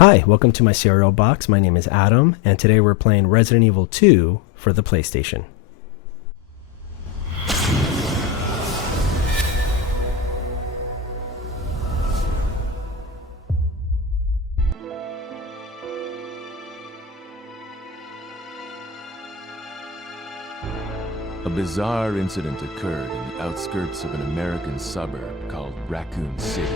Hi, welcome to my cereal box. My name is Adam, and today we're playing Resident Evil 2 for the PlayStation. A bizarre incident occurred in the outskirts of an American suburb called Raccoon City.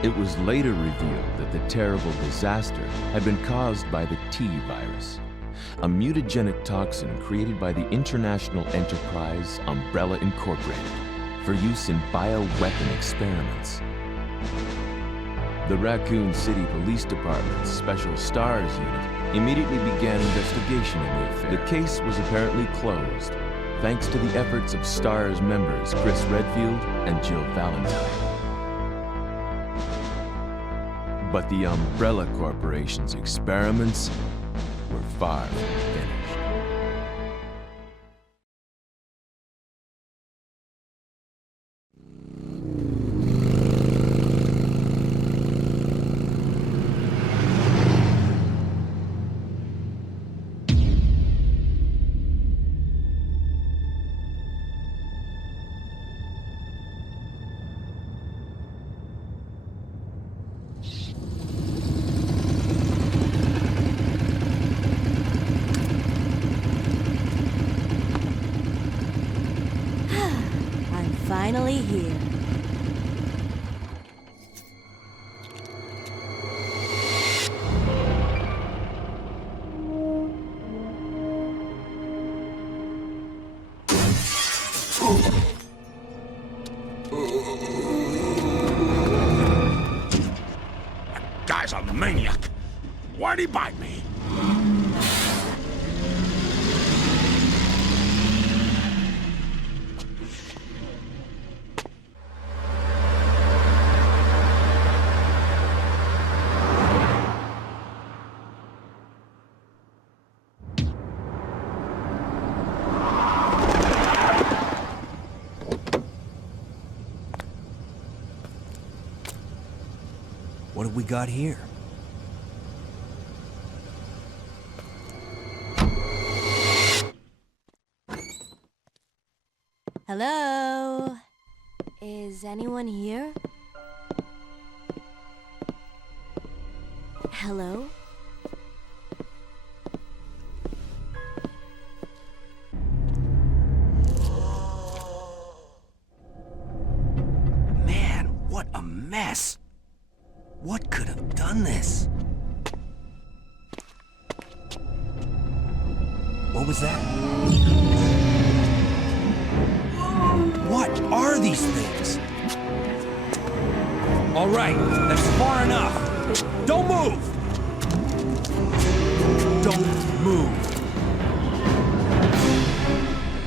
It was later revealed that the terrible disaster had been caused by the T-virus, a mutagenic toxin created by the international enterprise Umbrella Incorporated for use in bioweapon experiments. The Raccoon City Police Department's Special STARS unit immediately began investigation in the affair. The case was apparently closed, thanks to the efforts of STARS members Chris Redfield and Jill Valentine. But the Umbrella Corporation's experiments were far from finished. Finally here. That guy's a maniac. Why'd he bite me? What have we got here? Hello? Is anyone here? Hello? Man, what a mess! What could have done this? What was that? What are these things? All right, that's far enough. Don't move! Don't move!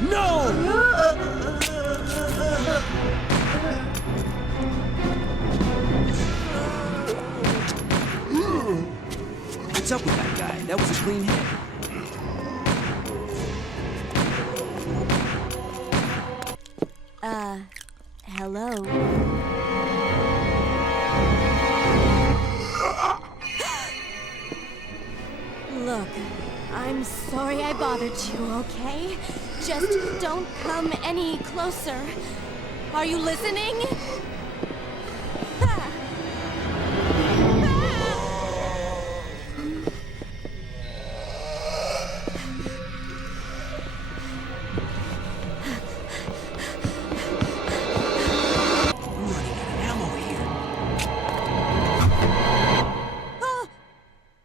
No! What's up with that guy? That was a clean hit. Hello? Look, I'm sorry I bothered you, okay? Just don't come any closer. Are you listening?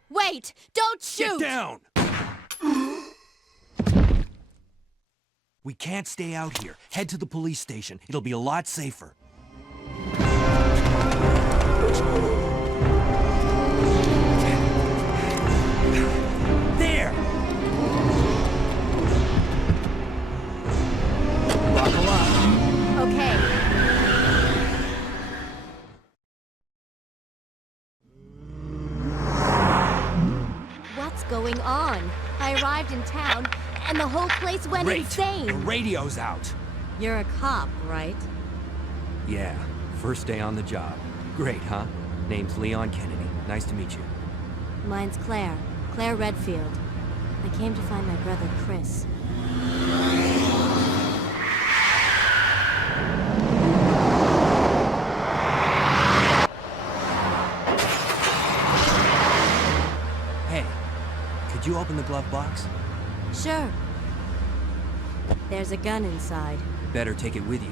Wait! Don't shoot! Get down! We can't stay out here. Head to the police station. It'll be a lot safer. There! Buckle up. Okay. What's going on? I arrived in town, and the whole place went Great. insane. The radio's out. You're a cop, right? Yeah, first day on the job. Great, huh? Name's Leon Kennedy. Nice to meet you. Mine's Claire. Claire Redfield. I came to find my brother Chris. Hey, could you open the glove box? Sure. There's a gun inside. Better take it with you.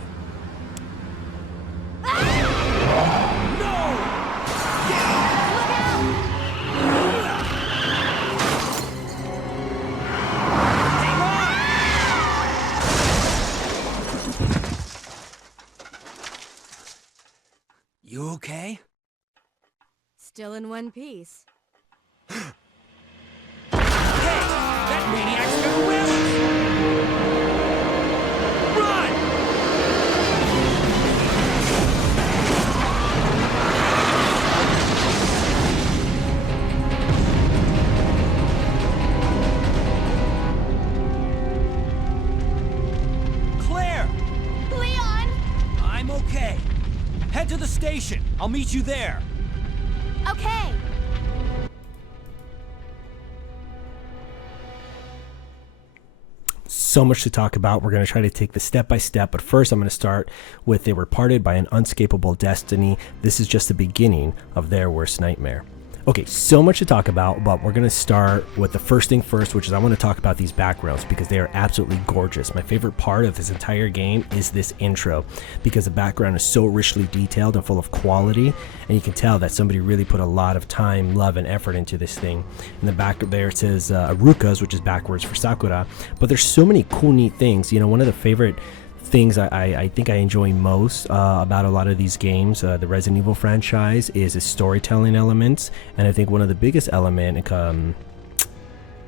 You okay? Still in one piece. That maniac's gonna whip us! Run! Claire! Leon! I'm okay. Head to the station. I'll meet you there. Okay. So much to talk about. We're going to try to take this step by step, but first I'm going to start with they were parted by an unescapable destiny. This is just the beginning of their worst nightmare. Okay, so much to talk about, but we're going to start with the first thing first, which is I want to talk about these backgrounds because they are absolutely gorgeous. My favorite part of this entire game is this intro because the background is so richly detailed and full of quality, and you can tell that somebody really put a lot of time, love, and effort into this thing. In the back there it says Arukas, which is backwards for Sakura, but there's so many cool, neat things. You know, one of the favorite things I think I enjoy most about a lot of these games, the Resident Evil franchise, is the storytelling elements, and I think one of the biggest element,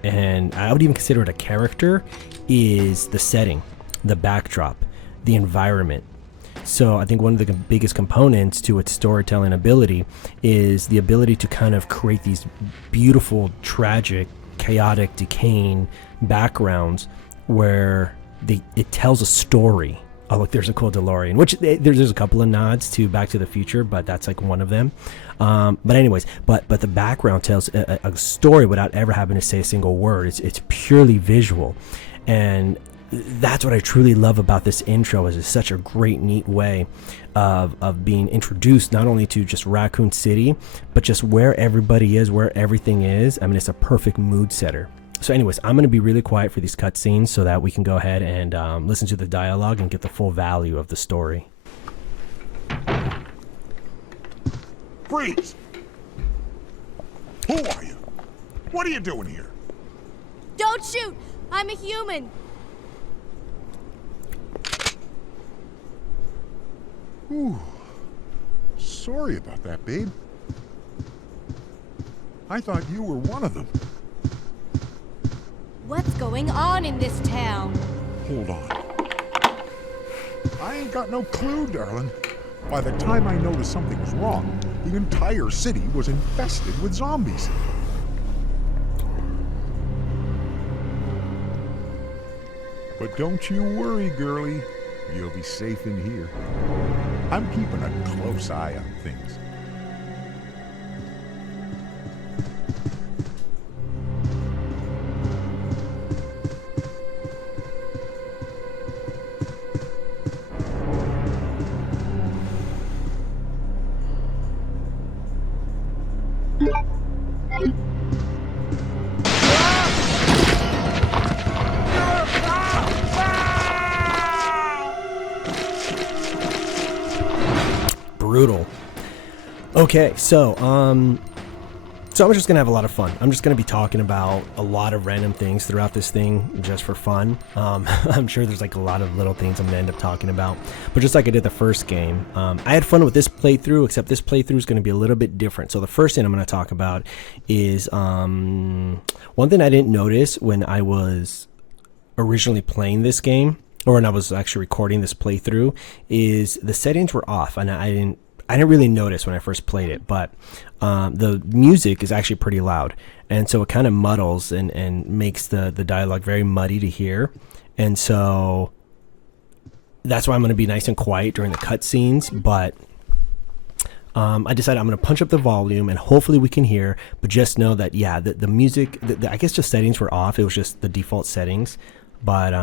and I would even consider it a character, is the setting, the backdrop, the environment. So I think one of the biggest components to its storytelling ability is the ability to kind of create these beautiful, tragic, chaotic, decaying backgrounds where it tells a story. Oh, look, there's a cool DeLorean, which there's a couple of nods to Back to the Future, but that's like one of them. But anyways, but the background tells a story without ever having to say a single word. It's purely visual, and that's what I truly love about this intro. Is it's such a great, neat way of being introduced not only to just Raccoon City, but just where everybody is, where everything is. I mean, it's a perfect mood setter. So anyways, I'm going to be really quiet for these cutscenes so that we can go ahead and listen to the dialogue and get the full value of the story. Freeze! Who are you? What are you doing here? Don't shoot! I'm a human! Ooh. Sorry about that, babe. I thought you were one of them. What's going on in this town? Hold on. I ain't got no clue, darling. By the time I noticed something was wrong, the entire city was infested with zombies. But don't you worry, girlie. You'll be safe in here. I'm keeping a close eye on things. Brutal. Okay, so I'm just gonna have a lot of fun. I'm just gonna be talking about a lot of random things throughout this thing just for fun. I'm sure there's like a lot of little things I'm gonna end up talking about, but just like I did the first game, I had fun with this playthrough, except this playthrough is gonna be a little bit different. So the first thing I'm gonna talk about is one thing I didn't notice when I was originally playing this game, or when I was actually recording this playthrough, is the settings were off, and I didn't really notice when I first played it, but the music is actually pretty loud, and so it kind of muddles and makes the dialogue very muddy to hear, and so that's why I'm going to be nice and quiet during the cutscenes. But I decided I'm going to punch up the volume and hopefully we can hear, but just know that, yeah, the music, I guess just settings were off. It was just the default settings. But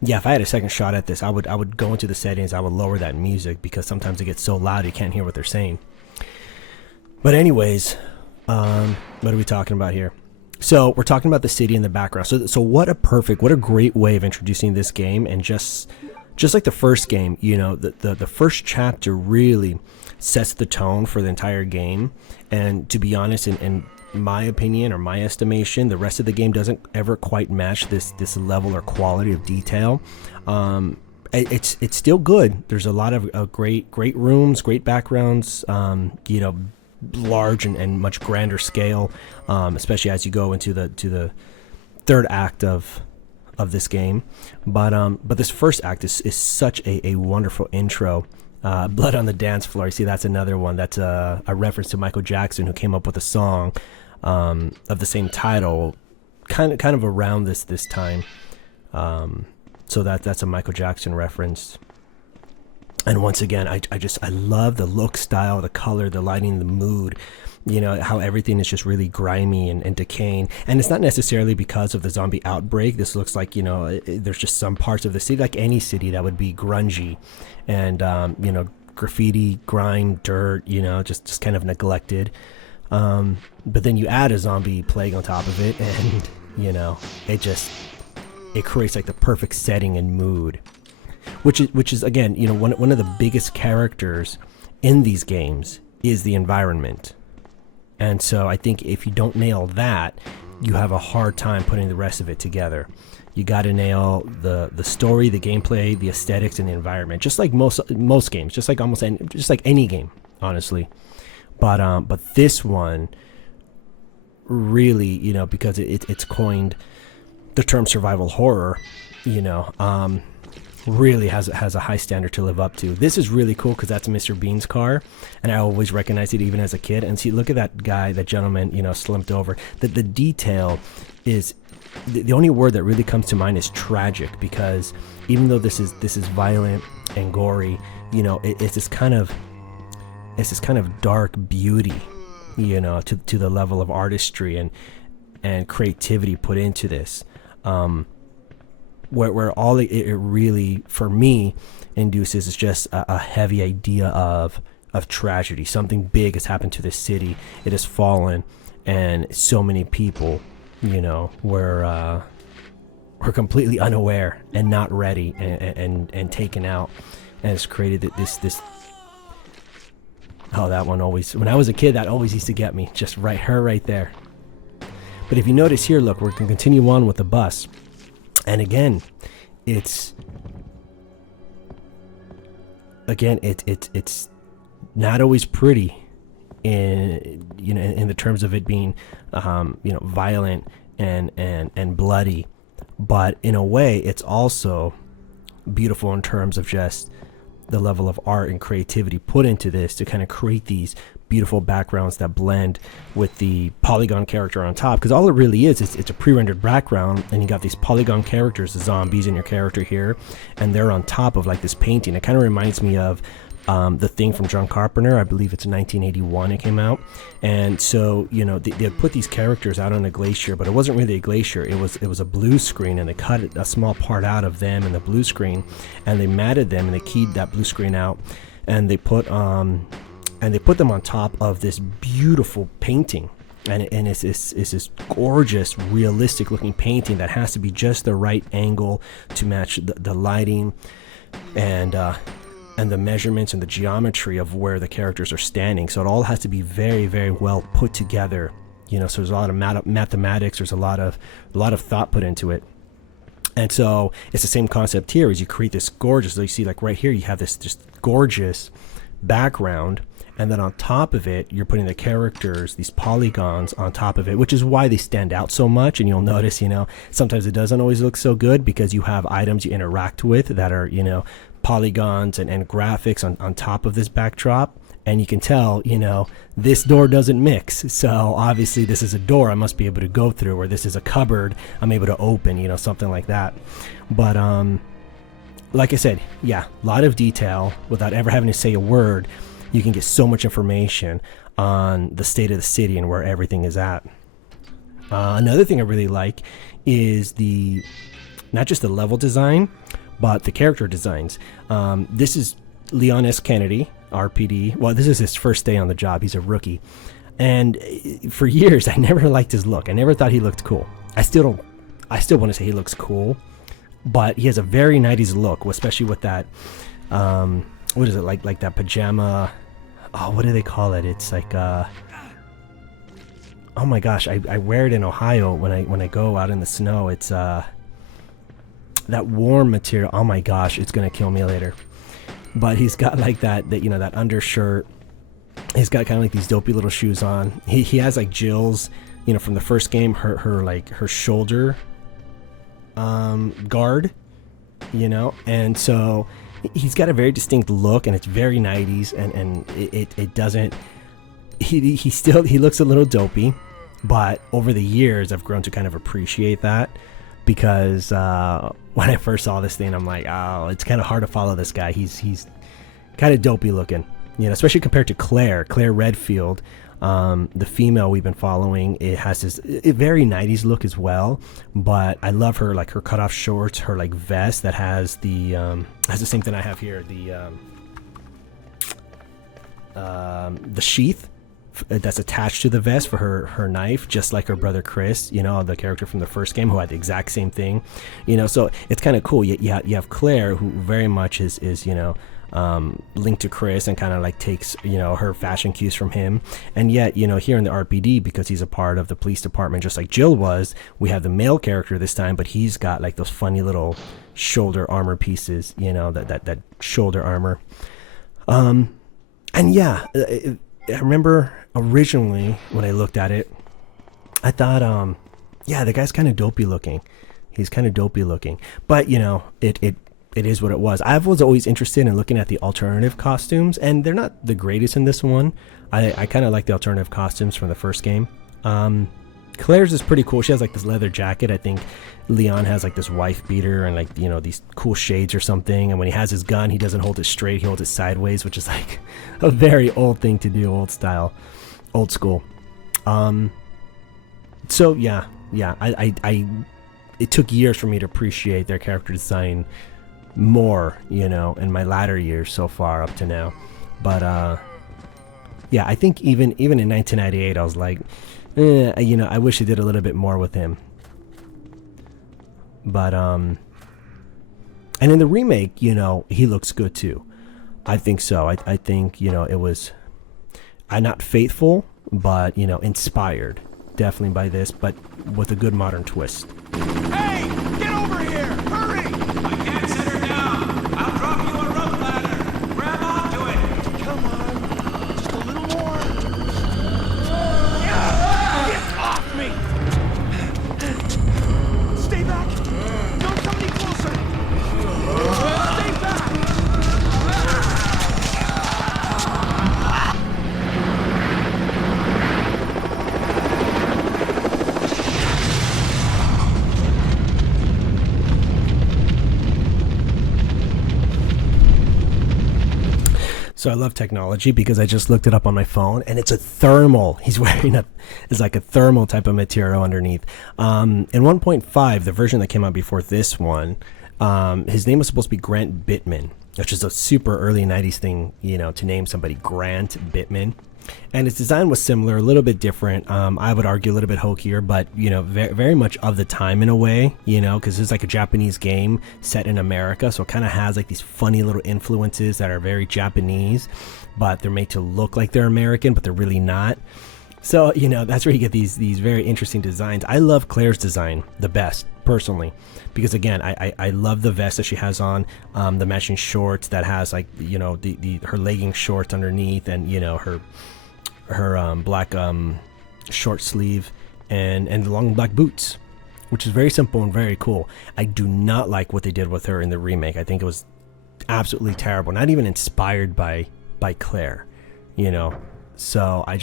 yeah, if I had a second shot at this, I would go into the settings. I would lower that music because sometimes it gets so loud you can't hear what they're saying. But anyways, what are we talking about here? So we're talking about the city in the background. So what a great way of introducing this game. And just like the first game, you know, the first chapter really sets the tone for the entire game. And to be honest, in my opinion or my estimation, the rest of the game doesn't ever quite match this level or quality of detail. It's still good. There's a lot of great rooms, great backgrounds, you know, large and much grander scale, especially as you go into the third act of this game. But this first act is such a wonderful intro. Blood on the Dance Floor. You see, that's another one. That's a reference to Michael Jackson, who came up with a song of the same title, kind of around this time. So that's a Michael Jackson reference. And once again, I love the look, style, the color, the lighting, the mood. You know, how everything is just really grimy and decaying. And it's not necessarily because of the zombie outbreak. This looks like, you know, there's just some parts of the city, like any city, that would be grungy and, you know, graffiti, grime, dirt, you know, just kind of neglected. But then you add a zombie plague on top of it and, you know, it creates like the perfect setting and mood. Which is again, you know, one of the biggest characters in these games is the environment. And so I think if you don't nail that, you have a hard time putting the rest of it together. You got to nail the story, the gameplay, the aesthetics, and the environment. Just like most games, just like any game, honestly. But this one really, you know, because it's coined the term survival horror, you know, really has a high standard to live up to. This is really cool because that's Mr. Bean's car, and I always recognized it even as a kid. And see, look at that guy, that gentleman, you know, slumped over. The detail is the only word that really comes to mind is tragic, because even though this is violent and gory, you know, it's this kind of dark beauty, you know, to the level of artistry and creativity put into this. Where all it really, for me, induces is just a heavy idea of tragedy. Something big has happened to this city. It has fallen, and so many people, you know, were completely unaware and not ready and taken out, and it's created this. Oh, that one always, when I was a kid, that always used to get me. Just her right there. But if you notice here, look, we're gonna continue on with the bus. And again, it's not always pretty in the terms of it being violent and bloody, but in a way it's also beautiful in terms of just the level of art and creativity put into this to kind of create these beautiful backgrounds that blend with the polygon character on top, because all it really is it's a pre-rendered background, and you got these polygon characters, the zombies in your character here, and they're on top of like this painting. It kind of reminds me of The Thing from John Carpenter. I believe it's 1981 it came out. And so, you know, they put these characters out on a glacier, but it wasn't really a glacier, it was a blue screen, and they cut a small part out of them in the blue screen, and they matted them, and they keyed that blue screen out, and they put them on top of this beautiful painting, and it's this gorgeous, realistic looking painting that has to be just the right angle to match the lighting and the measurements and the geometry of where the characters are standing. So it all has to be very, very well put together, you know. So there's a lot of mathematics, there's a lot of thought put into it. And so it's the same concept here, is you create this gorgeous, so you see like right here you have this just gorgeous background, and then on top of it you're putting the characters, these polygons on top of it, which is why they stand out so much. And you'll notice, you know, sometimes it doesn't always look so good because you have items you interact with that are, you know, polygons and graphics on top of this backdrop, and you can tell, you know, this door doesn't mix, so obviously this is a door I must be able to go through, or this is a cupboard I'm able to open, you know, something like that. But like I said, yeah, a lot of detail without ever having to say a word. you can get so much information on the state of the city and where everything is at. Another thing I really like is not just the level design, but the character designs. This is Leon S. Kennedy, RPD. Well, this is his first day on the job. He's a rookie. And for years, I never liked his look. I never thought he looked cool. I still want to say he looks cool, but he has a very 90s look, especially with that, what is it, like that pajama, oh, what do they call it? It's like, oh my gosh, I wear it in Ohio when I go out in the snow. It's that warm material. Oh my gosh, it's gonna kill me later. But he's got like that that undershirt. He's got kind of like these dopey little shoes on. He has like Jill's, from the first game, her shoulder guard, and so he's got a very distinct look, and it's very 90s, and it doesn't, he looks a little dopey, but over the years I've grown to kind of appreciate that, because when I first saw this thing, I'm like, oh, it's kind of hard to follow this guy. He's kind of dopey looking, especially compared to Claire Redfield, the female we've been following. It has this very 90s look as well, but I love her, like her cutoff shorts, her like vest that has the same thing I have here, the sheath that's attached to the vest for her knife, just like her brother Chris, the character from the first game, who had the exact same thing, so it's kind of cool. You have Claire, who very much is linked to Chris and kind of like takes her fashion cues from him, and yet here in the RPD, because he's a part of the police department just like Jill was, we have the male character this time, but he's got like those funny little shoulder armor pieces, that shoulder armor, and yeah, I remember originally when I looked at it, I thought the guy's kind of dopey looking. He's kind of dopey looking, but it is what it was. I was always interested in looking at the alternative costumes, and they're not the greatest in this one. I kind of like the alternative costumes from the first game. Claire's is pretty cool. She has like this leather jacket. I think Leon has like this wife beater and like these cool shades or something, and when he has his gun, he doesn't hold it straight, he holds it sideways, which is like a very old thing to do, old style, old school. So yeah, I it took years for me to appreciate their character design more, in my latter years so far up to now. But yeah, I think even in 1998, I was like, I wish they did a little bit more with him. But and in the remake, he looks good too. I think so. I think it was not faithful, but inspired definitely by this, but with a good modern twist. Hey! Get over here! Hurry! I can't set her down. I'll drop you a rope ladder. Grab onto it. Come on. Just a little more. Get off me! Stay back! Don't come any closer! Stay back! So I love technology, because I just looked it up on my phone, and it's a thermal. He's wearing it's like a thermal type of material underneath. In 1.5, the version that came out before this one, his name was supposed to be Grant Bittman, which is a super early 90s thing, to name somebody Grant Bittman. And his design was similar, a little bit different. I would argue a little bit hokier, but very, very much of the time in a way, because it's like a Japanese game set in America, so it kind of has like these funny little influences that are very Japanese, but they're made to look like they're American, but they're really not. So that's where you get these very interesting designs. I love Claire's design the best, personally, because again, I love the vest that she has on, the matching shorts that has like her legging shorts underneath, and her black short sleeve and the long black boots, which is very simple and very cool. I do not like what they did with her in the remake. I think it was absolutely terrible, not even inspired by Claire, so I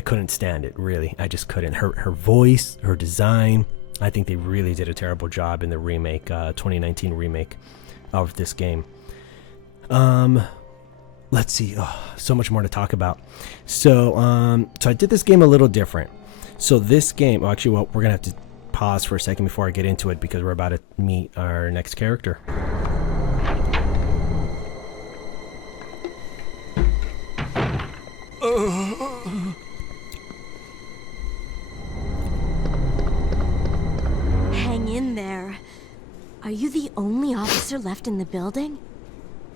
couldn't stand it, really. I just couldn't. Her voice, her design, I think they really did a terrible job in the remake, 2019 remake of this game. let's see. Oh, so much more to talk about. So I did this game a little different. So this game, actually, well, we're gonna have to pause for a second before I get into it because we're about to meet our next character. Hang in there. Are you the only officer left in the building?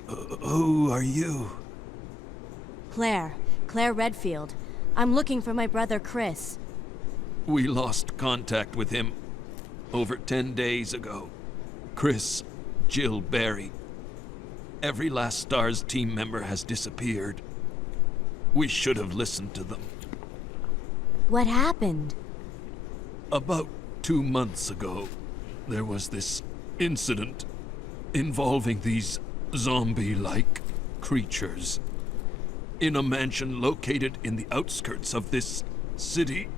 Who are you? Claire Redfield. I'm looking for my brother Chris. We lost contact with him over 10 days ago. Chris, Jill Barry. Every last STARS team member has disappeared. We should have listened to them. What happened? About 2 months ago, there was this incident involving these zombie-like creatures in a mansion located in the outskirts of this city.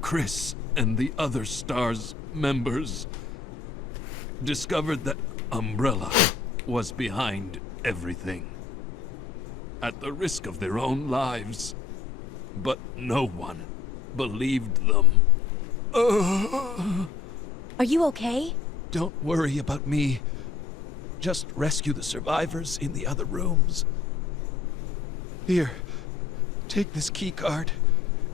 Chris and the other STARS members discovered that Umbrella was behind everything, at the risk of their own lives. But no one believed them. Are you okay? Don't worry about me. Just rescue the survivors in the other rooms. Here, take this key card.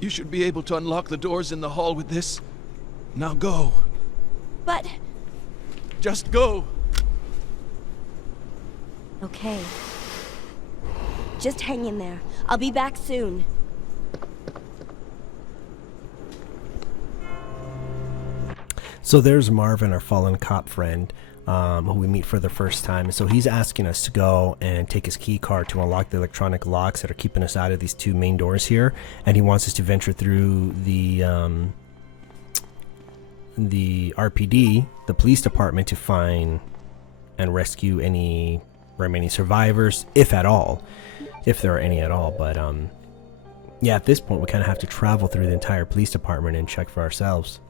You should be able to unlock the doors in the hall with this. Now go. But... Just go. Okay. Just hang in there. I'll be back soon. So there's Marvin, our fallen cop friend, who we meet for the first time. So he's asking us to go and take his key card to unlock the electronic locks that are keeping us out of these two main doors here, and he wants us to venture through the RPD, the police department, to find and rescue any remaining survivors, if at all, if there are any at all. But yeah, at this point we kind of have to travel through the entire police department and check for ourselves.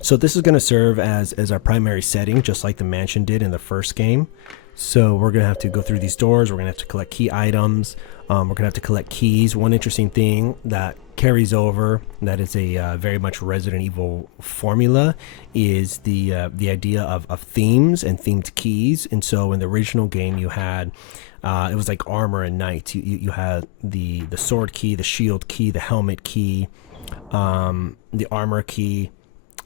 So this is going to serve as our primary setting, just like the mansion did in the first game. So we're going to have to go through these doors. We're going to have to collect key items. We're going to have to collect keys. One interesting thing that carries over, that is a very much Resident Evil formula, is the idea of themes and themed keys. And so in the original game you had it was like armor and knights. You had the sword key, the shield key, the helmet key, the armor key.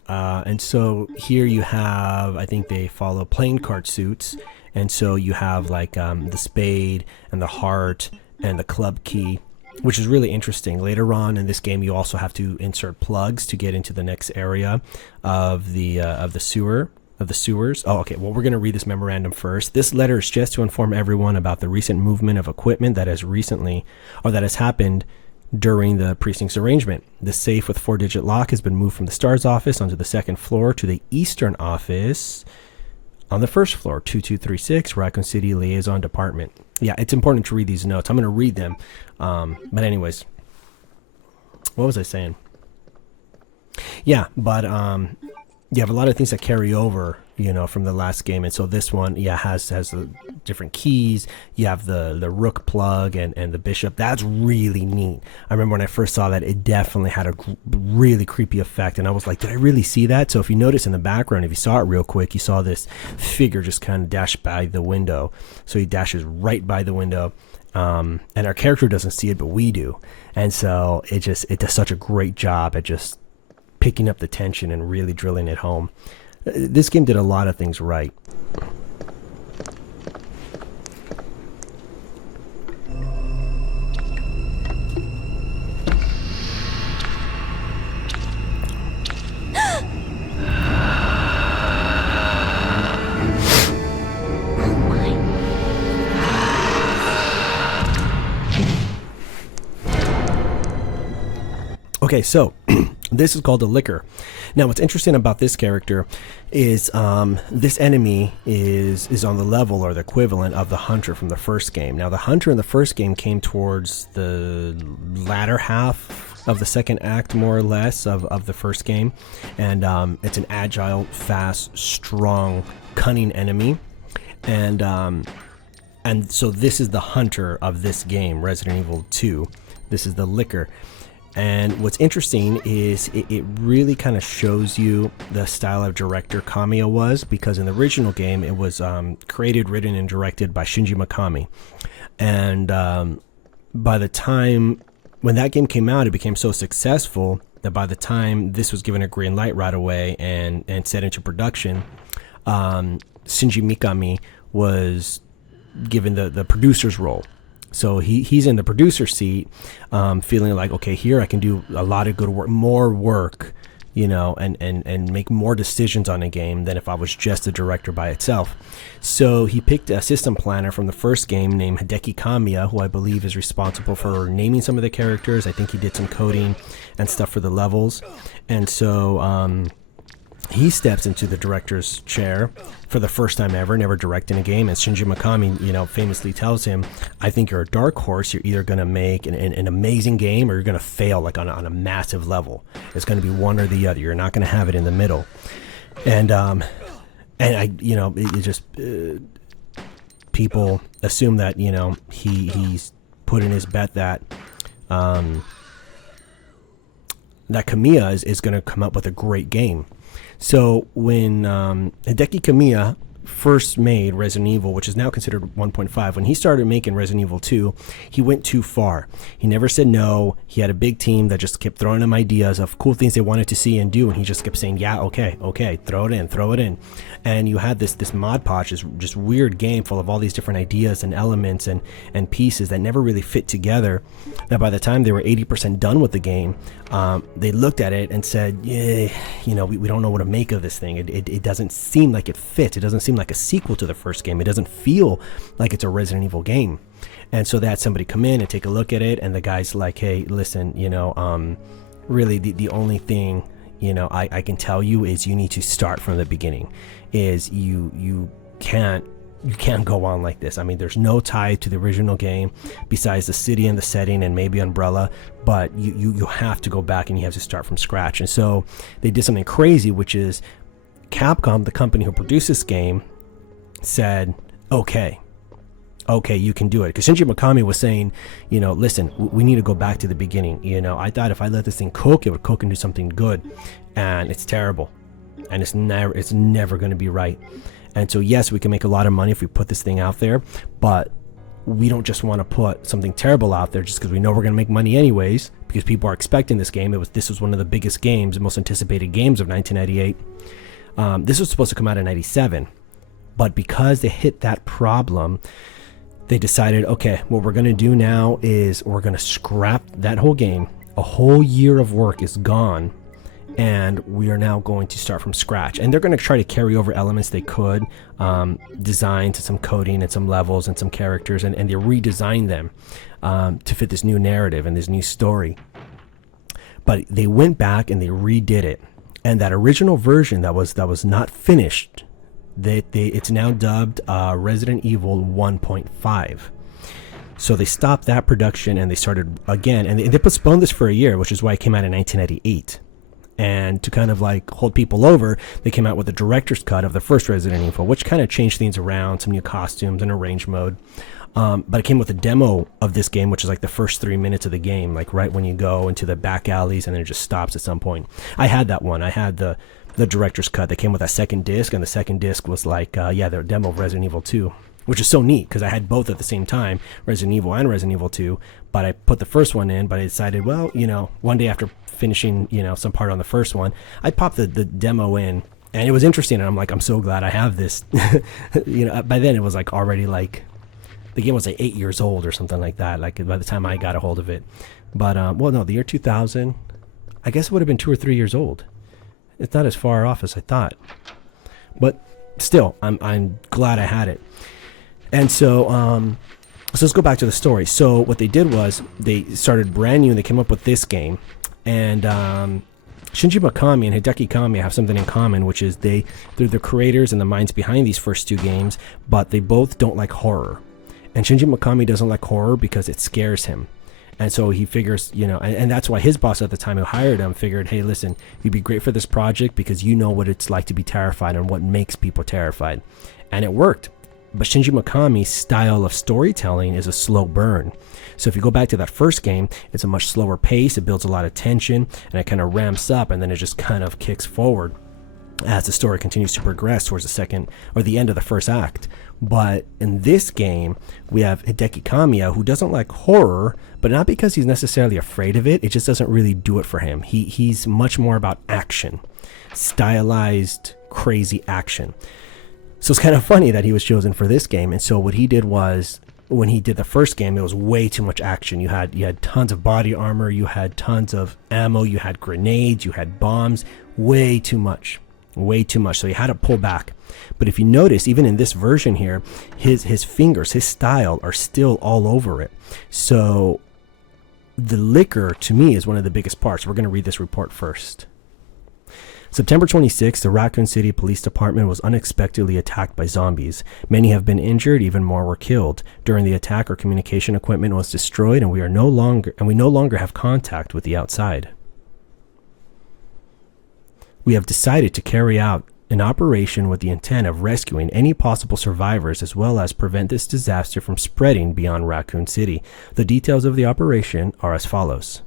And so here you have, I think they follow playing card suits, and so you have like the spade and the heart and the club key, which is really interesting. Later on in this game you also have to insert plugs to get into the next area of the sewers. Oh, okay, well, we're going to read this memorandum first. This letter is just to inform everyone about the recent movement of equipment that has happened during the precinct's arrangement. The safe with 4-digit lock has been moved from the STARS office onto the second floor to the eastern office on the first floor, 2236 Raccoon City Liaison Department. Yeah, it's important to read these notes. I'm going to read them. But anyways, what was I saying? Yeah, but you have a lot of things that carry over, from the last game. And so this one, has the different keys. You have the rook plug and the bishop. That's really neat. I remember when I first saw that, it definitely had a really creepy effect. And I was like, did I really see that? So if you notice in the background, if you saw it real quick, you saw this figure just kind of dash by the window. So he dashes right by the window. And our character doesn't see it, but we do. And so it does such a great job at just picking up the tension and really drilling it home. This game did a lot of things right. Okay, so this is called a licker. Now, what's interesting about this character is this enemy is on the level or the equivalent of the hunter from the first game. Now, the hunter in the first game came towards the latter half of the second act, more or less, of the first game. And it's an agile, fast, strong, cunning enemy. And And so this is the hunter of this game, Resident Evil 2. This is the licker. And what's interesting is it really kind of shows you the style of director Kamiya was, because in the original game it was created, written, and directed by Shinji Mikami. And by the time when that game came out, it became so successful that by the time this was given a green light right away and set into production, Shinji Mikami was given the producer's role. So he's in the producer seat, feeling like, okay, here I can do a lot of good work, more work, and make more decisions on a game than if I was just a director by itself. So he picked a system planner from the first game named Hideki Kamiya, who I believe is responsible for naming some of the characters. I think he did some coding and stuff for the levels. And so he steps into the director's chair for the first time ever, never directing a game. And Shinji Mikami, famously tells him, I think you're a dark horse. You're either going to make an amazing game or you're going to fail like on a massive level. It's going to be one or the other. You're not going to have it in the middle. And I, it just, people assume that, he's put in his bet that, that Kamiya is going to come up with a great game. So when Hideki Kamiya first made Resident Evil, which is now considered 1.5, when he started making Resident Evil 2, he went too far. He never said no. He had a big team that just kept throwing him ideas of cool things they wanted to see and do, and he just kept saying, yeah, okay, throw it in. And you had this Mod Podge, this just weird game full of all these different ideas and elements and pieces that never really fit together, that by the time they were 80% done with the game, they looked at it and said, yeah, we don't know what to make of this thing. It doesn't seem like it fits. It doesn't seem like a sequel to the first game. It doesn't feel like it's a Resident Evil game. And so they had somebody come in and take a look at it, and the guy's like, hey, listen, really the only thing I can tell you is you need to start from the beginning. Is you can't go on like this. I mean, there's no tie to the original game besides the city and the setting and maybe Umbrella, but you have to go back and you have to start from scratch. And so they did something crazy, which is Capcom, the company who produced this game, said, okay, you can do it. Because Shinji Mikami was saying, listen, we need to go back to the beginning. I thought if I let this thing cook, it would cook and do something good. And it's terrible. And it's never going to be right. And so, yes, we can make a lot of money if we put this thing out there. But we don't just want to put something terrible out there just because we know we're going to make money anyways. Because people are expecting this game. This was one of the biggest games, the most anticipated games of 1998. This was supposed to come out in 97. But because they hit that problem, they decided, okay, what we're going to do now is we're going to scrap that whole game. A whole year of work is gone, and we are now going to start from scratch. And they're going to try to carry over elements they could, design to some coding and some levels and some characters, and they redesigned them to fit this new narrative and this new story. But they went back and they redid it. And that original version that was not finished, it's now dubbed Resident Evil 1.5. So they stopped that production and they started again, and they postponed this for a year, which is why it came out in 1998. And to kind of like hold people over, they came out with a director's cut of the first Resident Evil, which kind of changed things around, some new costumes and arrange mode. But it came with a demo of this game, which is like the first 3 minutes of the game, like right when you go into the back alleys, and then it just stops at some point. I had that one. I had the director's cut that came with a second disc, and the second disc was like, the demo of Resident Evil 2, which is so neat because I had both at the same time, Resident Evil and Resident Evil 2. But I put the first one in, but I decided, well, one day after finishing, some part on the first one, I popped the demo in, and it was interesting. And I'm like, I'm so glad I have this. By then it was like already like, the game was like 8 years old or something like that, like by the time I got a hold of it. But, the year 2000, I guess it would have been 2 or 3 years old. It's not as far off as I thought. But still, I'm glad I had it. And so let's go back to the story. So what they did was they started brand new and they came up with this game. And Shinji Mikami and Hideki Kamiya have something in common, which is they're the creators and the minds behind these first two games, but they both don't like horror. And Shinji Mikami doesn't like horror because it scares him. And so he figures, and that's why his boss at the time who hired him figured, hey, listen, you'd be great for this project because you know what it's like to be terrified and what makes people terrified. And it worked. But Shinji Mikami's style of storytelling is a slow burn. So if you go back to that first game, it's a much slower pace, it builds a lot of tension, and it kind of ramps up, and then it just kind of kicks forward as the story continues to progress towards the second or the end of the first act. But in this game, we have Hideki Kamiya, who doesn't like horror, but not because he's necessarily afraid of it. It just doesn't really do it for him. He's much more about action, stylized, crazy action. So it's kind of funny that he was chosen for this game. And so what he did was, when he did the first game, it was way too much action. You had tons of body armor, you had tons of ammo, you had grenades, you had bombs, way too much. So he had to pull back. But if you notice, even in this version here, his fingers, his style are still all over it. So the liquor, to me, is one of the biggest parts. We're going to read this report first. September 26th, the Raccoon City Police Department was unexpectedly attacked by zombies. Many have been injured, even more were killed. During the attack, our communication equipment was destroyed, and we no longer have contact with the outside. We have decided to carry out an operation with the intent of rescuing any possible survivors, as well as prevent this disaster from spreading beyond Raccoon City. The details of the operation are as follows.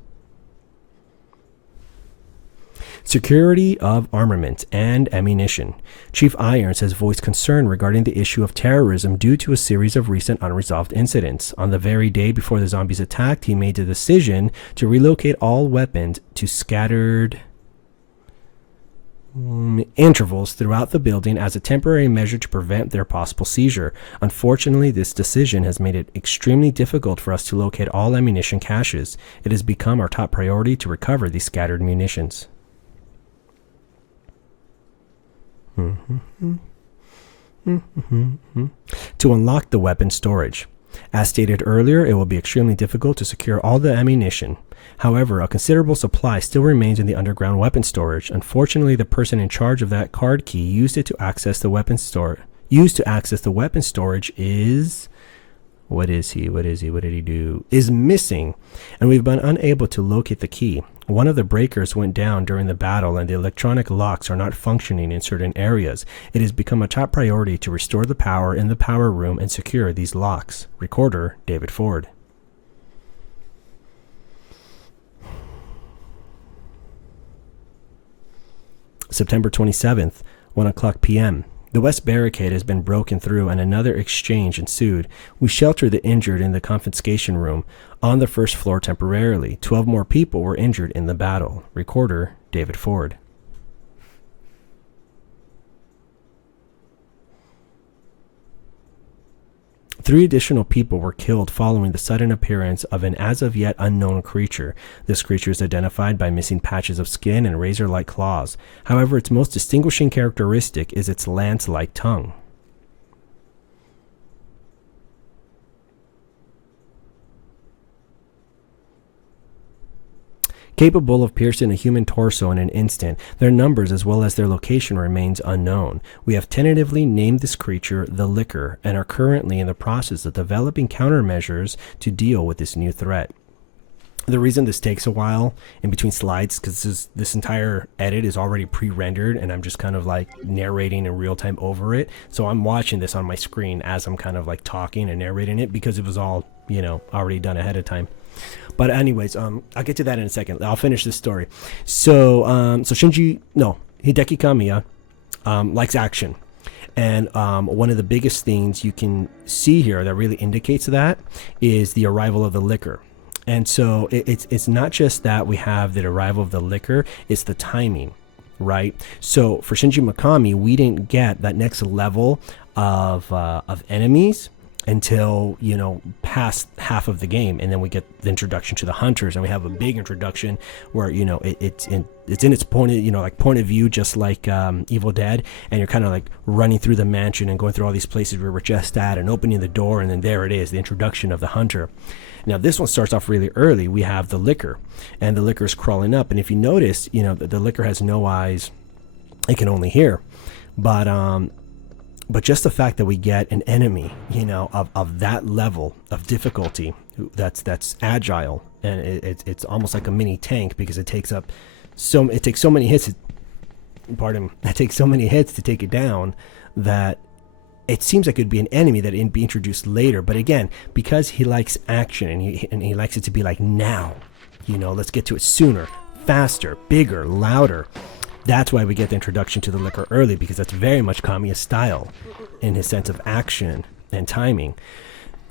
Security of armament and ammunition. Chief Irons has voiced concern regarding the issue of terrorism due to a series of recent unresolved incidents. On the very day before the zombies attacked, he made the decision to relocate all weapons to scattered intervals throughout the building as a temporary measure to prevent their possible seizure. Unfortunately, this decision has made it extremely difficult for us to locate all ammunition caches. It has become our top priority to recover these scattered munitions. To unlock the weapon storage. As stated earlier, it will be extremely difficult to secure all the ammunition. However, a considerable supply still remains in the underground weapon storage. Unfortunately, the person in charge of that card key used to access the weapon storage is... What is he? What did he do? Is missing, and we've been unable to locate the key. One of the breakers went down during the battle, and the electronic locks are not functioning in certain areas. It has become a top priority to restore the power in the power room and secure these locks. Recorder, David Ford. September 27th, 1 o'clock p.m. The west barricade has been broken through and another exchange ensued. We sheltered the injured in the confiscation room on the first floor temporarily. 12 more people were injured in the battle. Recorder, David Ford. Three additional people were killed following the sudden appearance of an as-of-yet unknown creature. This creature is identified by missing patches of skin and razor-like claws. However, its most distinguishing characteristic is its lance-like tongue. Capable of piercing a human torso in an instant, their numbers as well as their location remains unknown. We have tentatively named this creature the Licker and are currently in the process of developing countermeasures to deal with this new threat. The reason this takes a while in between slides because this entire edit is already pre-rendered and I'm just kind of like narrating in real time over it. So I'm watching this on my screen as I'm kind of like talking and narrating it because it was all, already done ahead of time. But anyways, I'll get to that in a second. I'll finish this story. So Hideki Kamiya likes action. And one of the biggest things you can see here that really indicates that is the arrival of the Licker. And so it's not just that we have the arrival of the Licker, it's the timing, right? So for Shinji Mikami, we didn't get that next level of enemies until past half of the game, and then we get the introduction to the hunters, and we have a big introduction where it's in its point of view, just like Evil Dead, and you're kind of like running through the mansion and going through all these places we were just at and opening the door, and then there it is, the introduction of the hunter. Now this one starts off really early. We have the Licker, and the Licker is crawling up, and if you notice, the Licker has no eyes, it can only hear, but just the fact that we get an enemy, of that level of difficulty, that's agile, and it's almost like a mini tank because it takes so many hits. It takes so many hits to take it down that it seems like it'd be an enemy that would be introduced later. But again, because he likes action and he likes it to be like now, let's get to it sooner, faster, bigger, louder. That's why we get the introduction to the liquor early, because that's very much Kamiya's style in his sense of action and timing.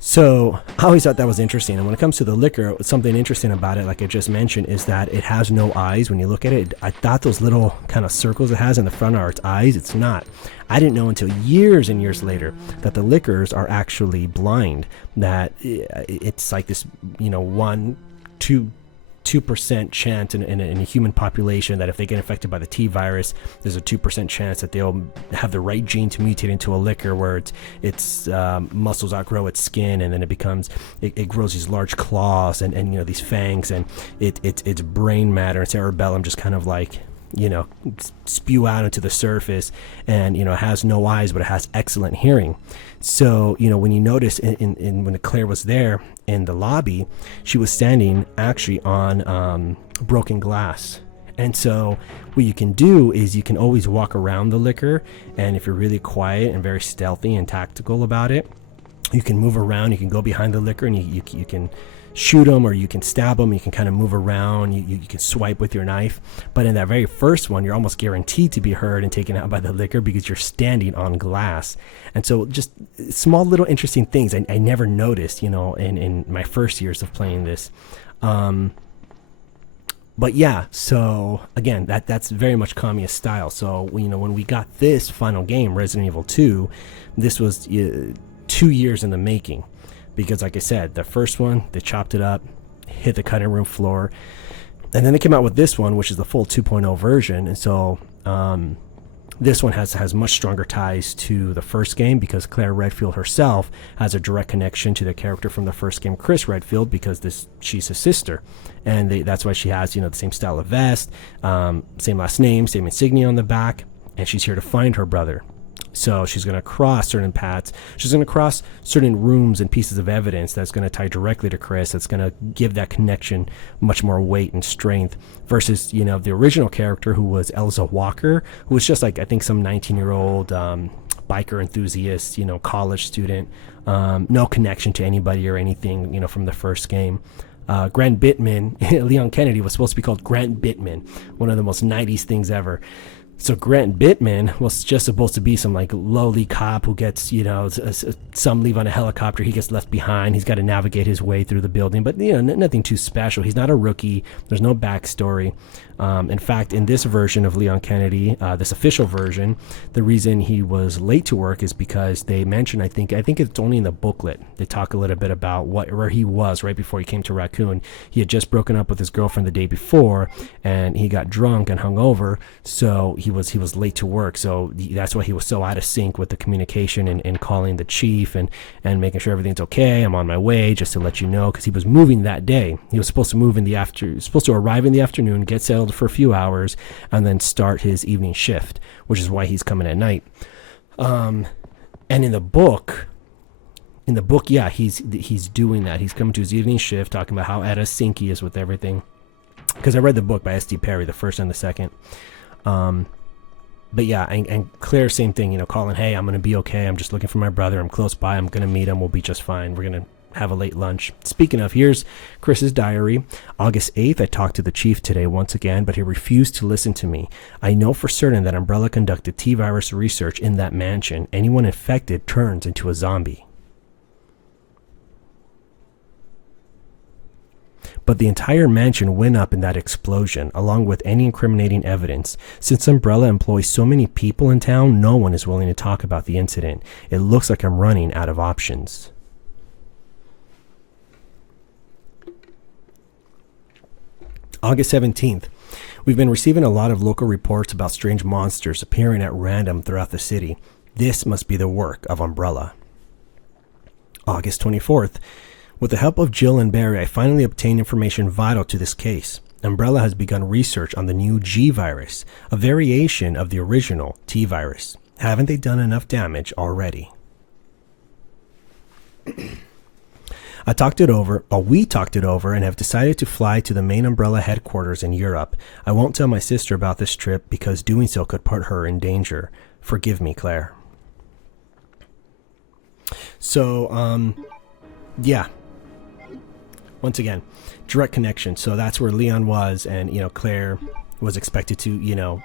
So I always thought that was interesting. And when it comes to the liquor, something interesting about it, like I just mentioned, is that it has no eyes. When you look at it, I thought those little kind of circles it has in the front are its eyes. It's not. I didn't know until years and years later that the liquors are actually blind, that it's like this, 2% chance in a human population that if they get infected by the T virus, there's a 2% chance that they'll have the right gene to mutate into a liquor where its muscles outgrow its skin, and then it grows these large claws and these fangs, and its brain matter and cerebellum just kind of like spew out into the surface, and it has no eyes, but it has excellent hearing. So when you notice when Claire was there in the lobby, she was standing actually on broken glass. And so what you can do is you can always walk around the liquor, and if you're really quiet and very stealthy and tactical about it, you can move around. You can go behind the liquor and you can shoot them, or you can stab them. You can kind of move around. You can swipe with your knife. But in that very first one, you're almost guaranteed to be heard and taken out by the liquor because you're standing on glass. And so just small little interesting things I never noticed, in my first years of playing this. But yeah, so again, that's very much Kamiya's style. So when we got this final game, Resident Evil 2, this was 2 years in the making. Because like I said, the first one, they chopped it up, hit the cutting room floor. And then they came out with this one, which is the full 2.0 version. And so this one has much stronger ties to the first game, because Claire Redfield herself has a direct connection to the character from the first game, Chris Redfield, because she's his sister. And that's why she has, the same style of vest, same last name, same insignia on the back. And she's here to find her brother. So she's going to cross certain paths. She's going to cross certain rooms and pieces of evidence that's going to tie directly to Chris. That's going to give that connection much more weight and strength versus, the original character, who was Elza Walker, who was just like, I think, some 19-year-old biker enthusiast, college student. No connection to anybody or anything, from the first game. Grant Bittman, Leon Kennedy was supposed to be called Grant Bittman, one of the most 90s things ever. So Grant Bittman was just supposed to be some like lowly cop who gets, some leave on a helicopter. He gets left behind. He's got to navigate his way through the building, but nothing too special. He's not a rookie. There's no backstory. In fact, in this version of Leon Kennedy, this official version, the reason he was late to work is because they mention, I think it's only in the booklet, they talk a little bit about where he was right before he came to Raccoon. He had just broken up with his girlfriend the day before, and he got drunk and hungover, so he was late to work. So that's why he was so out of sync with the communication and calling the chief and making sure everything's okay. I'm on my way, just to let you know, because he was moving that day. He was supposed to arrive in the afternoon, get settled for a few hours, and then start his evening shift, which is why he's coming at night. And in the book, yeah, he's doing that. He's coming to his evening shift, talking about how out of sync he is with everything. Because I read the book by S.D. Perry, the first and the second. But yeah, and Claire, same thing, calling, hey, I'm going to be okay. I'm just looking for my brother. I'm close by. I'm going to meet him. We'll be just fine. We're going to have a late lunch. Speaking of, here's Chris's diary. August 8th, I talked to the chief today once again, but he refused to listen to me. I know for certain that Umbrella conducted T-virus research in that mansion. Anyone infected turns into a zombie. But the entire mansion went up in that explosion, along with any incriminating evidence. Since Umbrella employs so many people in town, no one is willing to talk about the incident. It looks like I'm running out of options. August 17th. We've been receiving a lot of local reports about strange monsters appearing at random throughout the city. This must be the work of Umbrella. August 24th. With the help of Jill and Barry, I finally obtained information vital to this case. Umbrella has begun research on the new G virus, a variation of the original T virus. Haven't they done enough damage already? We talked it over and have decided to fly to the main Umbrella headquarters in Europe. I won't tell my sister about this trip because doing so could put her in danger. Forgive me, Claire. So, yeah. Once again, direct connection. So that's where Leon was, and Claire was expected to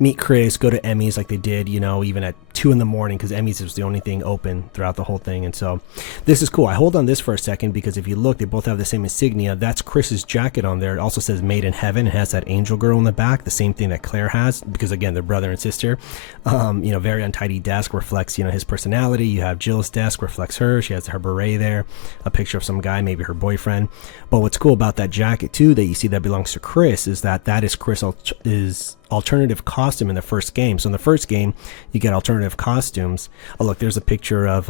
meet Chris, go to Emmy's like they did, even at 2 in the morning, because Emmy's was the only thing open throughout the whole thing. And so this is cool. I hold on this for a second because if you look, they both have the same insignia. That's Chris's jacket on there. It also says Made in Heaven. It has that angel girl in the back, the same thing that Claire has, because again, they're brother and sister. Very untidy desk reflects, his personality. You have Jill's desk reflects her. She has her beret there, a picture of some guy, maybe her boyfriend. But what's cool about that jacket too, that you see that belongs to Chris, is that is Chris is alternative costume in the first game. So in the first game, you get alternative costumes. Oh, look, there's a picture of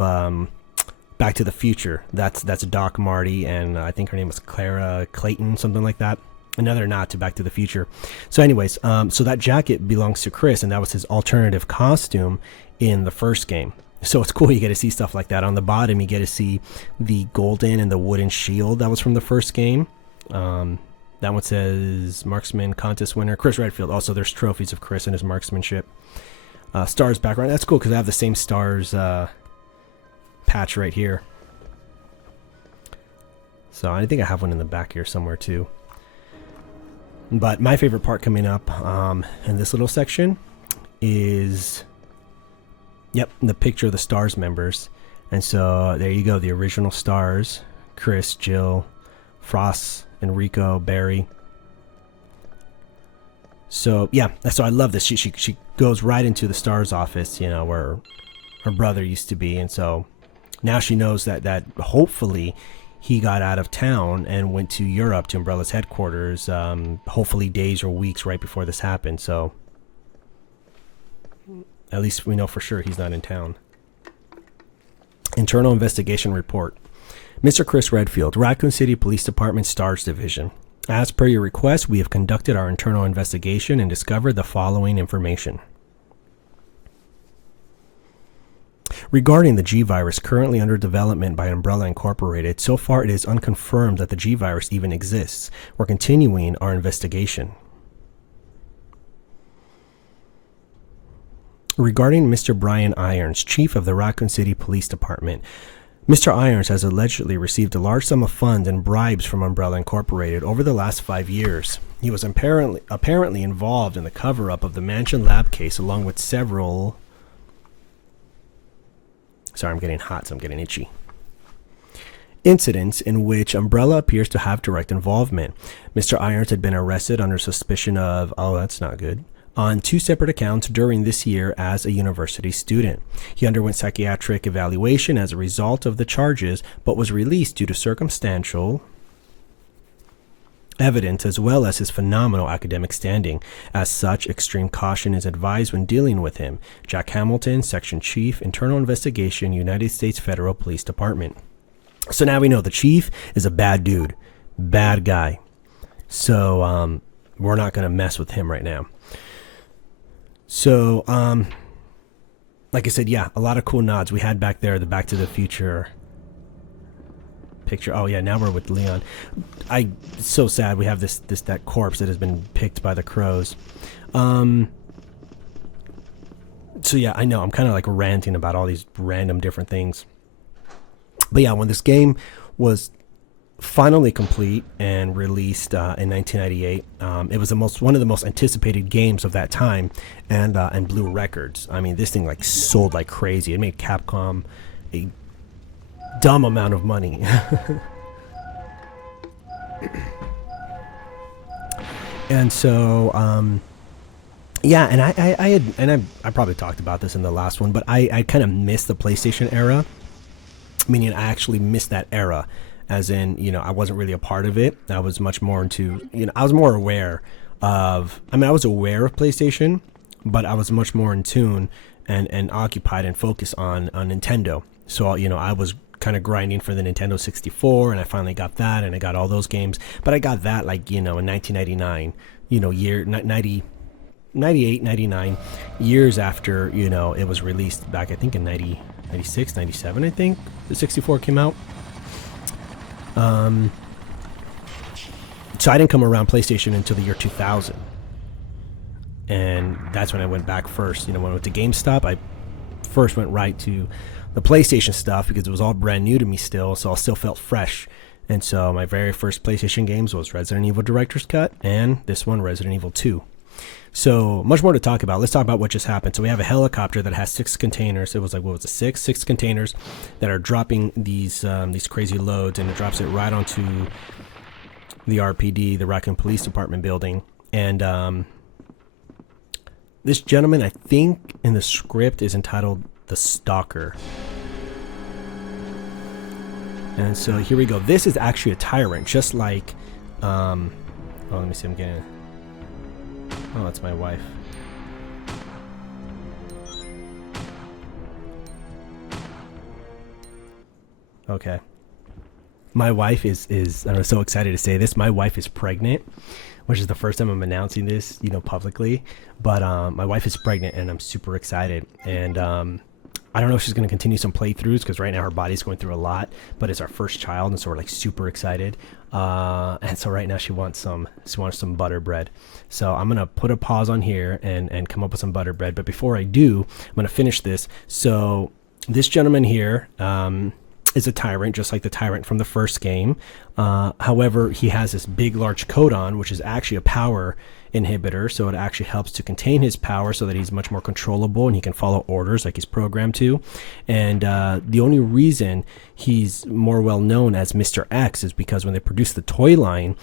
Back to the Future. That's Doc Marty, and I think her name was Clara Clayton, something like that. Another nod to Back to the Future. So anyways, so that jacket belongs to Chris, and that was his alternative costume in the first game. So it's cool. You get to see stuff like that. On the bottom, you get to see the golden and the wooden shield that was from the first game. That one says marksman contest winner Chris Redfield. Also, there's trophies of Chris and his marksmanship. Stars background. That's cool because I have the same stars patch right here. So I think I have one in the back here somewhere too. But my favorite part coming up in this little section is, the picture of the Stars members. And so there you go, the original Stars: Chris, Jill, Frost, Enrico, Barry. So so I love this. She goes right into the Stars office, where her brother used to be, and so now she knows that hopefully he got out of town and went to Europe, to Umbrella's headquarters, hopefully days or weeks right before this happened. So at least we know for sure he's not in town. Internal investigation report. Mr. Chris Redfield, Raccoon City Police Department Stars Division. As per your request, we have conducted our internal investigation and discovered the following information. Regarding the G-Virus currently under development by Umbrella Incorporated, so far it is unconfirmed that the G-Virus even exists. We're continuing our investigation. Regarding Mr. Brian Irons, Chief of the Raccoon City Police Department, Mr. Irons has allegedly received a large sum of funds and bribes from Umbrella Incorporated over the last 5 years. He was apparently involved in the cover-up of the Mansion Lab case along with several... Sorry, I'm getting hot, so I'm getting itchy. Incidents in which Umbrella appears to have direct involvement. Mr. Irons had been arrested under suspicion of... Oh, that's not good. On 2 separate accounts during this year as a university student. He underwent psychiatric evaluation as a result of the charges, but was released due to circumstantial evidence as well as his phenomenal academic standing. As such, extreme caution is advised when dealing with him. Jack Hamilton, Section Chief, Internal Investigation, United States Federal Police Department. So now we know the chief is a bad dude. Bad guy. So we're not going to mess with him right now. So, like I said, a lot of cool nods. We had back there the Back to the Future picture. Oh yeah, now we're with Leon. It's so sad we have that corpse that has been picked by the crows. So yeah, I know I'm kind of like ranting about all these random different things. But yeah, when this game was finally complete and released in 1998, it was one of the most anticipated games of that time, and blew records. I mean, this thing like sold like crazy. It made Capcom a dumb amount of money. And so and I probably talked about this in the last one, but I kind of missed the PlayStation era, meaning I actually missed that era. As in, I wasn't really a part of it. I was much more into, I was more aware of, I was aware of PlayStation, but I was much more in tune and occupied and focused on Nintendo. So, I was kind of grinding for the Nintendo 64, and I finally got that, and I got all those games. But I got that, in 1999, year 98, 99, years after, it was released back, I think, in 96, 97, I think, the 64 came out. So I didn't come around PlayStation until the year 2000, and that's when I went back first. When I went to GameStop, I first went right to the PlayStation stuff because it was all brand new to me still, so I still felt fresh. And so my very first PlayStation games was Resident Evil Director's Cut and this one, Resident Evil 2. So much more to talk about. Let's talk about what just happened. So we have a helicopter that has 6 containers. It was like, what was it, six containers that are dropping these crazy loads, and it drops it right onto the RPD, the Raccoon Police Department building. And this gentleman, I think in the script, is entitled the Stalker. And so here we go. This is actually a tyrant, just like let me see, I'm getting, oh, that's my wife. Okay. My wife is I'm so excited to say this. My wife is pregnant, which is the first time I'm announcing this, publicly. But my wife is pregnant, and I'm super excited. And I don't know if she's going to continue some playthroughs because right now her body's going through a lot. But it's our first child, and so we're like super excited. And so right now she wants some butter bread. So I'm gonna put a pause on here and come up with some butter bread. But before I do, I'm gonna finish this. So this gentleman here is a tyrant, just like the tyrant from the first game. However, he has this big, large coat on, which is actually a power inhibitor. So it actually helps to contain his power so that he's much more controllable and he can follow orders like he's programmed to. And the only reason he's more well known as Mr. X is because when they produced the toy line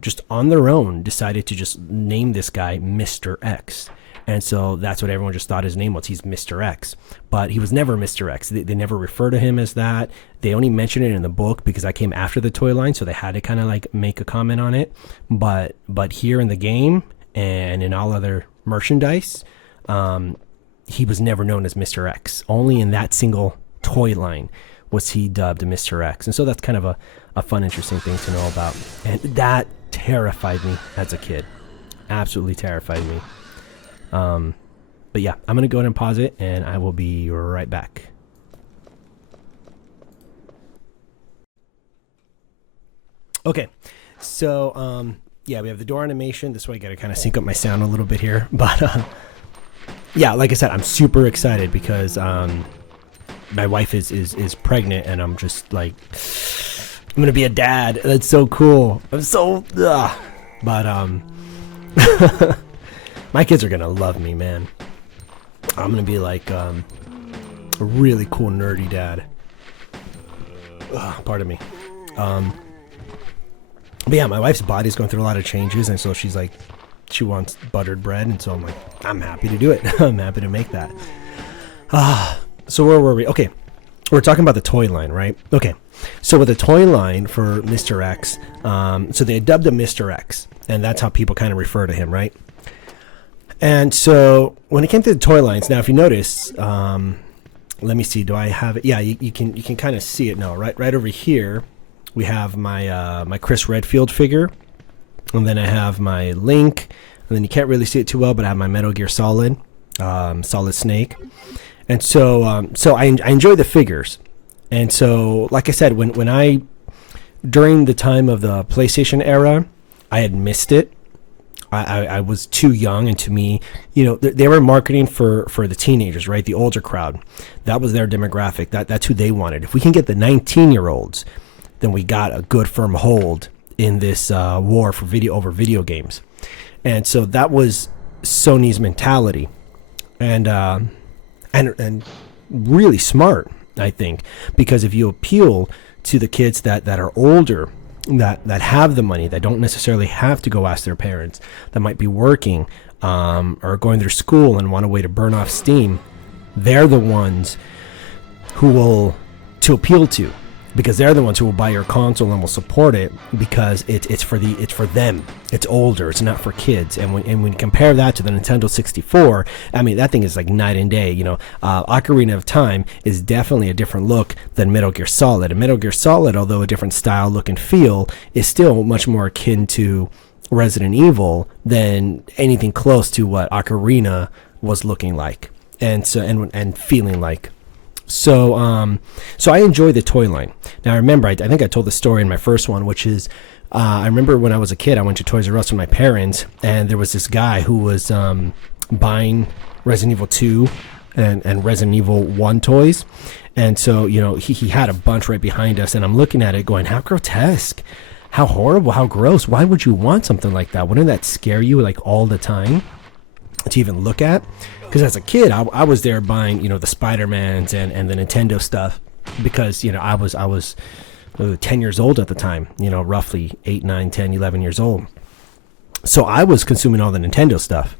just on their own decided to just name this guy Mr. X. And so that's what everyone just thought his name was. He's Mr. X. But he was never Mr. X. They never refer to him as that. They only mention it in the book because I came after the toy line, so they had to kind of like make a comment on it. But here in the game and in all other merchandise, he was never known as Mr. X. Only in that single toy line was he dubbed Mr. X. And so that's kind of a fun, interesting thing to know about. And that terrified me as a kid. Absolutely terrified me. But yeah, I'm going to go ahead and pause it, and I will be right back. Okay, so yeah, we have the door animation. This way I got to kind of sync up my sound a little bit here. But yeah, like I said, I'm super excited because my wife is pregnant, and I'm just like, I'm going to be a dad. That's so cool. I'm so, but my kids are going to love me, man. I'm going to be like a really cool, nerdy dad. Pardon me. But yeah, my wife's body's going through a lot of changes, and so she's like, she wants buttered bread, and so I'm like, I'm happy to do it. I'm happy to make that. So where were we? Okay, we're talking about the toy line, right? Okay, so with the toy line for Mr. X, so they dubbed him Mr. X, and that's how people kind of refer to him, right? And so when it came to the toy lines, now if you notice, let me see, do I have it? Yeah, you can kind of see it now, right over here. We have my my Chris Redfield figure, and then I have my Link, and then you can't really see it too well, but I have my Metal Gear Solid, Solid Snake, and so I enjoy the figures, and so like I said, when I during the time of the PlayStation era, I had missed it. I was too young, and to me, they were marketing for the teenagers, right? The older crowd. That was their demographic. That's who they wanted. If we can get the 19-year-olds, then we got a good firm hold in this war for video games. And so that was Sony's mentality, and really smart, I think, because if you appeal to the kids that are older, that have the money, that don't necessarily have to go ask their parents, that might be working or going through school and want a way to burn off steam, they're the ones who will to appeal to, because they're the ones who will buy your console and will support it because it's for them. It's older. It's not for kids. And when you compare that to the Nintendo 64, I mean, that thing is like night and day. Ocarina of Time is definitely a different look than Metal Gear Solid. And Metal Gear Solid, although a different style, look, and feel, is still much more akin to Resident Evil than anything close to what Ocarina was looking like and feeling like. So I enjoy the toy line. Now, I remember, I think I told the story in my first one, which is, I remember when I was a kid, I went to Toys R Us with my parents, and there was this guy who was buying Resident Evil 2 and Resident Evil 1 toys. And so, you know, he had a bunch right behind us, and I'm looking at it going, how grotesque, how horrible, how gross. Why would you want something like that? Wouldn't that scare you like all the time to even look at? Because as a kid, I was there buying, you know, the Spider-Mans and the Nintendo stuff, because, you know, I was 10 years old at the time, you know, roughly 8, 9, 10, 11 years old. So I was consuming all the Nintendo stuff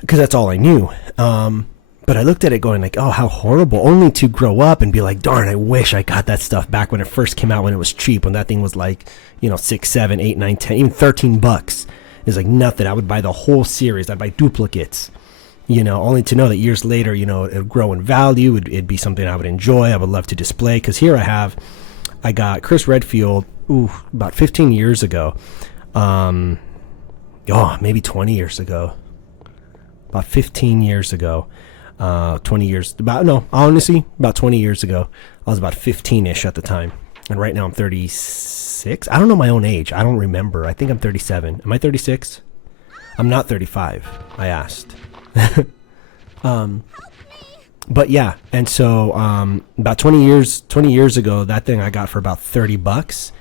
because that's all I knew. But I looked at it going like, oh, how horrible, only to grow up and be like, darn, I wish I got that stuff back when it first came out, when it was cheap, when that thing was like, you know, 6, 7, 8, 9, 10, even $13. It's like nothing. I would buy the whole series. I'd buy duplicates, you know, only to know that years later, you know, it would grow in value. It'd be something I would enjoy. I would love to display. Because here I got Chris Redfield, about 15 years ago. Maybe 20 years ago. About 15 years ago. 20 years, honestly, about 20 years ago. I was about 15-ish at the time. And right now I'm 36. I don't know my own age. I don't remember. I think I'm 37. Am I 36? I'm not 35. I asked. But yeah, and so about 20 years ago, that thing I got for about $30.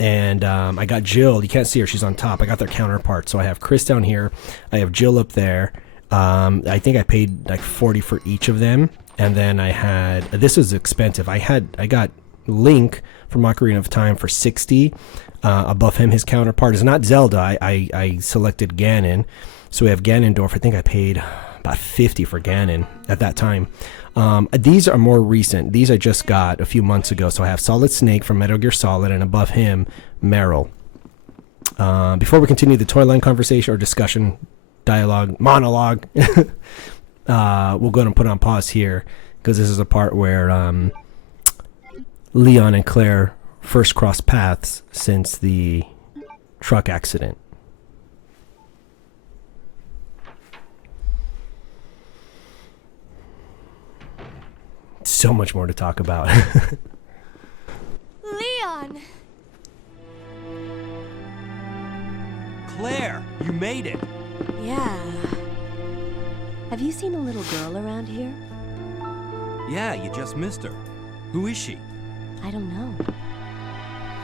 And I got Jill. You can't see her. She's on top. I got their counterpart. So I have Chris down here. I have Jill up there. I think I paid like $40 for each of them. And then I had, this was expensive. I got Link from Ocarina of Time for $60. Above him, his counterpart is not Zelda. I selected Ganon. So we have Ganondorf. I think I paid about $50 for Ganon at that time. These are more recent. These I just got a few months ago. So I have Solid Snake from Metal Gear Solid, and above him, Meryl. Before we continue the toy line conversation or discussion, monologue, we'll go ahead and put on pause here, because this is a part where Leon and Claire first crossed paths since the truck accident. So much more to talk about. Leon! Claire, you made it! Yeah. Have you seen a little girl around here? Yeah, you just missed her. Who is she? I don't know.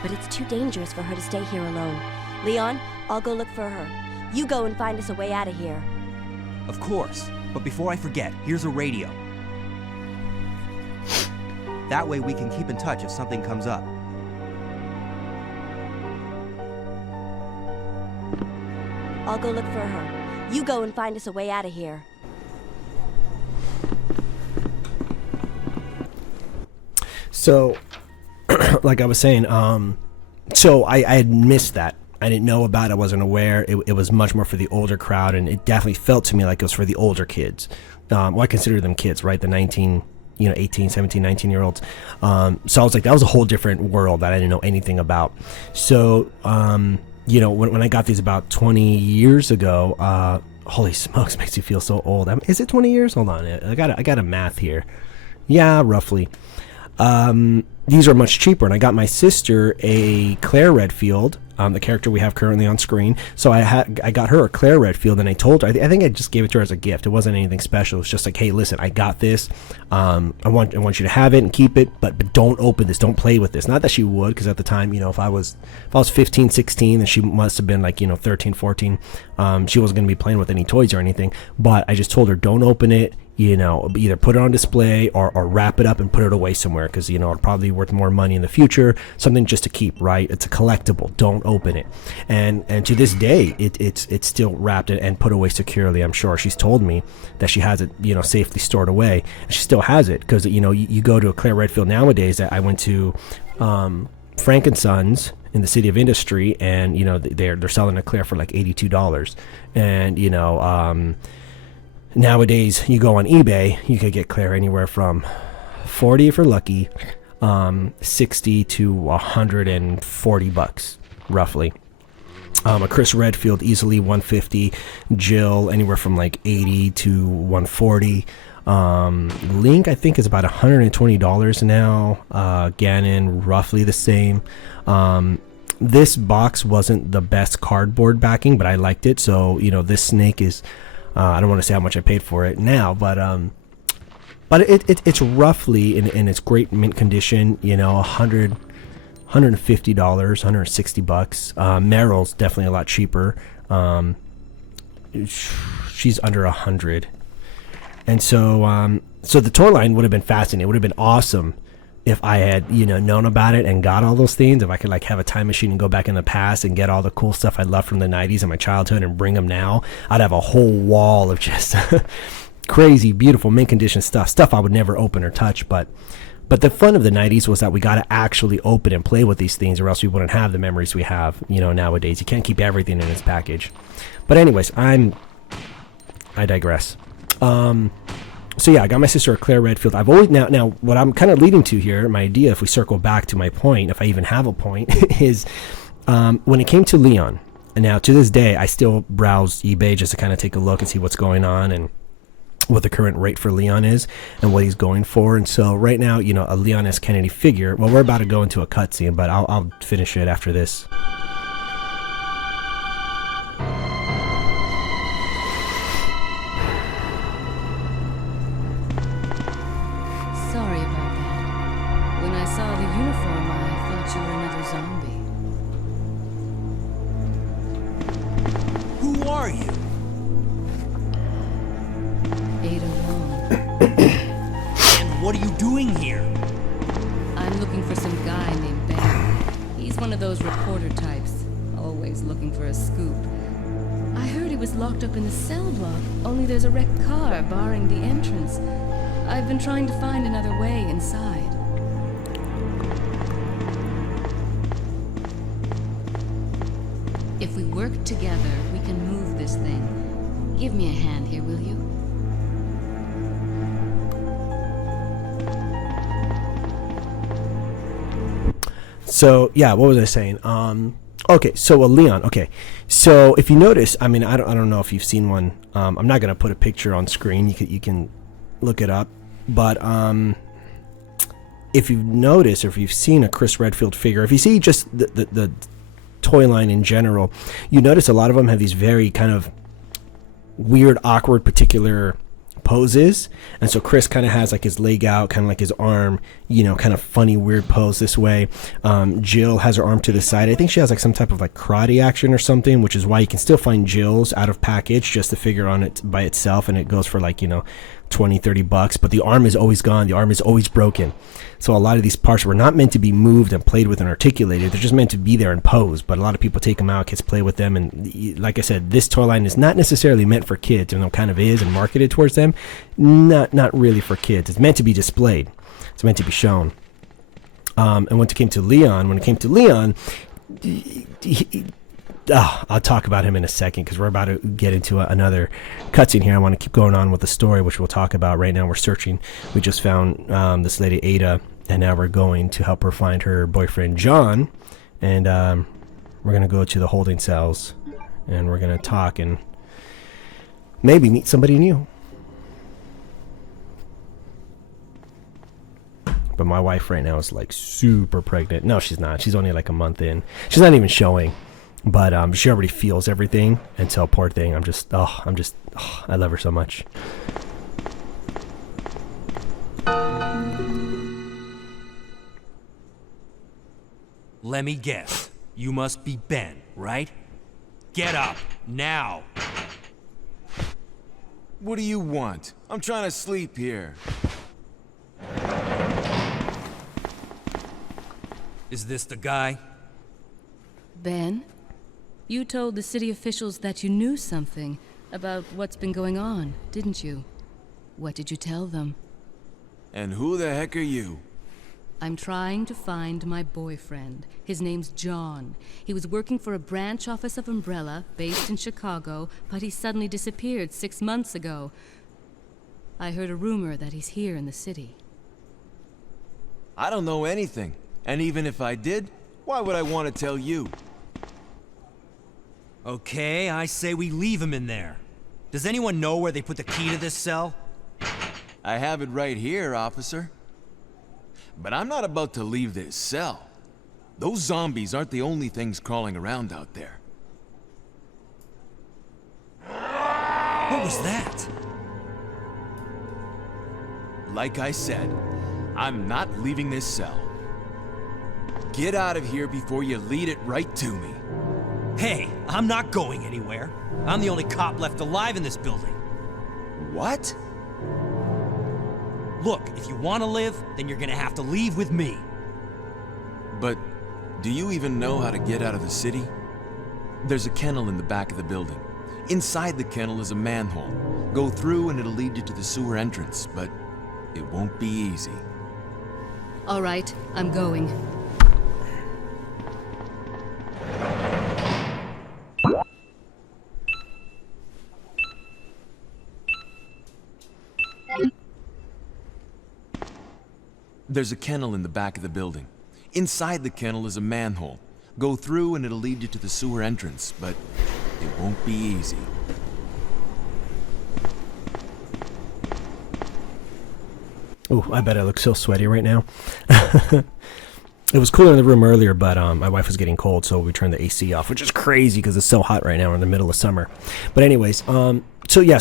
But it's too dangerous for her to stay here alone. Leon, I'll go look for her. You go and find us a way out of here. Of course. But before I forget, here's a radio. That way we can keep in touch if something comes up. I'll go look for her. You go and find us a way out of here. So, like I was saying, so I had missed that. I didn't know about it. I wasn't aware. It was much more for the older crowd, and it definitely felt to me like it was for the older kids. Well, I consider them kids, right? The 18, 17, 19-year-olds. So I was like, that was a whole different world that I didn't know anything about. So, when I got these about 20 years ago, holy smokes, makes you feel so old. Is it 20 years? Hold on. I got a math here. Yeah, roughly. These are much cheaper, and I got my sister a Claire Redfield, the character we have currently on screen. So I got her a Claire Redfield, and I told her, I think I just gave it to her as a gift. It wasn't anything special. It was just like, hey, listen, I got this. I want you to have it and keep it, but don't open this. Don't play with this. Not that she would, because at the time, if I was 15, 16, then she must have been like, 13, 14. She wasn't going to be playing with any toys or anything. But I just told her, don't open it. Either put it on display or wrap it up and put it away somewhere, because it'll probably be worth more money in the future. Something just to keep, right? It's a collectible. Don't open it. And to this day, it's still wrapped and put away securely. I'm sure she's told me that she has it, safely stored away. And she still has it, because you go to a Claire Redfield nowadays. I went to Frank & Sons in the City of Industry, and they're selling a Claire for like $82, and nowadays, you go on eBay, you could get Claire anywhere from $40 if you're lucky, $60 to $140, roughly. A Chris Redfield, easily $150. Jill, anywhere from like $80 to $140. Link, I think, is about $120 now. Ganon, roughly the same. This box wasn't the best cardboard backing, but I liked it. So, this snake is... I don't want to say how much I paid for it now, but but it's roughly in its great mint condition, you know, $150, $160. Meryl's definitely a lot cheaper. She's under 100. And so so the toy line would have been fascinating. It would have been awesome if I had, you know, known about it and got all those things. If I could like have a time machine and go back in the past and get all the cool stuff I loved from the 90s and my childhood and bring them now, I'd have a whole wall of just crazy, beautiful, mint condition stuff I would never open or touch. But the fun of the 90s was that we got to actually open and play with these things, or else we wouldn't have the memories we have, you know, nowadays. You can't keep everything in its package. But anyways, I digress. So yeah, I got my sister a Claire Redfield. I've always now what I'm kind of leading to here, my idea, if we circle back to my point, if I even have a point, is when it came to Leon. And now to this day, I still browse eBay just to kind of take a look and see what's going on and what the current rate for Leon is and what he's going for. And so right now, you know, a Leon S. Kennedy figure. Well, we're about to go into a cutscene, but I'll finish it after this. Sorry about that. When I saw the uniform, I thought you were another zombie. Who are you? Ada Wong. And what are you doing here? I'm looking for some guy named Ben. He's one of those reporter types, always looking for a scoop. I heard he was locked up in the cell block, only there's a wrecked car barring the entrance. I've been trying to find another way inside. If we work together, we can move this thing. Give me a hand here, will you? So yeah, what was I saying? Okay, so Leon. Okay, so if you notice, I mean, I don't know if you've seen one. I'm not gonna put a picture on screen. You can look it up. But if you've noticed, or if you've seen a Chris Redfield figure, if you see just the toy line in general, you notice a lot of them have these very kind of weird, awkward, particular poses. And so Chris kind of has like his leg out, kind of like his arm, you know, kind of funny, weird pose this way. Jill has her arm to the side. I think she has like some type of like karate action or something, which is why you can still find Jill's out of package, just the figure on it by itself, and it goes for like, you know, $20-$30, but the arm is always gone, the arm is always broken. So a lot of these parts were not meant to be moved and played with and articulated. They're just meant to be there and pose. But a lot of people take them out, kids play with them, and like I said, this toy line is not necessarily meant for kids, even though it kind of is and marketed towards them. Not really for kids. It's meant to be displayed. It's meant to be shown. And when it came to Leon, I'll talk about him in a second, because we're about to get into another cutscene here. I want to keep going on with the story, which we'll talk about. Right now we're searching. We just found this lady Ada, and now we're going to help her find her boyfriend John, and we're going to go to the holding cells, and we're going to talk and maybe meet somebody new. But my wife right now is like super pregnant. No, she's not. She's only like a month in. She's not even showing. But she already feels everything, and so poor thing. I love her so much. Let me guess. You must be Ben, right? Get up, now! What do you want? I'm trying to sleep here. Is this the guy? Ben? You told the city officials that you knew something about what's been going on, didn't you? What did you tell them? And who the heck are you? I'm trying to find my boyfriend. His name's John. He was working for a branch office of Umbrella, based in Chicago, but he suddenly disappeared 6 months ago. I heard a rumor that he's here in the city. I don't know anything. And even if I did, why would I want to tell you? Okay, I say we leave him in there. Does anyone know where they put the key to this cell? I have it right here, officer. But I'm not about to leave this cell. Those zombies aren't the only things crawling around out there. What was that? like I said, I'm not leaving this cell. Get out of here before you lead it right to me. Hey, I'm not going anywhere. I'm the only cop left alive in this building. What? Look, if you want to live, then you're gonna have to leave with me. But do you even know how to get out of the city? There's a kennel in the back of the building. Inside the kennel is a manhole. Go through and it'll lead you to the sewer entrance, but it won't be easy. All right, I'm going. There's a kennel in the back of the building. Inside the kennel is a manhole. Go through and it'll lead you to the sewer entrance, but it won't be easy. Oh, I bet I look so sweaty right now. It was cooler in the room earlier, but my wife was getting cold, so we turned the AC off, which is crazy because it's so hot right now. We're in the middle of summer. But anyways, so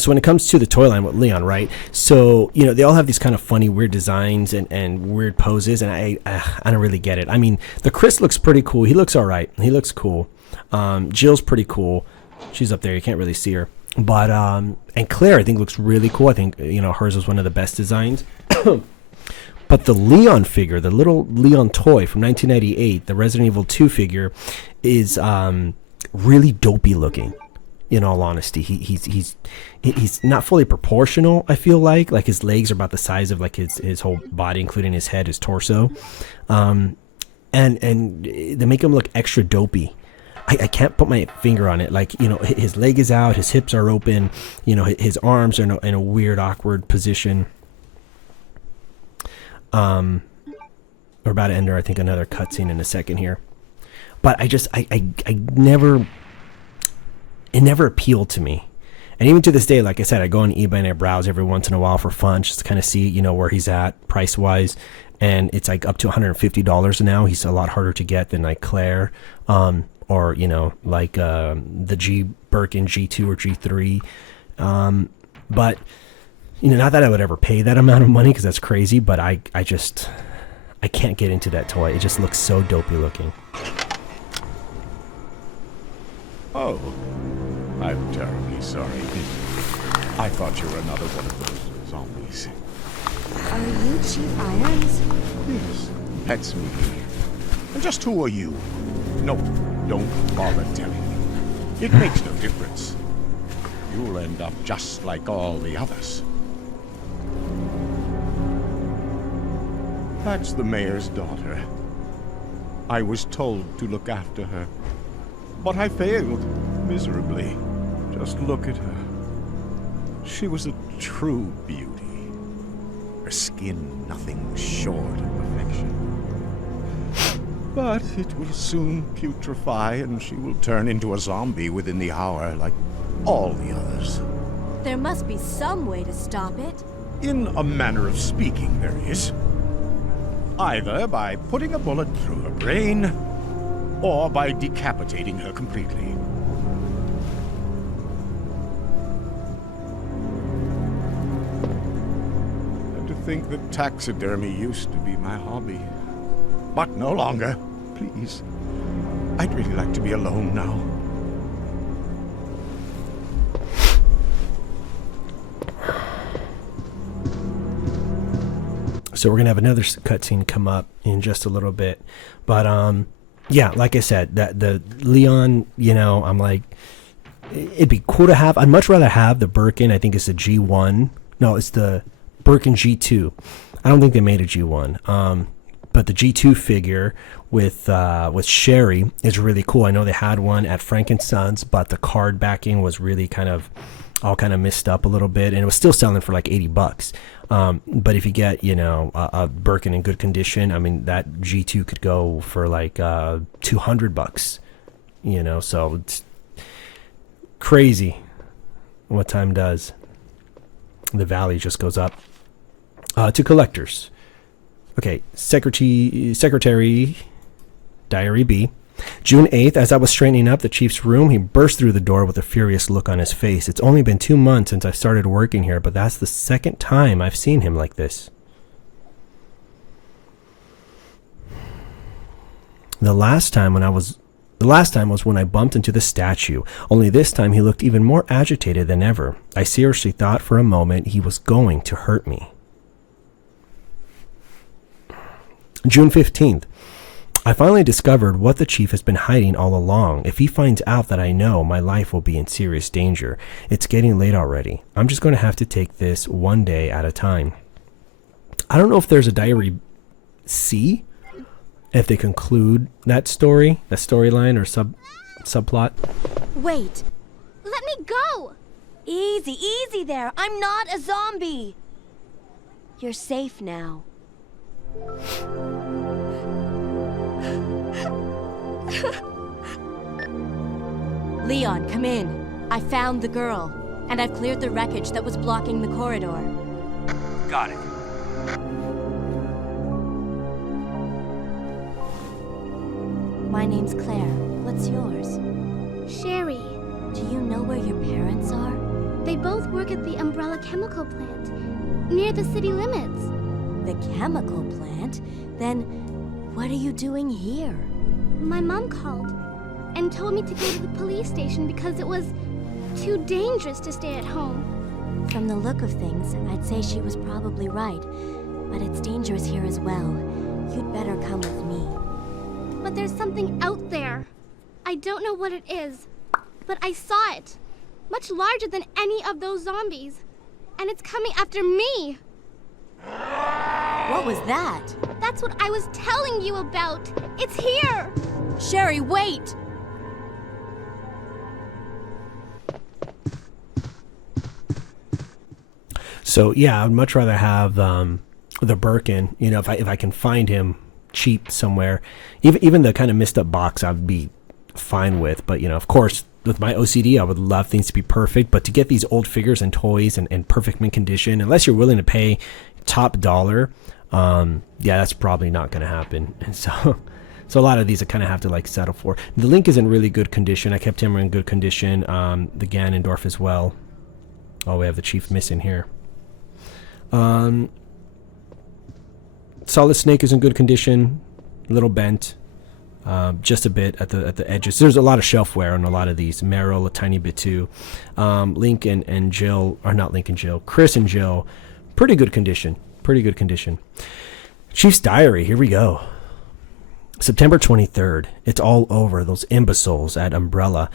when it comes to the toy line with Leon, right? So, they all have these kind of funny, weird designs and weird poses, and I don't really get it. I mean, the Chris looks pretty cool. He looks all right. He looks cool. Jill's pretty cool. She's up there. You can't really see her. But, and Claire, I think, looks really cool. I think, hers was one of the best designs. But the Leon figure, the little Leon toy from 1998, the Resident Evil 2 figure, is really dopey looking. In all honesty, he's not fully proportional. I feel like his legs are about the size of like his whole body, including his head, his torso, and they make him look extra dopey. I can't put my finger on it. Like, his leg is out, his hips are open, his arms are in a weird, awkward position. We're about to enter, I think, another cutscene in a second here. But I never, it never appealed to me. And even to this day, like I said, I go on eBay and I browse every once in a while for fun, just to kind of see, where he's at price-wise. And it's like up to $150 now. He's a lot harder to get than like Claire, or, like the G Birkin G2 or G3. But... not that I would ever pay that amount of money because that's crazy, but I can't get into that toy. It just looks so dopey looking. Oh, I'm terribly sorry. I thought you were another one of those zombies. Are you Chief Irons? Yes, that's me. And just who are you? No, don't bother telling me. It makes no difference. You'll end up just like all the others. That's the mayor's daughter. I was told to look after her, but I failed miserably. Just look at her. She was a true beauty. Her skin nothing short of perfection. But it will soon putrefy, and she will turn into a zombie within the hour, like all the others. There must be some way to stop it. In a manner of speaking, there is. Either by putting a bullet through her brain, or by decapitating her completely. And to think that taxidermy used to be my hobby. But no longer. Please. I'd really like to be alone now. So we're gonna have another cutscene come up in just a little bit, but yeah, like I said, that the Leon, I'm like, it'd be cool to have. I'd much rather have the Birkin. I think it's the G1. No, it's the Birkin G2. I don't think they made a G1. But the G2 figure with Sherry is really cool. I know they had one at Frank & Sons, but the card backing was really kind of messed up a little bit, and it was still selling for like $80. But if you get, a Birkin in good condition, I mean, that G2 could go for like $200. So it's crazy what time does. The value just goes up. To collectors. Okay, Secretary Diary B. June 8th, as I was straightening up the chief's room, he burst through the door with a furious look on his face. It's only been 2 months since I started working here, but that's the second time I've seen him like this. The last time was when I bumped into the statue, only this time he looked even more agitated than ever. I seriously thought for a moment he was going to hurt me. June 15th. I finally discovered what the chief has been hiding all along. If he finds out that I know, my life will be in serious danger. It's getting late already. I'm just going to have to take this one day at a time. I don't know if there's a diary C, if they conclude that story, that storyline or subplot. Wait! Let me go! Easy, easy there. I'm not a zombie. You're safe now. Leon, come in. I found the girl, and I've cleared the wreckage that was blocking the corridor. Got it. My name's Claire. What's yours? Sherry. Do you know where your parents are? They both work at the Umbrella Chemical Plant, near the city limits. The chemical plant? Then what are you doing here? My mom called and told me to go to the police station because it was too dangerous to stay at home. From the look of things, I'd say she was probably right. But it's dangerous here as well. You'd better come with me. But there's something out there. I don't know what it is, but I saw it. Much larger than any of those zombies. And it's coming after me. What was that? That's what I was telling you about. It's here. Sherry, wait! So yeah, I'd much rather have the Birkin. You know, if I can find him cheap somewhere, even the kind of messed up box, I'd be fine with. But you know, of course, with my OCD, I would love things to be perfect. But to get these old figures and toys in perfect mint condition, unless you're willing to pay top dollar, yeah, that's probably not going to happen. And so a lot of these I kind of have to like settle for. The Link is in really good condition. I kept him in good condition. The Ganondorf as well. Oh, we have the Chief missing here. Solid Snake is in good condition, a little bent, just a bit at the edges. There's a lot of shelf wear on a lot of these. Meryl a tiny bit too. Link and Jill, or not Link and Jill, Chris and Jill, pretty good condition. Chief's Diary, here we go. September 23rd. It's all over. Those imbeciles at Umbrella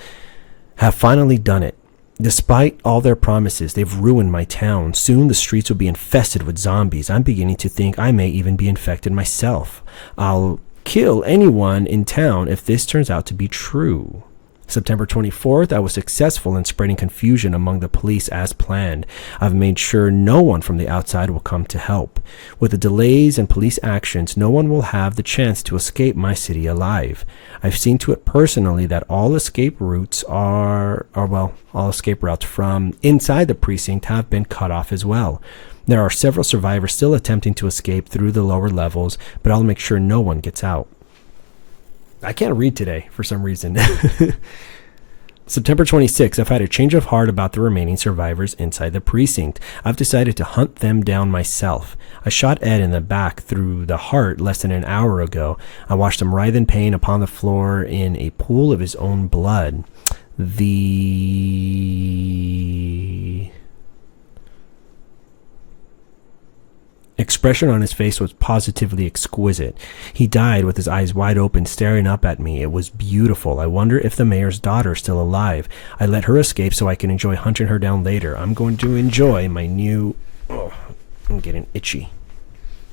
have finally done it. Despite all their promises, they've ruined my town. Soon the streets will be infested with zombies. I'm beginning to think I may even be infected myself. I'll kill anyone in town if this turns out to be true. September 24th, I was successful in spreading confusion among the police as planned. I've made sure no one from the outside will come to help. With the delays and police actions, no one will have the chance to escape my city alive. I've seen to it personally that all escape routes all escape routes from inside the precinct have been cut off as well. There are several survivors still attempting to escape through the lower levels, but I'll make sure no one gets out. I can't read today for some reason. September 26th, I've had a change of heart about the remaining survivors inside the precinct. I've decided to hunt them down myself. I shot Ed in the back through the heart less than an hour ago. I watched him writhe in pain upon the floor in a pool of his own blood. The expression on his face was positively exquisite. He died with his eyes wide open, staring up at me. It was beautiful. I wonder if the mayor's daughter is still alive. I let her escape so I can enjoy hunting her down later. I'm going to enjoy my new... Oh, I'm getting itchy.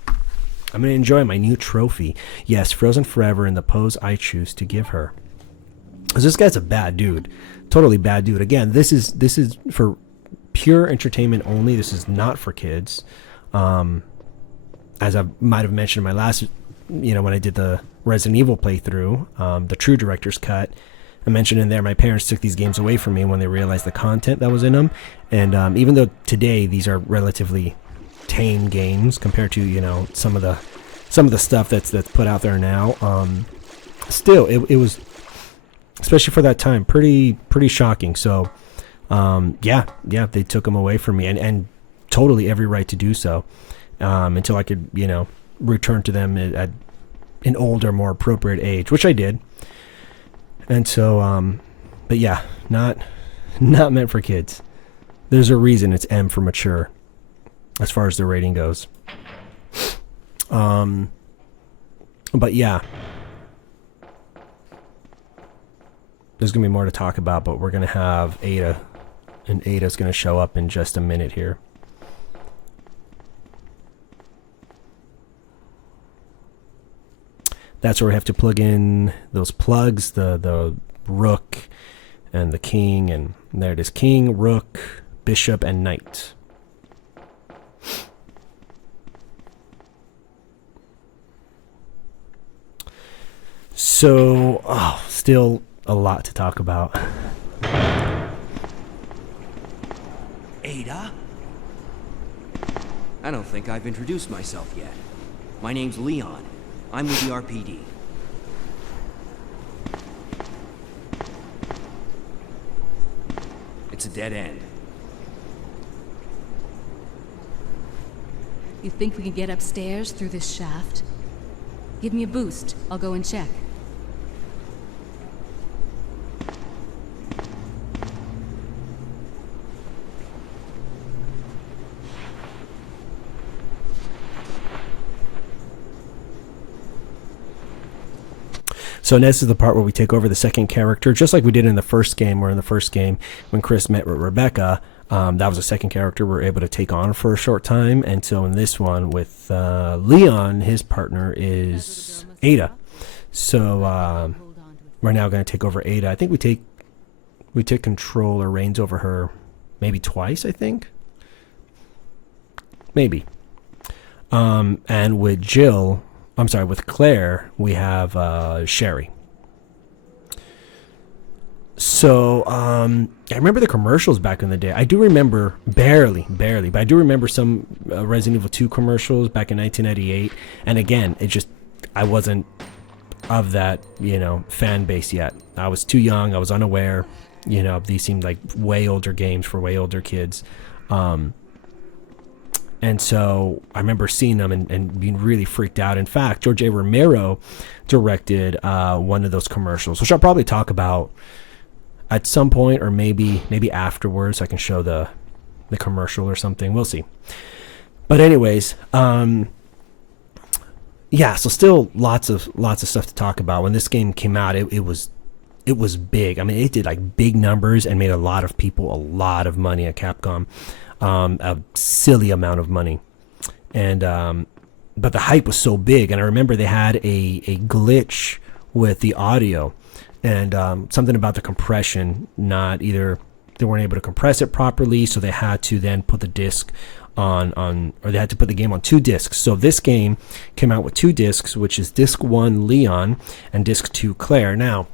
I'm going to enjoy my new trophy. Yes, frozen forever in the pose I choose to give her. Because this guy's a bad dude. Totally bad dude. Again, this is for pure entertainment only. This is not for kids. As I might have mentioned in my last, when I did the Resident Evil playthrough, the true director's cut, I mentioned in there my parents took these games away from me when they realized the content that was in them. And even though today these are relatively tame games compared to, some of the stuff that's put out there now, still it was, especially for that time, pretty shocking. So yeah, they took them away from me, and totally every right to do so. Until I could, return to them an older, more appropriate age, which I did. And so, but yeah, not meant for kids. There's a reason it's M for mature, as far as the rating goes. But yeah, there's gonna be more to talk about, but we're gonna have Ada, and Ada's gonna show up in just a minute here. That's where we have to plug in those plugs, the rook and the king, and there it is, king, rook, bishop, and knight. So, still a lot to talk about. Ada? I don't think I've introduced myself yet. My name's Leon. I'm with the RPD. It's a dead end. You think we can get upstairs through this shaft? Give me a boost. I'll go and check. So this is the part where we take over the second character, just like we did in the first game, where in the first game, when Chris met with Rebecca, that was a second character we were able to take on for a short time. And so in this one with Leon, his partner is Ada. So we're now going to take over Ada. I think we take control or reins over her maybe twice, I think. Maybe. And with Jill... I'm sorry, with Claire, we have Sherry. So, I remember the commercials back in the day. I do remember, barely, but I do remember some Resident Evil 2 commercials back in 1998. And again, I wasn't of that, fan base yet. I was too young, I was unaware. These seemed like way older games for way older kids. And so I remember seeing them and being really freaked out. In fact, George A. Romero directed one of those commercials, which I'll probably talk about at some point, or maybe afterwards. I can show the commercial or something. We'll see. But anyways, yeah. So still lots of stuff to talk about. When this game came out, it was big. I mean, it did like big numbers and made a lot of people a lot of money at Capcom. A silly amount of money, and but the hype was so big. And I remember they had a glitch with the audio, and something about the compression. They weren't able to compress it properly, so they had to then put the disc or they had to put the game on 2 discs. So this game came out with 2 discs, which is disc 1 Leon and disc 2 Claire. Now,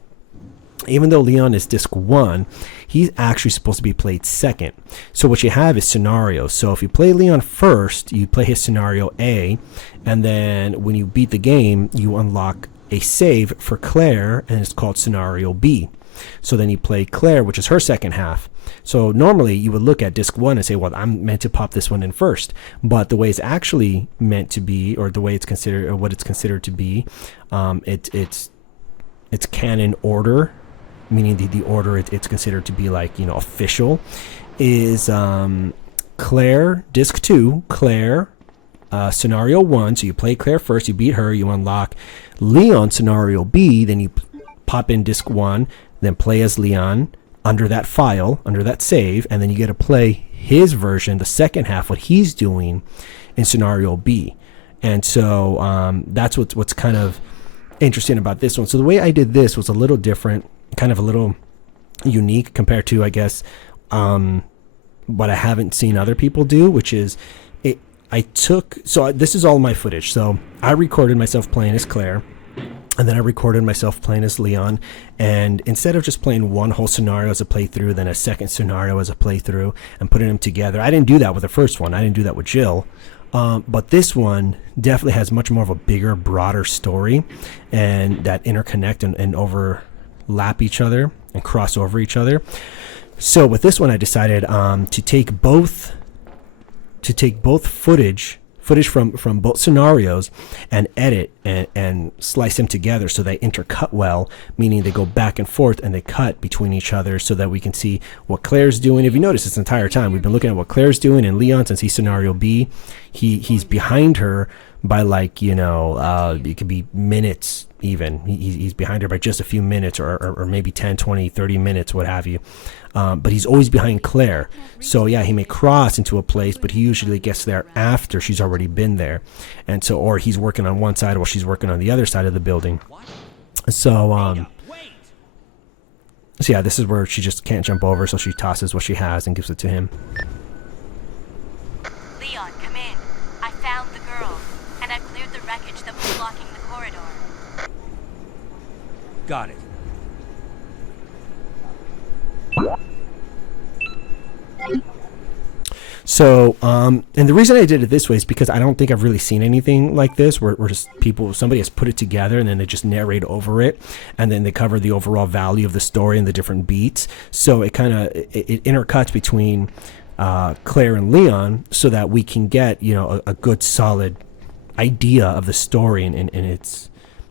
even though Leon is disc 1, he's actually supposed to be played second. So what you have is scenarios. So if you play Leon first, you play his scenario A, and then when you beat the game, you unlock a save for Claire, and it's called scenario B. So then you play Claire, which is her second half. So normally you would look at disc 1 and say, well, I'm meant to pop this one in first. But the way it's actually meant to be, or the way it's considered, or what it's considered to be, it's canon order. Meaning the order it's considered to be like, official, is Claire, disc 2, Claire, scenario 1. So you play Claire first, you beat her, you unlock Leon scenario B, then you pop in disc 1, then play as Leon under that file, under that save, and then you get to play his version, the second half, what he's doing in scenario B. And so that's what's kind of interesting about this one. So the way I did this was a little different, kind of a little unique compared to, I guess, what I haven't seen other people do, which is this is all my footage. So I recorded myself playing as Claire, and then I recorded myself playing as Leon, and instead of just playing one whole scenario as a playthrough, then a second scenario as a playthrough, and putting them together, I didn't do that with the first one. I didn't do that with Jill. But this one definitely has much more of a bigger, broader story, and that interconnect and overlap each other and cross over each other. So with this one, I decided to take both footage footage from both scenarios and edit and slice them together so they intercut well, meaning they go back and forth and they cut between each other so that we can see what Claire's doing. If you notice, this entire time we've been looking at what Claire's doing, and Leon, since he's scenario B, he's behind her by like, you know, it could be minutes even. He's behind her by just a few minutes or maybe 10, 20, 30 minutes, what have you. But he's always behind Claire. So yeah, he may cross into a place, but he usually gets there after she's already been there. And so, or he's working on one side while she's working on the other side of the building. So, so yeah, this is where she just can't jump over, so she tosses what she has and gives it to him. Leon, come in. I found the girl, and I've cleared the wreckage that was blocking the corridor. Got it. So, and the reason I did it this way is because I don't think I've really seen anything like this where just somebody has put it together and then they just narrate over it and then they cover the overall value of the story and the different beats. So it kind of, it intercuts between Claire and Leon so that we can get, you know, a good solid idea of the story and its,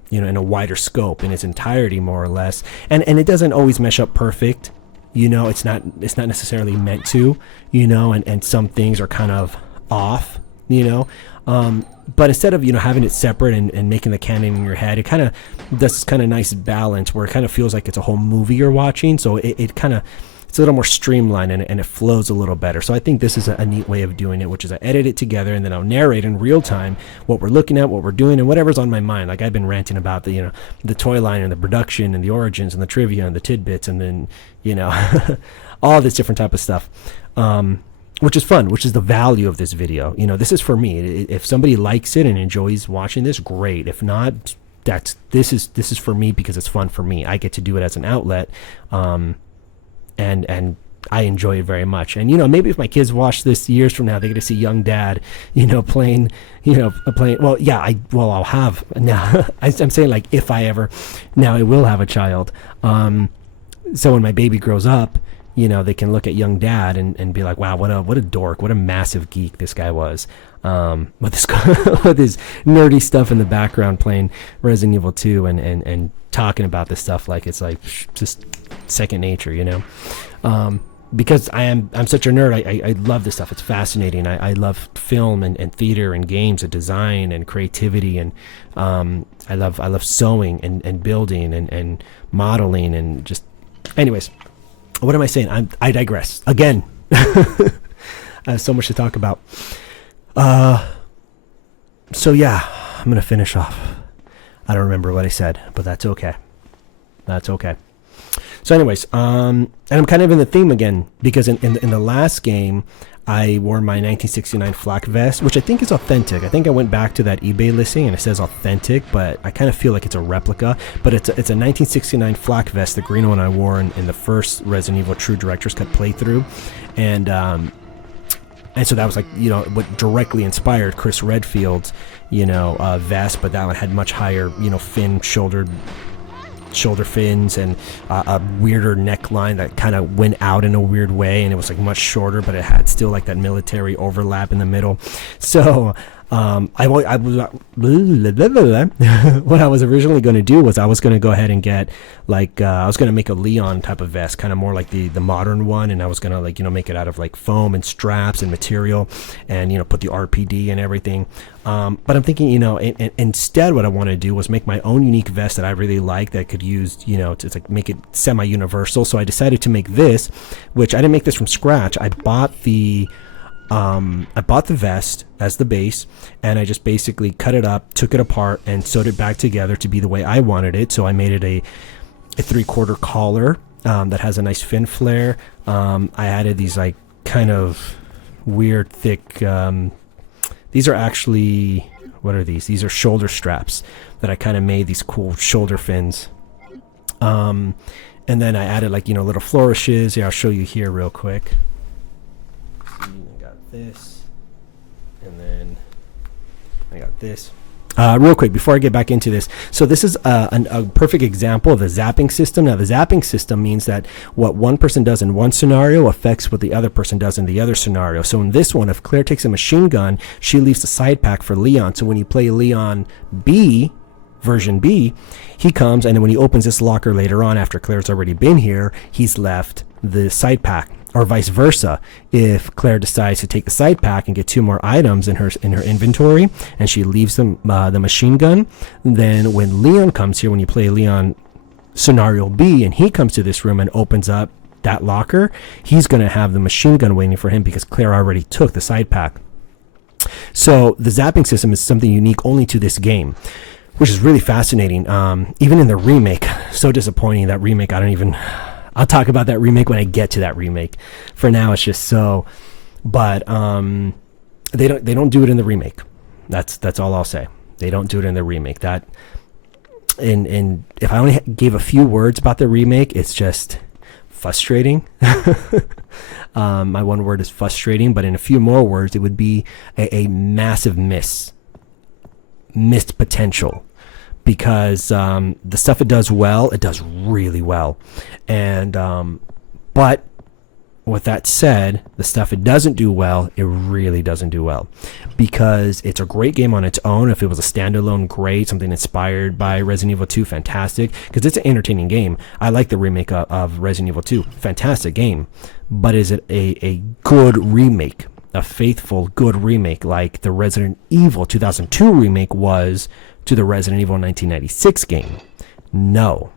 you know, in a wider scope in its entirety, more or less. And it doesn't always mesh up perfect. You know, it's not necessarily meant to, you know, and some things are kind of off, you know. But instead of, you know, having it separate and making the canon in your head, it kind of does this kind of nice balance where it kind of feels like it's a whole movie you're watching. So it kind of, it's a little more streamlined and it flows a little better. So I think this is a neat way of doing it, which is I edit it together and then I'll narrate in real time what we're looking at, what we're doing, and whatever's on my mind. Like I've been ranting about the, you know, the toy line and the production and the origins and the trivia and the tidbits and then, you know, all this different type of stuff, which is fun, which is the value of this video. You know, this is for me. If somebody likes it and enjoys watching this, great. If not, this is for me because it's fun for me. I get to do it as an outlet. And I enjoy it very much. And, you know, maybe if my kids watch this years from now, they get to see young dad, you know, playing, well, yeah, I'll have now. I'm saying like if I ever, now I will have a child. So when my baby grows up, you know, they can look at young dad and be like, wow, what a dork, what a massive geek this guy was. With this with his nerdy stuff in the background playing Resident Evil 2 and talking about this stuff like it's like just second nature, you know. Because I'm such a nerd, I love this stuff. It's fascinating. I love film and theater and games and design and creativity and I love sewing and building and modeling and just, anyways, what am I saying? I digress again. I have so much to talk about. So yeah, I'm gonna finish off. I don't remember what I said, but that's okay. That's okay. So anyways, and I'm kind of in the theme again because in the last game, I wore my 1969 flak vest, which I think is authentic. I think I went back to that eBay listing and it says authentic, but I kind of feel like it's a replica. But it's a 1969 flak vest, the green one I wore in the first Resident Evil True Director's Cut playthrough, and so that was like, you know, what directly inspired Chris Redfield's, you know, vest, but that one had much higher, you know, shoulder fins and a weirder neckline that kind of went out in a weird way, and it was like much shorter, but it had still like that military overlap in the middle. So what I was originally going to do was I was going to go ahead and get like I was going to make a Leon type of vest, kind of more like the modern one, and I was going to like, you know, make it out of like foam and straps and material and, you know, put the RPD and everything. But I'm thinking, you know, instead what I want to do was make my own unique vest that I really like that could use, you know, to like make it semi-universal. So I decided to make this, which I didn't make this from scratch. I bought the vest as the base, and I just basically cut it up, took it apart, and sewed it back together to be the way I wanted it. So I made it a 3/4 collar that has a nice fin flare. I added these like kind of weird thick, these are actually, what are these? These are shoulder straps that I kind of made, these cool shoulder fins. And then I added like, you know, little flourishes. Here, I'll show you here real quick. This, and then I got this. Real quick, before I get back into this, so this is a perfect example of the zapping system. Now, the zapping system means that what one person does in one scenario affects what the other person does in the other scenario. So in this one, if Claire takes a machine gun, she leaves the side pack for Leon. So when you play Leon B, version B, he comes, and then when he opens this locker later on, after Claire's already been here, he's left the side pack. Or vice versa, if Claire decides to take the side pack and get 2 more items in her inventory, and she leaves the machine gun, then when Leon comes here, when you play Leon scenario B, and he comes to this room and opens up that locker, he's going to have the machine gun waiting for him because Claire already took the side pack. So the zapping system is something unique only to this game, which is really fascinating. Even in the remake, so disappointing, that remake. I'll talk about that remake when I get to that remake. For now, it's just so. But they don't do it in the remake. That's all I'll say. They don't do it in the remake. That and if I only gave a few words about the remake, it's just frustrating. My one word is frustrating. But in a few more words, it would be a massive missed potential. Because the stuff it does well, it does really well. And but with that said, the stuff it doesn't do well, it really doesn't do well. Because it's a great game on its own. If it was a standalone, great, something inspired by Resident Evil 2, fantastic. Because it's an entertaining game. I like the remake of Resident Evil 2. Fantastic game. But is it a good remake? A faithful, good remake like the Resident Evil 2002 remake was to the Resident Evil 1996 game? No.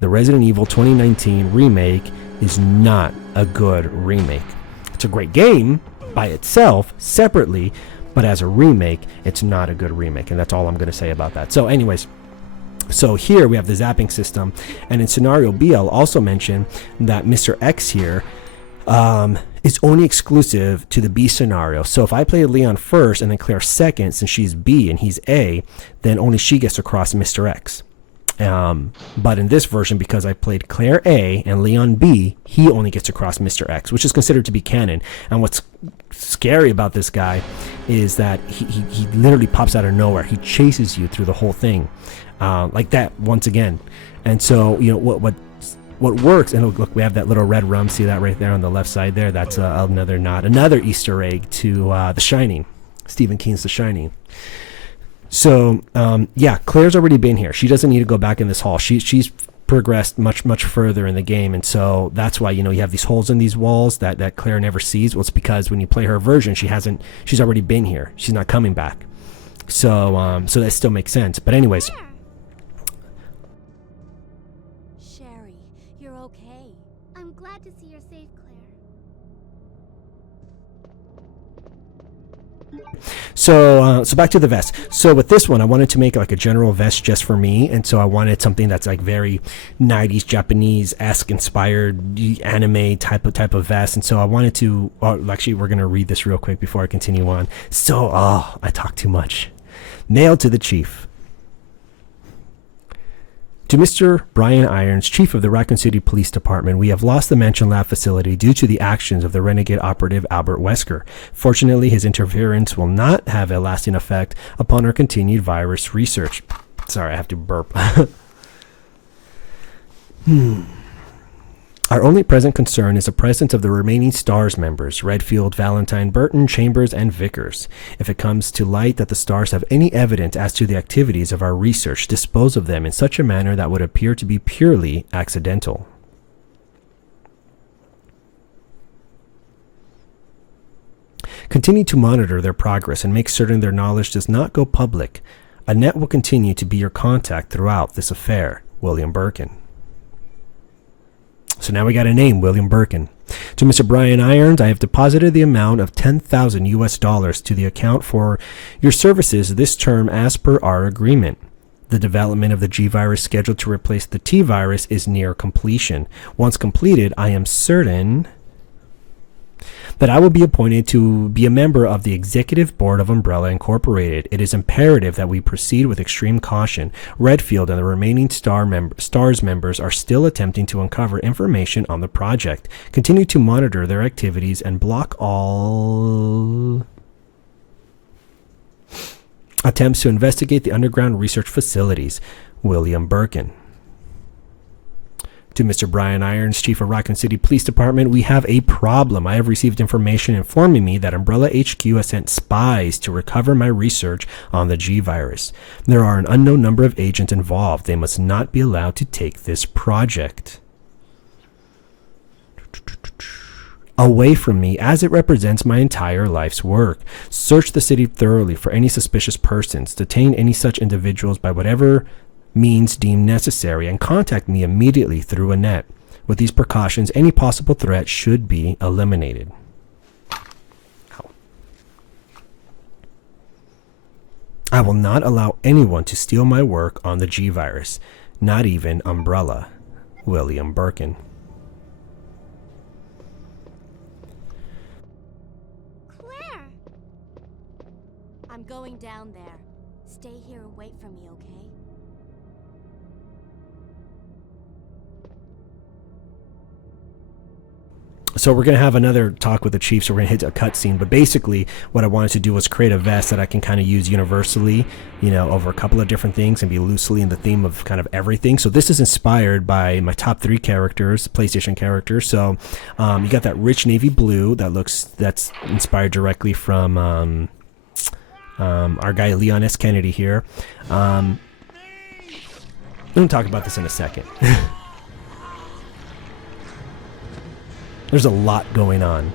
The Resident Evil 2019 remake is not a good remake. It's a great game by itself, separately, but as a remake, it's not a good remake, and that's all I'm going to say about that. So anyways, so here we have the zapping system, and in scenario B, I'll also mention that Mr. X here is only exclusive to the B scenario. So if I play Leon first and then Claire second, since she's B and he's A, then only she gets to cross Mr. X. But in this version, because I played Claire A and Leon B, he only gets to cross Mr. X, which is considered to be canon. And what's scary about this guy is that he literally pops out of nowhere. He chases you through the whole thing, like that once again. And so, you know, what works, and look, we have that little red rum. See that right there on the left side there? That's another Easter egg to The Shining, Stephen King's The Shining. So, yeah, Claire's already been here. She doesn't need to go back in this hall. She's progressed much further in the game, and so that's why, you know, you have these holes in these walls that Claire never sees. Well, it's because when you play her version, she's already been here. She's not coming back. So that still makes sense. But anyways. I'm glad to see you're safe, Claire. So back to the vest. So with this one, I wanted to make like a general vest just for me, and so I wanted something that's like very 90s Japanese-esque inspired anime type of vest. And so I wanted to. Actually, we're gonna read this real quick before I continue on. So I talk too much. Mail to the Chief. To Mr. Brian Irons, Chief of the Raccoon City Police Department, we have lost the Mansion Lab facility due to the actions of the renegade operative Albert Wesker. Fortunately, his interference will not have a lasting effect upon our continued virus research. Sorry, I have to burp. Our only present concern is the presence of the remaining STARS members, Redfield, Valentine, Burton, Chambers, and Vickers. If it comes to light that the STARS have any evidence as to the activities of our research, dispose of them in such a manner that would appear to be purely accidental. Continue to monitor their progress and make certain their knowledge does not go public. Annette will continue to be your contact throughout this affair. William Birkin. So now we got a name, William Birkin. To Mr. Brian Irons, I have deposited the amount of $10,000 US to the account for your services this term as per our agreement. The development of the G-Virus scheduled to replace the T-Virus is near completion. Once completed, I am certain that I will be appointed to be a member of the Executive Board of Umbrella Incorporated. It is imperative that we proceed with extreme caution. Redfield and the remaining STARS members are still attempting to uncover information on the project. Continue to monitor their activities and block all... Attempts to investigate the underground research facilities. William Birkin. To Mr. Brian Irons, Chief of Raccoon City Police Department, we have a problem. I have received information informing me that Umbrella HQ has sent spies to recover my research on the G-Virus. There are an unknown number of agents involved. They must not be allowed to take this project away from me, as it represents my entire life's work. Search the city thoroughly for any suspicious persons. Detain any such individuals by whatever means deemed necessary, and contact me immediately through a net. With these precautions, any possible threat should be eliminated. I will not allow anyone to steal my work on the G-Virus, not even Umbrella. William Birkin. Claire! I'm going down there. Stay here and wait for me, okay? So we're going to have another talk with the chief, so we're going to hit a cutscene. But basically, what I wanted to do was create a vest that I can kind of use universally, you know, over a couple of different things and be loosely in the theme of kind of everything. So this is inspired by my top 3 characters, PlayStation characters. So you got that rich navy blue that's inspired directly from our guy Leon S. Kennedy here. I'm going to talk about this in a second. There's a lot going on.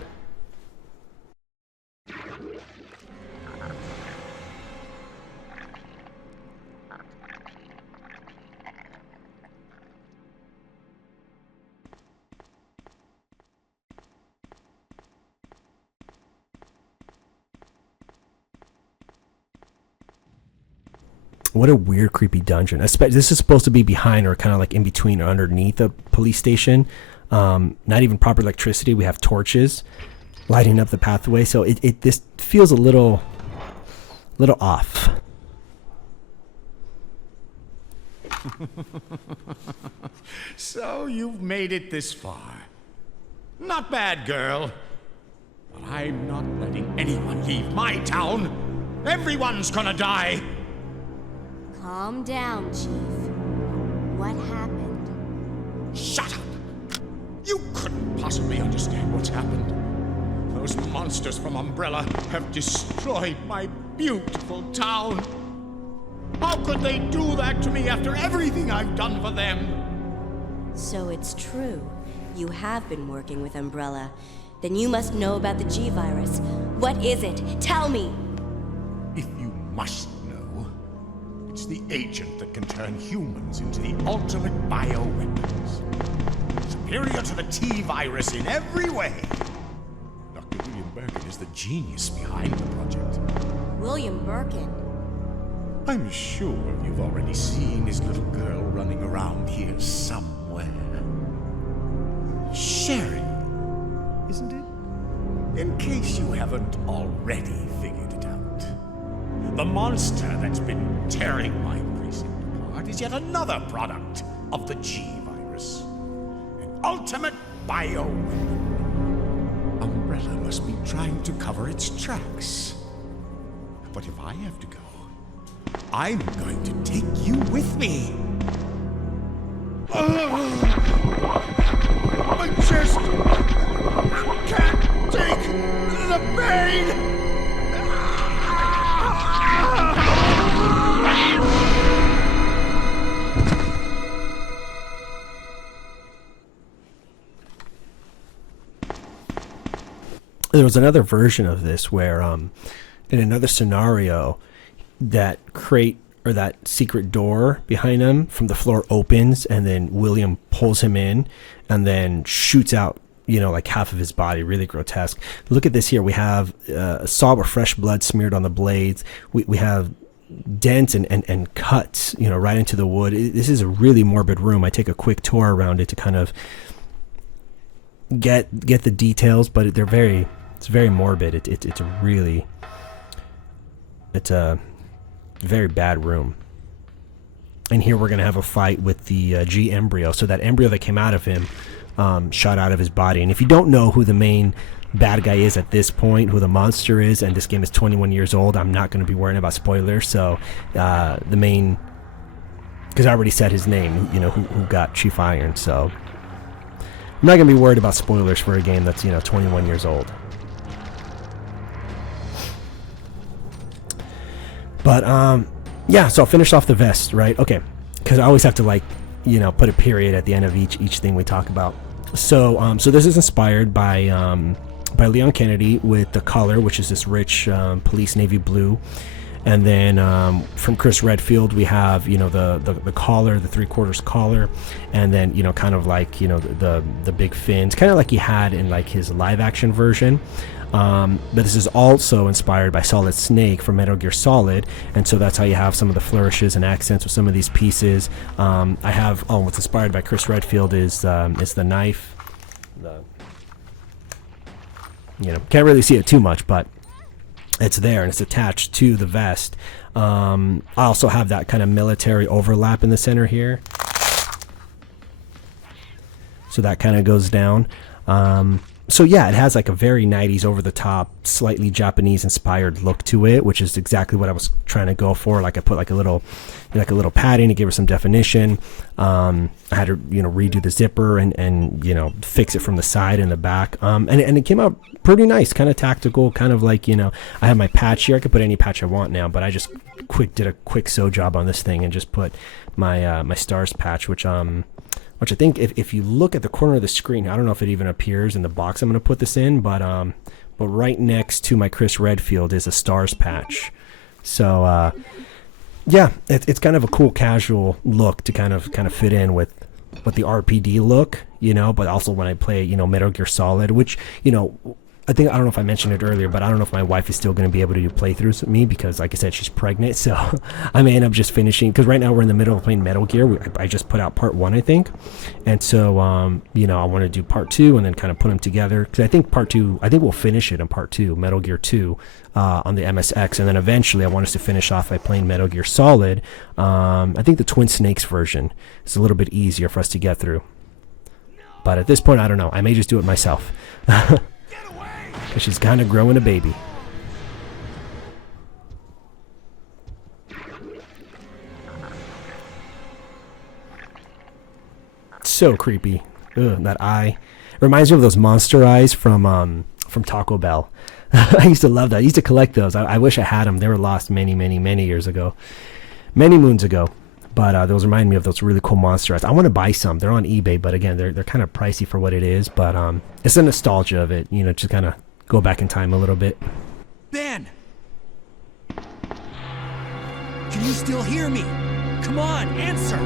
What a weird, creepy dungeon. This is supposed to be behind or kind of like in between or underneath a police station. Not even proper electricity. We have torches lighting up the pathway, so this feels a little off. So you've made it this far. Not bad, girl. But I'm not letting anyone leave my town. Everyone's gonna die. Calm down, Chief. What happened? Shut up! You couldn't possibly understand what's happened. Those monsters from Umbrella have destroyed my beautiful town. How could they do that to me after everything I've done for them? So it's true. You have been working with Umbrella. Then you must know about the G-Virus. What is it? Tell me! If you must know, it's the agent that can turn humans into the ultimate bioweapons. Superior to the T-Virus in every way. Dr. William Birkin is the genius behind the project. William Birkin? I'm sure you've already seen his little girl running around here somewhere. Sherry, isn't it? In case you haven't already figured it out. The monster that's been tearing my precinct apart is yet another product of the G-Virus. Ultimate bioweapon. Umbrella must be trying to cover its tracks. But if I have to go, I'm going to take you with me. I just can't take the pain. There was another version of this where in another scenario that crate or that secret door behind him from the floor opens and then William pulls him in and then shoots out, you know, like half of his body. Really grotesque. Look at this here. We have a saw with fresh blood smeared on the blades. We have dents and cuts, you know, right into the wood. This is a really morbid room. I take a quick tour around it to kind of get the details, but it's very morbid. It's a very bad room. And here we're going to have a fight with the G embryo. So that embryo that came out of him shot out of his body. And if you don't know who the main bad guy is at this point, who the monster is, and this game is 21 years old, I'm not going to be worrying about spoilers. So the main, because I already said his name, you know, who got Chief Iron. So I'm not going to be worried about spoilers for a game that's, you know, 21 years old. But yeah, so I'll finish off the vest, right? Okay, because I always have to, like, you know, put a period at the end of each thing we talk about. So so this is inspired by Leon Kennedy with the color, which is this rich police navy blue. And then from Chris Redfield, we have, you know, the collar, the 3/4 collar, and then, you know, kind of like, you know, the big fins, kind of like he had in like his live action version. But this is also inspired by Solid Snake from Metal Gear Solid, and so that's how you have some of the flourishes and accents with some of these pieces. I have what's inspired by Chris Redfield is the knife. You know, can't really see it too much, but it's there and it's attached to the vest. I also have that kind of military overlap in the center here, so that kind of goes down. So yeah, it has like a very 90s over the top, slightly Japanese inspired look to it, which is exactly what I was trying to go for. Like I put like a little padding to give her some definition. I had to, you know, redo the zipper and you know, fix it from the side and the back. And it came out pretty nice, kind of tactical, kind of like, you know, I have my patch here. I could put any patch I want now, but I just did a quick sew job on this thing and just put my my stars patch, which I think if you look at the corner of the screen, I don't know if it even appears in the box I'm going to put this in, but right next to my Chris Redfield is a stars patch. So yeah, it's kind of a cool casual look to kind of fit in with the RPD look, you know, but also when I play, you know, Metal Gear Solid, which, you know, I don't know if I mentioned it earlier, but I don't know if my wife is still going to be able to do playthroughs with me because, like I said, she's pregnant. So I may end up just finishing, because right now we're in the middle of playing Metal Gear. I just put out part 1, I think. And so, you know, I want to do part 2 and then kind of put them together. Because I think part 2, I think we'll finish it in part 2, Metal Gear 2, on the MSX. And then eventually I want us to finish off by playing Metal Gear Solid. I think the Twin Snakes version is a little bit easier for us to get through. But at this point, I don't know. I may just do it myself. Because she's kind of growing a baby. So creepy. Ugh, that eye. It reminds me of those monster eyes from Taco Bell. I used to love that. I used to collect those. I wish I had them. They were lost many, many, many years ago. Many moons ago. But those remind me of those really cool monster eyes. I want to buy some. They're on eBay, but again, they're kind of pricey for what it is. But it's the nostalgia of it, you know, just kind of go back in time a little bit. Ben! Can you still hear me? Come on, answer!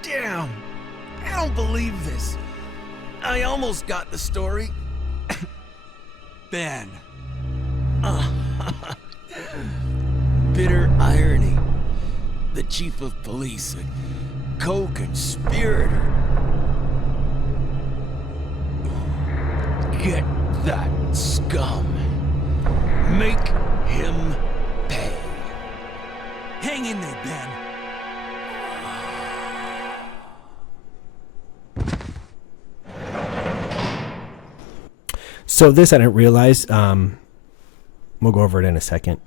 Damn! I don't believe this. I almost got the story. Ben! Bitter irony. The chief of police, a co-conspirator. Get that scum. Make him pay. Hang in there, Ben. So this I didn't realize. We'll go over it in a second.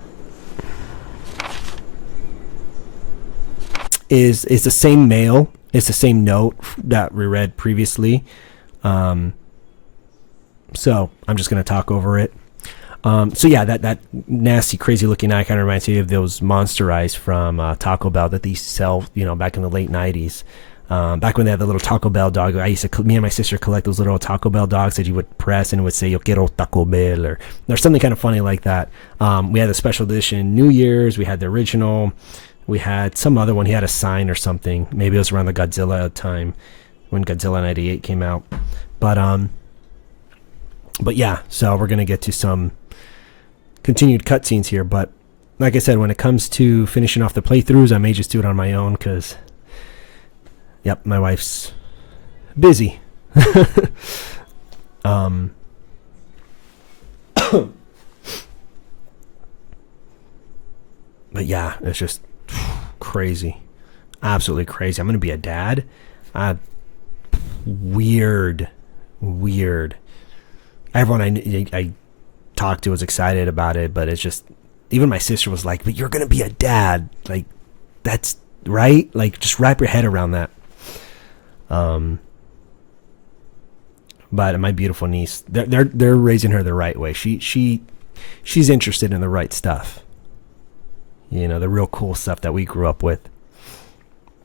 Is the same mail? It's the same note that we read previously. So I'm just gonna talk over it. So yeah, that nasty, crazy looking eye kind of reminds me of those monster eyes from Taco Bell that they used to sell, you know, back in the late 90s. Back when they had the little Taco Bell dog, me and my sister collect those little Taco Bell dogs that you would press and it would say "Yo quiero Taco Bell" or something kind of funny like that. We had the special edition New Year's. We had the original. We had some other one. He had a sign or something. Maybe it was around the Godzilla time when Godzilla 98 came out. But yeah, so we're gonna get to some continued cutscenes here. But like I said, when it comes to finishing off the playthroughs, I may just do it on my own because, yep, my wife's busy. But yeah, it's just crazy, absolutely crazy. I'm gonna be a dad. weird. Everyone I talked to was excited about it, but it's just, even my sister was like, but you're gonna be a dad, like, that's right, like, just wrap your head around that. But my beautiful niece, they're raising her the right way. She's interested in the right stuff, you know, the real cool stuff that we grew up with.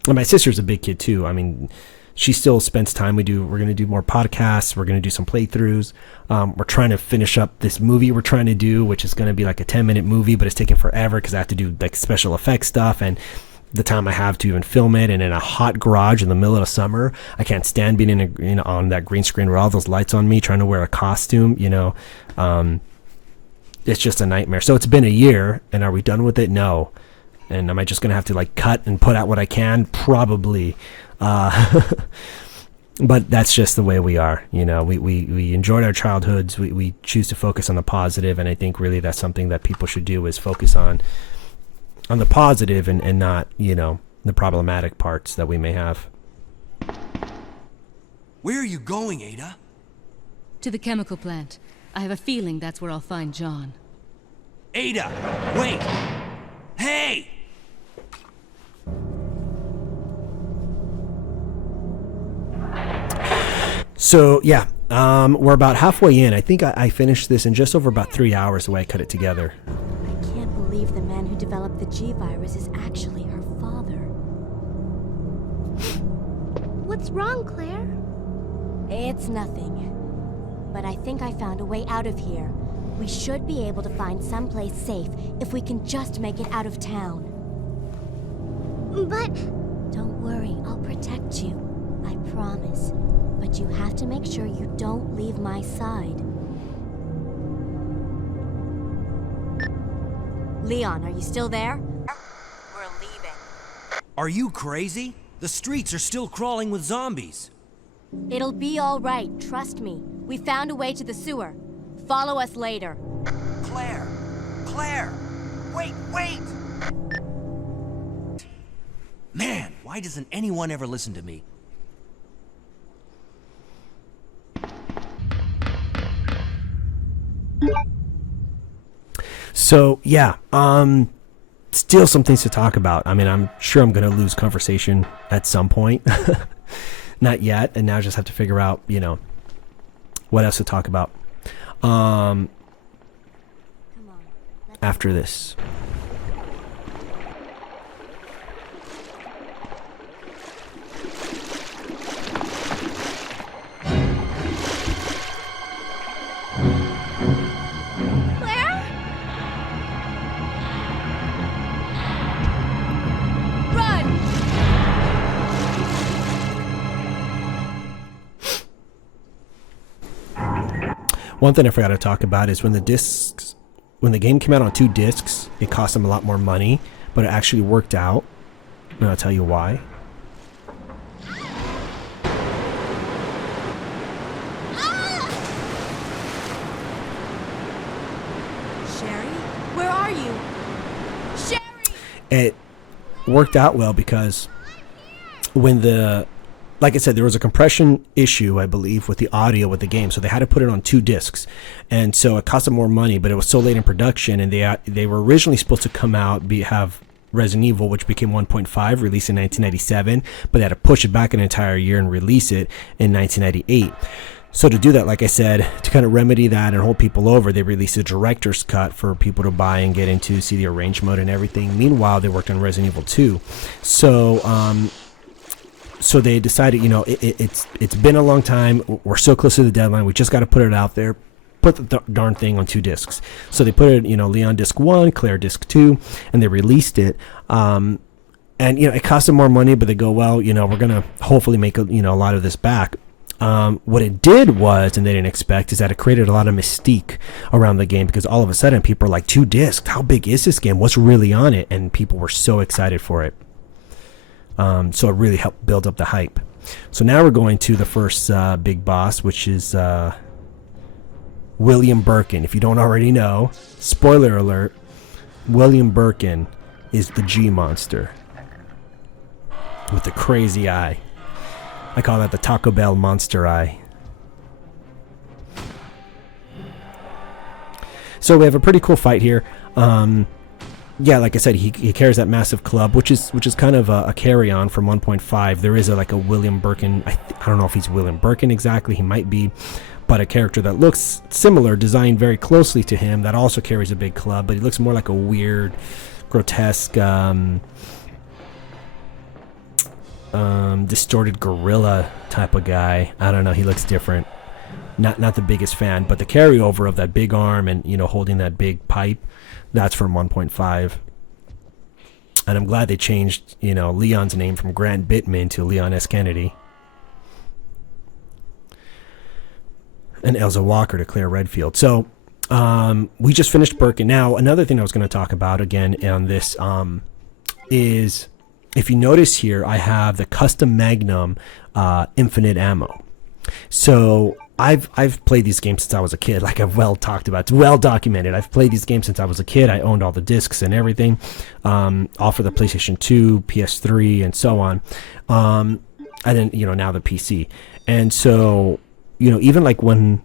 And my sister's a big kid too. I mean, she still spends time. We're going to do more podcasts. We're going to do some playthroughs. We're trying to finish up this movie we're trying to do, which is going to be like a 10-minute movie, but it's taking forever because I have to do like special effects stuff, and the time I have to even film it, and in a hot garage in the middle of the summer, I can't stand being on that green screen with all those lights on me, trying to wear a costume, you know. It's just a nightmare. So it's been a year, and are we done with it? No. And am I just going to have to like cut and put out what I can? Probably. But that's just the way we are. You know, we enjoyed our childhoods. We choose to focus on the positive, and I think really that's something that people should do, is focus on the positive and not, you know, the problematic parts that we may have. Where are you going, Ada? To the chemical plant. I have a feeling that's where I'll find John. Ada, wait! Hey! So yeah, we're about halfway in. I think I finished this in just over about 3 hours the way I cut it together. I can't believe the man who developed the G-Virus is actually her father. What's wrong, Claire? It's nothing. But I think I found a way out of here. We should be able to find someplace safe if we can just make it out of town. But... Don't worry, I'll protect you. I promise. But you have to make sure you don't leave my side. Leon, are you still there? We're leaving. Are you crazy? The streets are still crawling with zombies. It'll be all right, trust me. We found a way to the sewer. Follow us later. Claire! Claire! Wait! Man, why doesn't anyone ever listen to me? So yeah, still some things to talk about. I mean, I'm sure I'm going to lose conversation at some point. Not yet, and now I just have to figure out, you know, what else to talk about after this. One thing I forgot to talk about is when the game came out on 2 discs, it cost them a lot more money, but it actually worked out. And I'll tell you why. Sherry? Where are you? Sherry! It worked out well because when like I said, there was a compression issue, I believe, with the audio with the game, so they had to put it on 2 discs, and so it cost them more money. But it was so late in production, and they were originally supposed to come out have Resident Evil, which became 1.5, released in 1997, but they had to push it back an entire year and release it in 1998. So to do that, like I said, to kind of remedy that and hold people over, they released a director's cut for people to buy and get into, see the arrange mode and everything. Meanwhile, they worked on Resident Evil 2. So they decided, you know, it's been a long time. We're so close to the deadline. We just got to put it out there. Put the darn thing on 2 discs. So they put it, you know, Leon disc 1, Claire disc 2, and they released it. And, you know, it cost them more money, but they go, well, you know, we're going to hopefully make, a lot of this back. What it did was, and they didn't expect, is that it created a lot of mystique around the game, because all of a sudden people are like, 2 discs, how big is this game? What's really on it? And people were so excited for it. So it really helped build up the hype. So now we're going to the first big boss, which is William Birkin. If you don't already know, spoiler alert, William Birkin is the G-Monster with the crazy eye. I call that the Taco Bell monster eye. So we have a pretty cool fight here. Yeah, like I said, he carries that massive club, which is kind of a carry-on from 1.5. There is a William Birkin. I don't know if he's William Birkin exactly. He might be, but a character that looks similar, designed very closely to him, that also carries a big club, but he looks more like a weird, grotesque, distorted gorilla type of guy. I don't know. He looks different. Not the biggest fan, but the carryover of that big arm and, holding that big pipe, that's from 1.5. And I'm glad they changed, Leon's name from Grant Bittman to Leon S. Kennedy. And Elza Walker to Claire Redfield. So, we just finished Birkin. Now, another thing I was going to talk about again on this is, if you notice here, I have the custom Magnum infinite ammo. So I've played these games since I was a kid, like I've well talked about. It's well documented. I've played these games since I was a kid. I owned all the discs and everything, all for the PlayStation 2, PS3, and so on. And then, now the PC. And so, even like when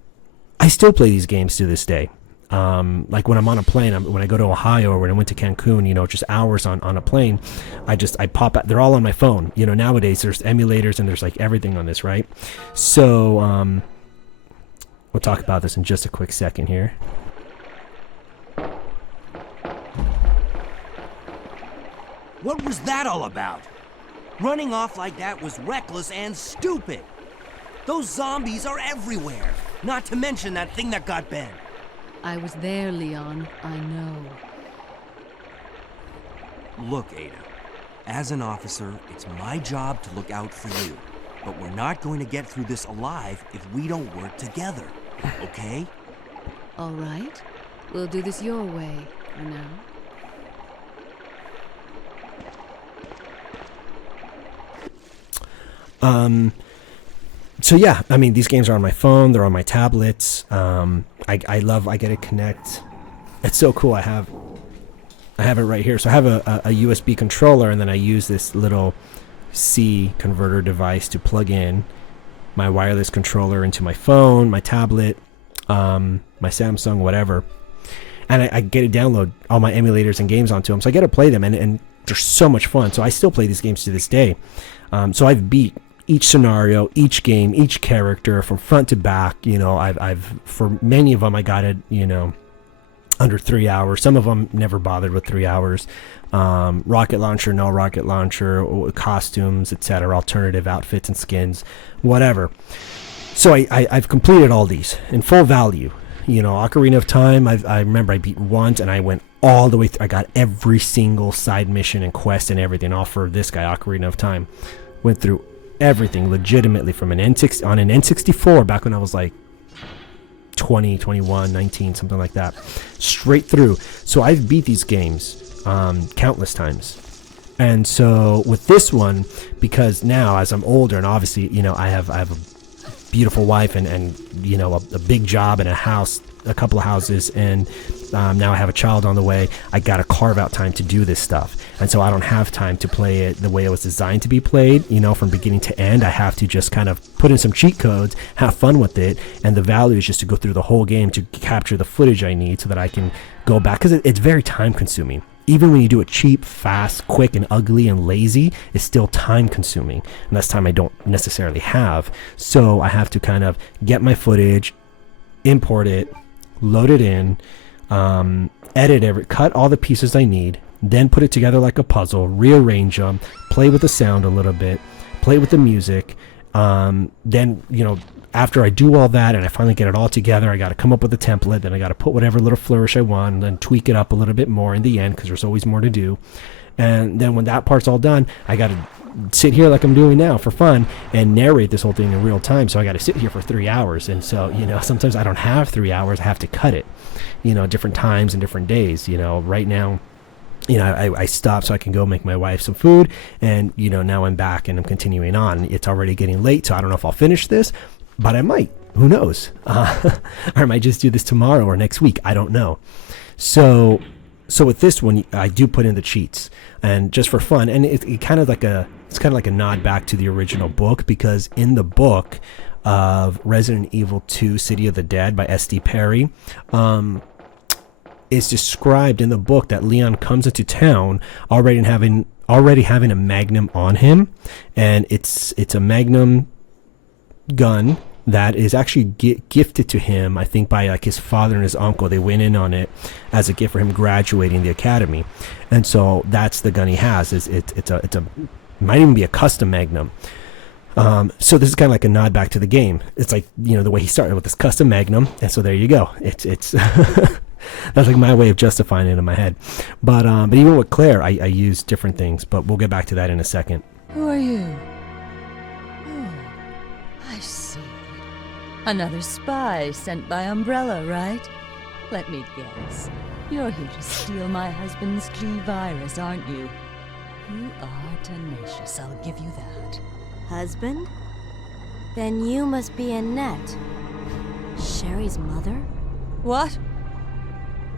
I still play these games to this day. Like when I'm on a plane, when I go to Ohio or when I went to Cancun, just hours on a plane, I pop out. They're all on my phone. Nowadays there's emulators and there's like everything on this, right? So, we'll talk about this in just a quick second here. What was that all about? Running off like that was reckless and stupid. Those zombies are everywhere. Not to mention that thing that got Ben. I was there, Leon. I know. Look, Ada. As an officer, it's my job to look out for you. But we're not going to get through this alive if we don't work together. Okay? All right. We'll do this your way for now. So yeah, I mean, these games are on my phone. They're on my tablets. I get to connect. It's so cool. I have it right here. So I have a USB controller, and then I use this little C converter device to plug in my wireless controller into my phone, my tablet, my Samsung, whatever. And I get to download all my emulators and games onto them. So I get to play them, and they're so much fun. So I still play these games to this day. So I've beat each scenario, each game, each character from front to back. I've for many of them I got it, under 3 hours. Some of them never bothered with 3 hours. Rocket launcher, no rocket launcher, costumes, etc., alternative outfits and skins, whatever. So I've completed all these in full value. Ocarina of Time, I remember I beat once and I went all the way through. I got every single side mission and quest and everything, all for this guy, Ocarina of Time. Went through everything legitimately from an N64 back when I was like 20, 21, 19, something like that, straight through. So I've beat these games countless times. And so with this one, because now as I'm older and obviously, I have a beautiful wife and a big job and a house, a couple of houses, and now I have a child on the way. I gotta carve out time to do this stuff, and so I don't have time to play it the way it was designed to be played, from beginning to end. I have to just kind of put in some cheat codes, have fun with it, and the value is just to go through the whole game to capture the footage I need so that I can go back, because it's very time consuming. Even when you do it cheap, fast, quick, and ugly and lazy, it's still time consuming, and that's time I don't necessarily have. So I have to kind of get my footage, import it, load it in, edit cut all the pieces I need, then put it together like a puzzle, rearrange them, play with the sound a little bit, play with the music. Then, after I do all that and I finally get it all together, I got to come up with a template. Then I got to put whatever little flourish I want and then tweak it up a little bit more in the end, because there's always more to do. And then when that part's all done, I got to sit here like I'm doing now for fun and narrate this whole thing in real time. So I got to sit here for 3 hours. And so, sometimes I don't have 3 hours. I have to cut it, different times and different days. Right now, I stopped so I can go make my wife some food. And, now I'm back and I'm continuing on. It's already getting late, so I don't know if I'll finish this, but I might. Who knows? Or I might just do this tomorrow or next week. I don't know. So So with this one, I do put in the cheats, and just for fun, and it's kind of like a nod back to the original book, because in the book of Resident Evil 2: City of the Dead by S.D. Perry, it's described in the book that Leon comes into town already having a Magnum on him, and it's a Magnum gun that is actually gifted to him, I think, by like his father and his uncle. They went in on it as a gift for him graduating the academy, and so that's the gun he has. It's a might even be a custom Magnum. So this is kind of like a nod back to the game. It's like, you know, the way he started with this custom Magnum, and so there you go. It's that's like my way of justifying it in my head. But even with Claire, I use different things, but we'll get back to that in a second. Who are you? Oh, I see. Another spy sent by Umbrella, right? Let me guess. You're here to steal my husband's G-Virus, aren't you? You are tenacious, I'll give you that. Husband? Then you must be Annette. Sherry's mother? What?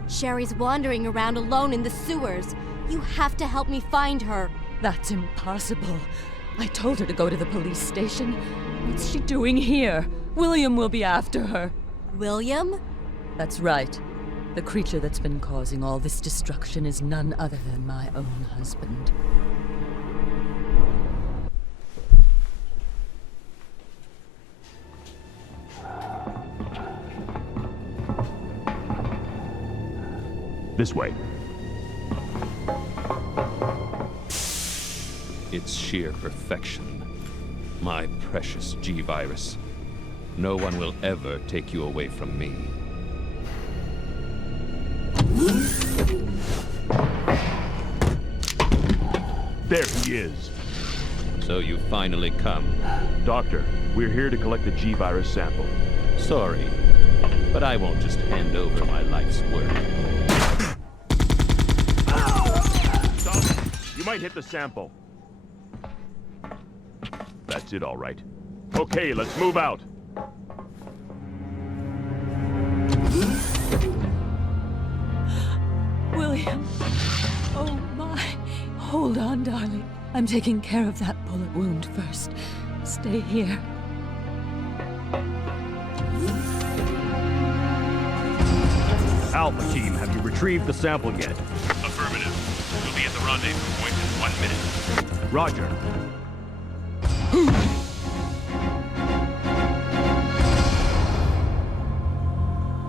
Sherry's wandering around alone in the sewers. You have to help me find her. That's impossible. I told her to go to the police station. What's she doing here? William will be after her. William? That's right. The creature that's been causing all this destruction is none other than my own husband. This way. It's sheer perfection. My precious G-Virus. No one will ever take you away from me. There he is. So you finally come. Doctor, we're here to collect the G-Virus sample. Sorry, but I won't just hand over my life's work. Stop! You might hit the sample. That's it, all right. Okay, let's move out. William. Oh my. Hold on, darling. I'm taking care of that bullet wound first. Stay here. Alpha team, have you retrieved the sample yet? Affirmative. We'll be at the rendezvous point in 1 minute. Roger.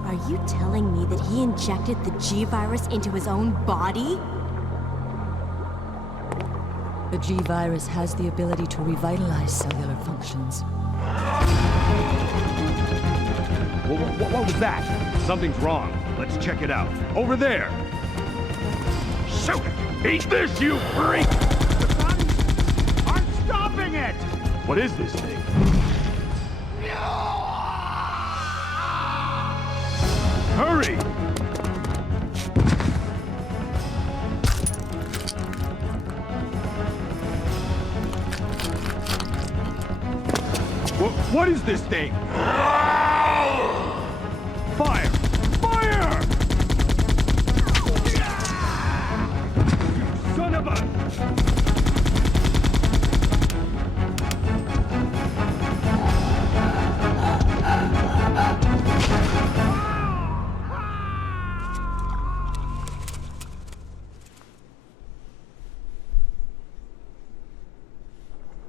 Are you telling me that he injected the G-Virus into his own body? The G-Virus has the ability to revitalize cellular functions. What was that? Something's wrong. Let's check it out. Over there! Shoot it! Eat this, you freak! The guns aren't stopping it! What is this thing? Hurry! What is this thing? Fire! Fire! Son of a...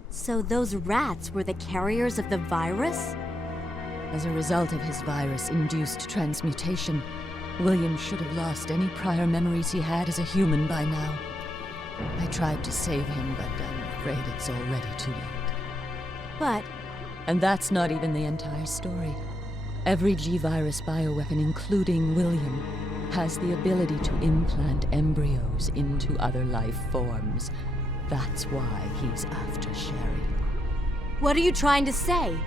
So those rats were the carriers of the virus? As a result of his virus-induced transmutation, William should have lost any prior memories he had as a human by now. I tried to save him, but I'm afraid it's already too late. But... And that's not even the entire story. Every G-Virus bioweapon, including William, has the ability to implant embryos into other life forms. That's why he's after Sherry. What are you trying to say?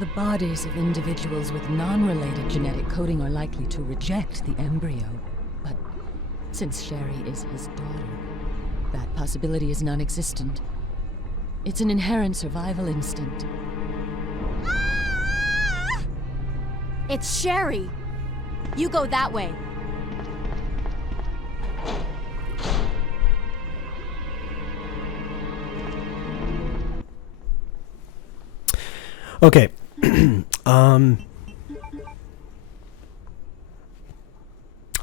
The bodies of individuals with non-related genetic coding are likely to reject the embryo. But since Sherry is his daughter, that possibility is non-existent. It's an inherent survival instinct. It's Sherry. You go that way. Okay.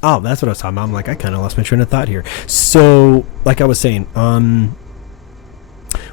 Oh, that's what I was talking about. I'm like, I kind of lost my train of thought here. So, like I was saying,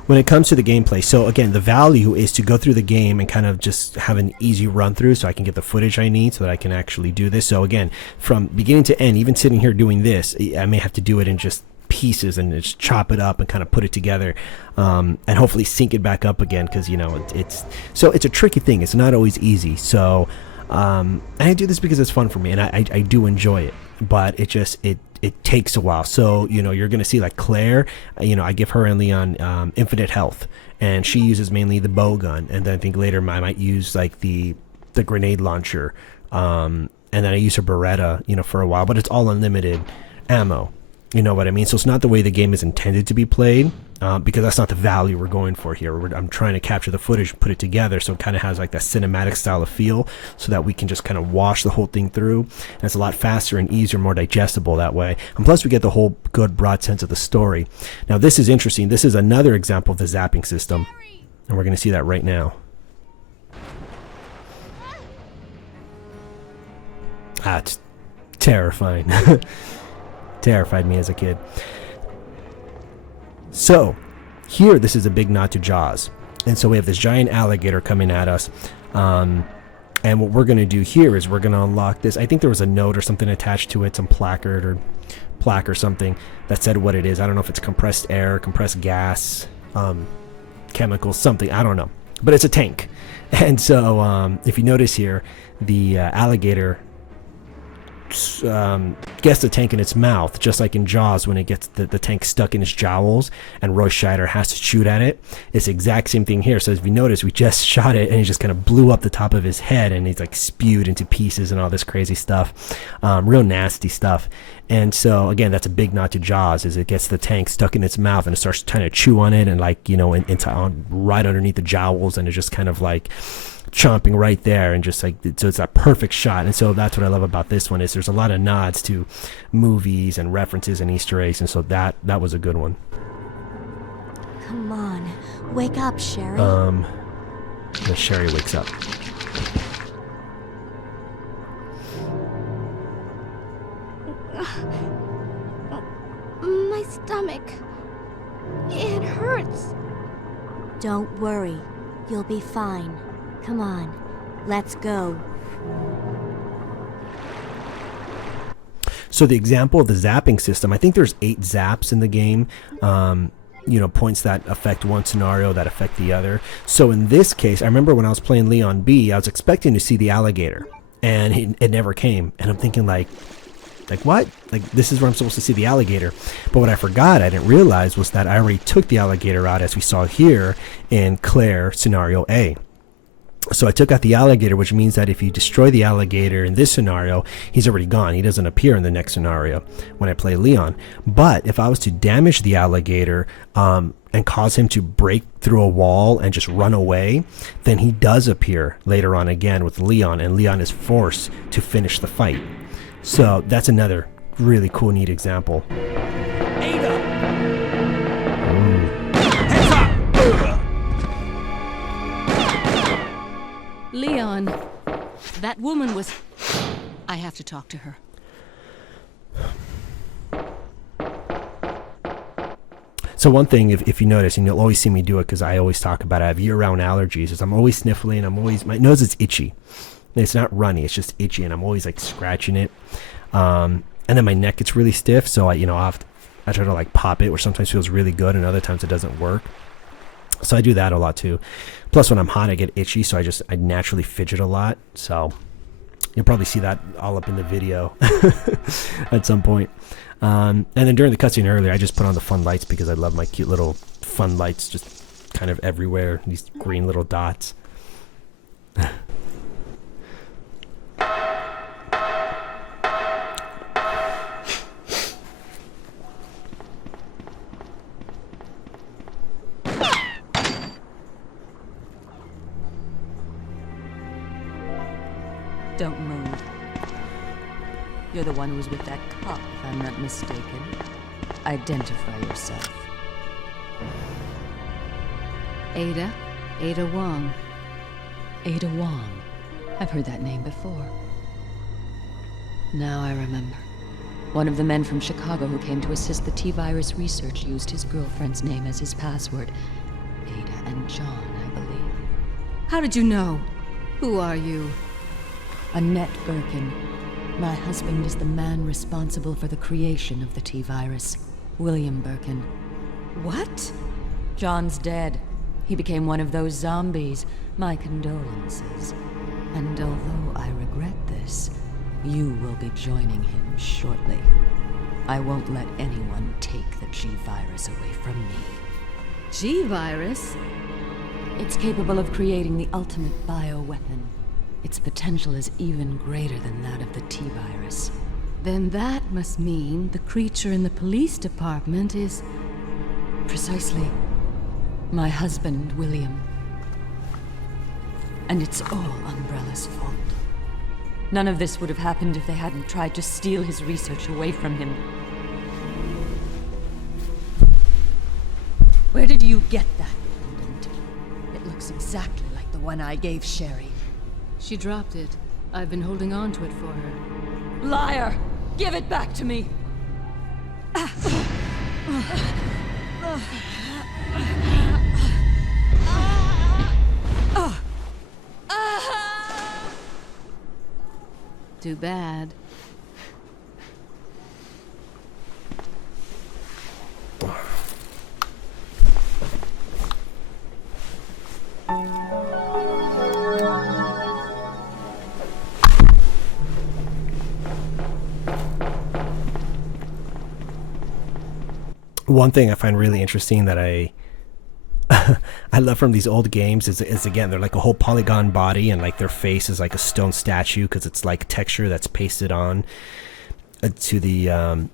when it comes to the gameplay, so again, the value is to go through the game and kind of just have an easy run through so I can get the footage I need so that I can actually do this. So again, from beginning to end, even sitting here doing this, I may have to do it in just pieces and just chop it up and kind of put it together, and hopefully sync it back up again, because it's a tricky thing. It's not always easy. So and I do this because it's fun for me, and I do enjoy it, but it takes a while. So you're gonna see like Claire, I give her and Leon infinite health, and she uses mainly the bow gun, and then I think later I might use like the grenade launcher, and then I use her Beretta for a while, but it's all unlimited ammo. You know what I mean? So it's not the way the game is intended to be played, because that's not the value we're going for here. I'm trying to capture the footage and put it together so it kind of has like that cinematic style of feel, so that we can just kind of wash the whole thing through. And it's a lot faster and easier, more digestible that way. And plus we get the whole good broad sense of the story. Now this is interesting. This is another example of the zapping system, and we're going to see that right now. It's terrifying. Terrified me as a kid. So here, this is a big nod to Jaws, and so we have this giant alligator coming at us, and what we're going to do here is we're going to unlock this. I think there was a note or something attached to it, some plaque or something that said what it is. I don't know if it's compressed air, compressed gas, chemicals, something, I don't know, but it's a tank. And so if you notice here, the alligator gets the tank in its mouth, just like in Jaws when it gets the tank stuck in its jowls and Roy Scheider has to shoot at it. It's the exact same thing here. So as you notice, we just shot it and he just kind of blew up the top of his head, and he's like spewed into pieces and all this crazy stuff, real nasty stuff. And so again, that's a big nod to Jaws, is it gets the tank stuck in its mouth and it starts trying to chew on it, and like right underneath the jowls, and it's just kind of like chomping right there, and just like, so it's that perfect shot. And so that's what I love about this one, is there's a lot of nods to movies and references and Easter eggs, and so that was a good one. Come on, wake up, Sherry. Sherry wakes up. My stomach, it hurts. Don't worry, you'll be fine. Come on, let's go. So the example of the zapping system, I think there's 8 zaps in the game. Points that affect one scenario that affect the other. So in this case, I remember when I was playing Leon B, I was expecting to see the alligator, and it never came. And I'm thinking like what? Like, this is where I'm supposed to see the alligator. But what I didn't realize was that I already took the alligator out, as we saw here in Claire scenario A. So I took out the alligator, which means that if you destroy the alligator in this scenario, he's already gone. He doesn't appear in the next scenario when I play Leon. But if I was to damage the alligator and cause him to break through a wall and just run away, then he does appear later on again with Leon, and Leon is forced to finish the fight. So that's another really cool, neat example. Ada! Leon, that woman was... I have to talk to her. So one thing, if you notice, and you'll always see me do it because I always talk about it, I have year-round allergies, is I'm always sniffling, my nose is itchy. It's not runny, it's just itchy, and I'm always like scratching it. And then my neck gets really stiff, so I try to like pop it, which sometimes feels really good and other times it doesn't work. So I do that a lot too. Plus when I'm hot, I get itchy, so I naturally fidget a lot. So you'll probably see that all up in the video at some point. And then during the cutscene earlier, I just put on the fun lights because I love my cute little fun lights just kind of everywhere, these green little dots. Don't move. You're the one who was with that cop, if I'm not mistaken. Identify yourself. Ada Wong. Ada Wong. I've heard that name before. Now I remember. One of the men from Chicago who came to assist the T-virus research used his girlfriend's name as his password. Ada and John, I believe. How did you know? Who are you? Annette Birkin. My husband is the man responsible for the creation of the T-virus. William Birkin. What? John's dead. He became one of those zombies. My condolences. And although I regret this, you will be joining him shortly. I won't let anyone take the G-virus away from me. G-virus? It's capable of creating the ultimate bioweapon. Its potential is even greater than that of the T-virus. Then that must mean the creature in the police department is... Precisely. My husband, William. And it's all Umbrella's fault. None of this would have happened if they hadn't tried to steal his research away from him. Where did you get that pendant? It looks exactly like the one I gave Sherry. She dropped it. I've been holding on to it for her. Liar! Give it back to me! Too bad. One thing I find really interesting that I love from these old games is again, they're like a whole polygon body, and like their face is like a stone statue because it's like texture that's pasted on to the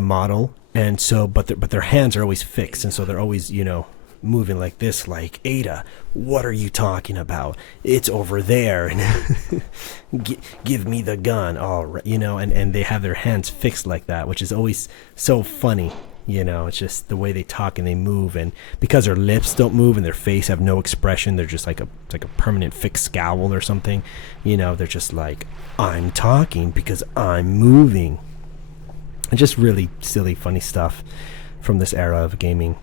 model. And so but their hands are always fixed, and so they're always, you know, moving like this, like, Ada, what are you talking about? It's over there. And give me the gun. All right, you know, and they have their hands fixed like that, which is always so funny. You know, it's just the way they talk and they move, and because their lips don't move and their face have no expression, they're just like a permanent fixed scowl or something. You know, they're just like, I'm talking because I'm moving. And just really silly, funny stuff from this era of gaming.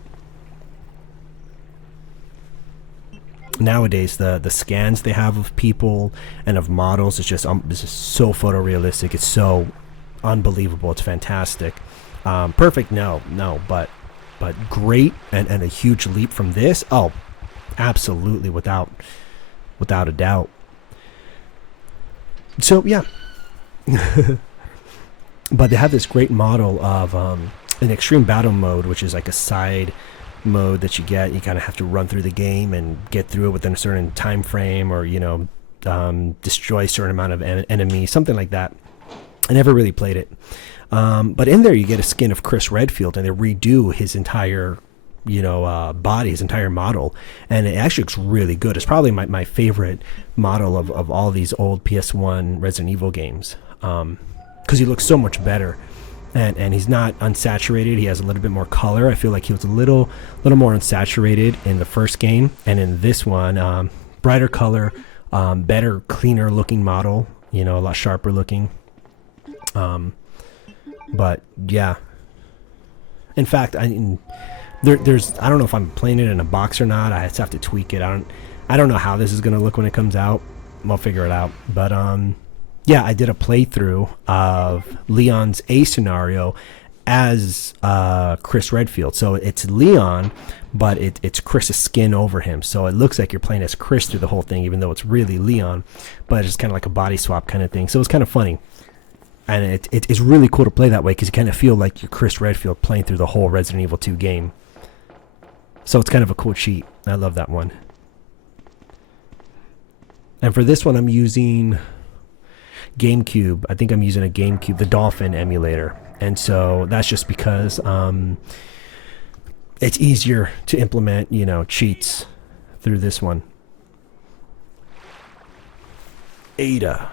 Nowadays, the scans they have of people and of models is just so photorealistic. It's so unbelievable. It's fantastic. Perfect? No, but great, and a huge leap from this. Oh, absolutely, without a doubt. So yeah, but they have this great model of an extreme battle mode, which is like a side mode that you get. You kind of have to run through the game and get through it within a certain time frame, or you know, destroy a certain amount of enemies, something like that. I never really played it. But in there you get a skin of Chris Redfield, and they redo his entire, you know, body, his entire model, and it actually looks really good. It's probably my favorite model of all these old PS1 Resident Evil games, because he looks so much better, and he's not unsaturated. He has a little bit more color. I feel like he was a little more unsaturated in the first game, and in this one, brighter color, better, cleaner looking model, you know, a lot sharper looking. But yeah, in fact, there's I don't know if I'm playing it in a box or not. I just have to tweak it. I don't know how this is gonna look when it comes out. I'll figure it out. But yeah, I did a playthrough of Leon's A scenario as Chris Redfield. So it's Leon, but it's Chris's skin over him. So it looks like you're playing as Chris through the whole thing, even though it's really Leon. But it's kind of like a body swap kind of thing. So it's kind of funny. And it's really cool to play that way, because you kind of feel like you're Chris Redfield playing through the whole Resident Evil 2 game. So it's kind of a cool cheat. I love that one. And for this one, I'm using GameCube. I think I'm using a GameCube, the Dolphin emulator. And so that's just because it's easier to implement, you know, cheats through this one. Ada.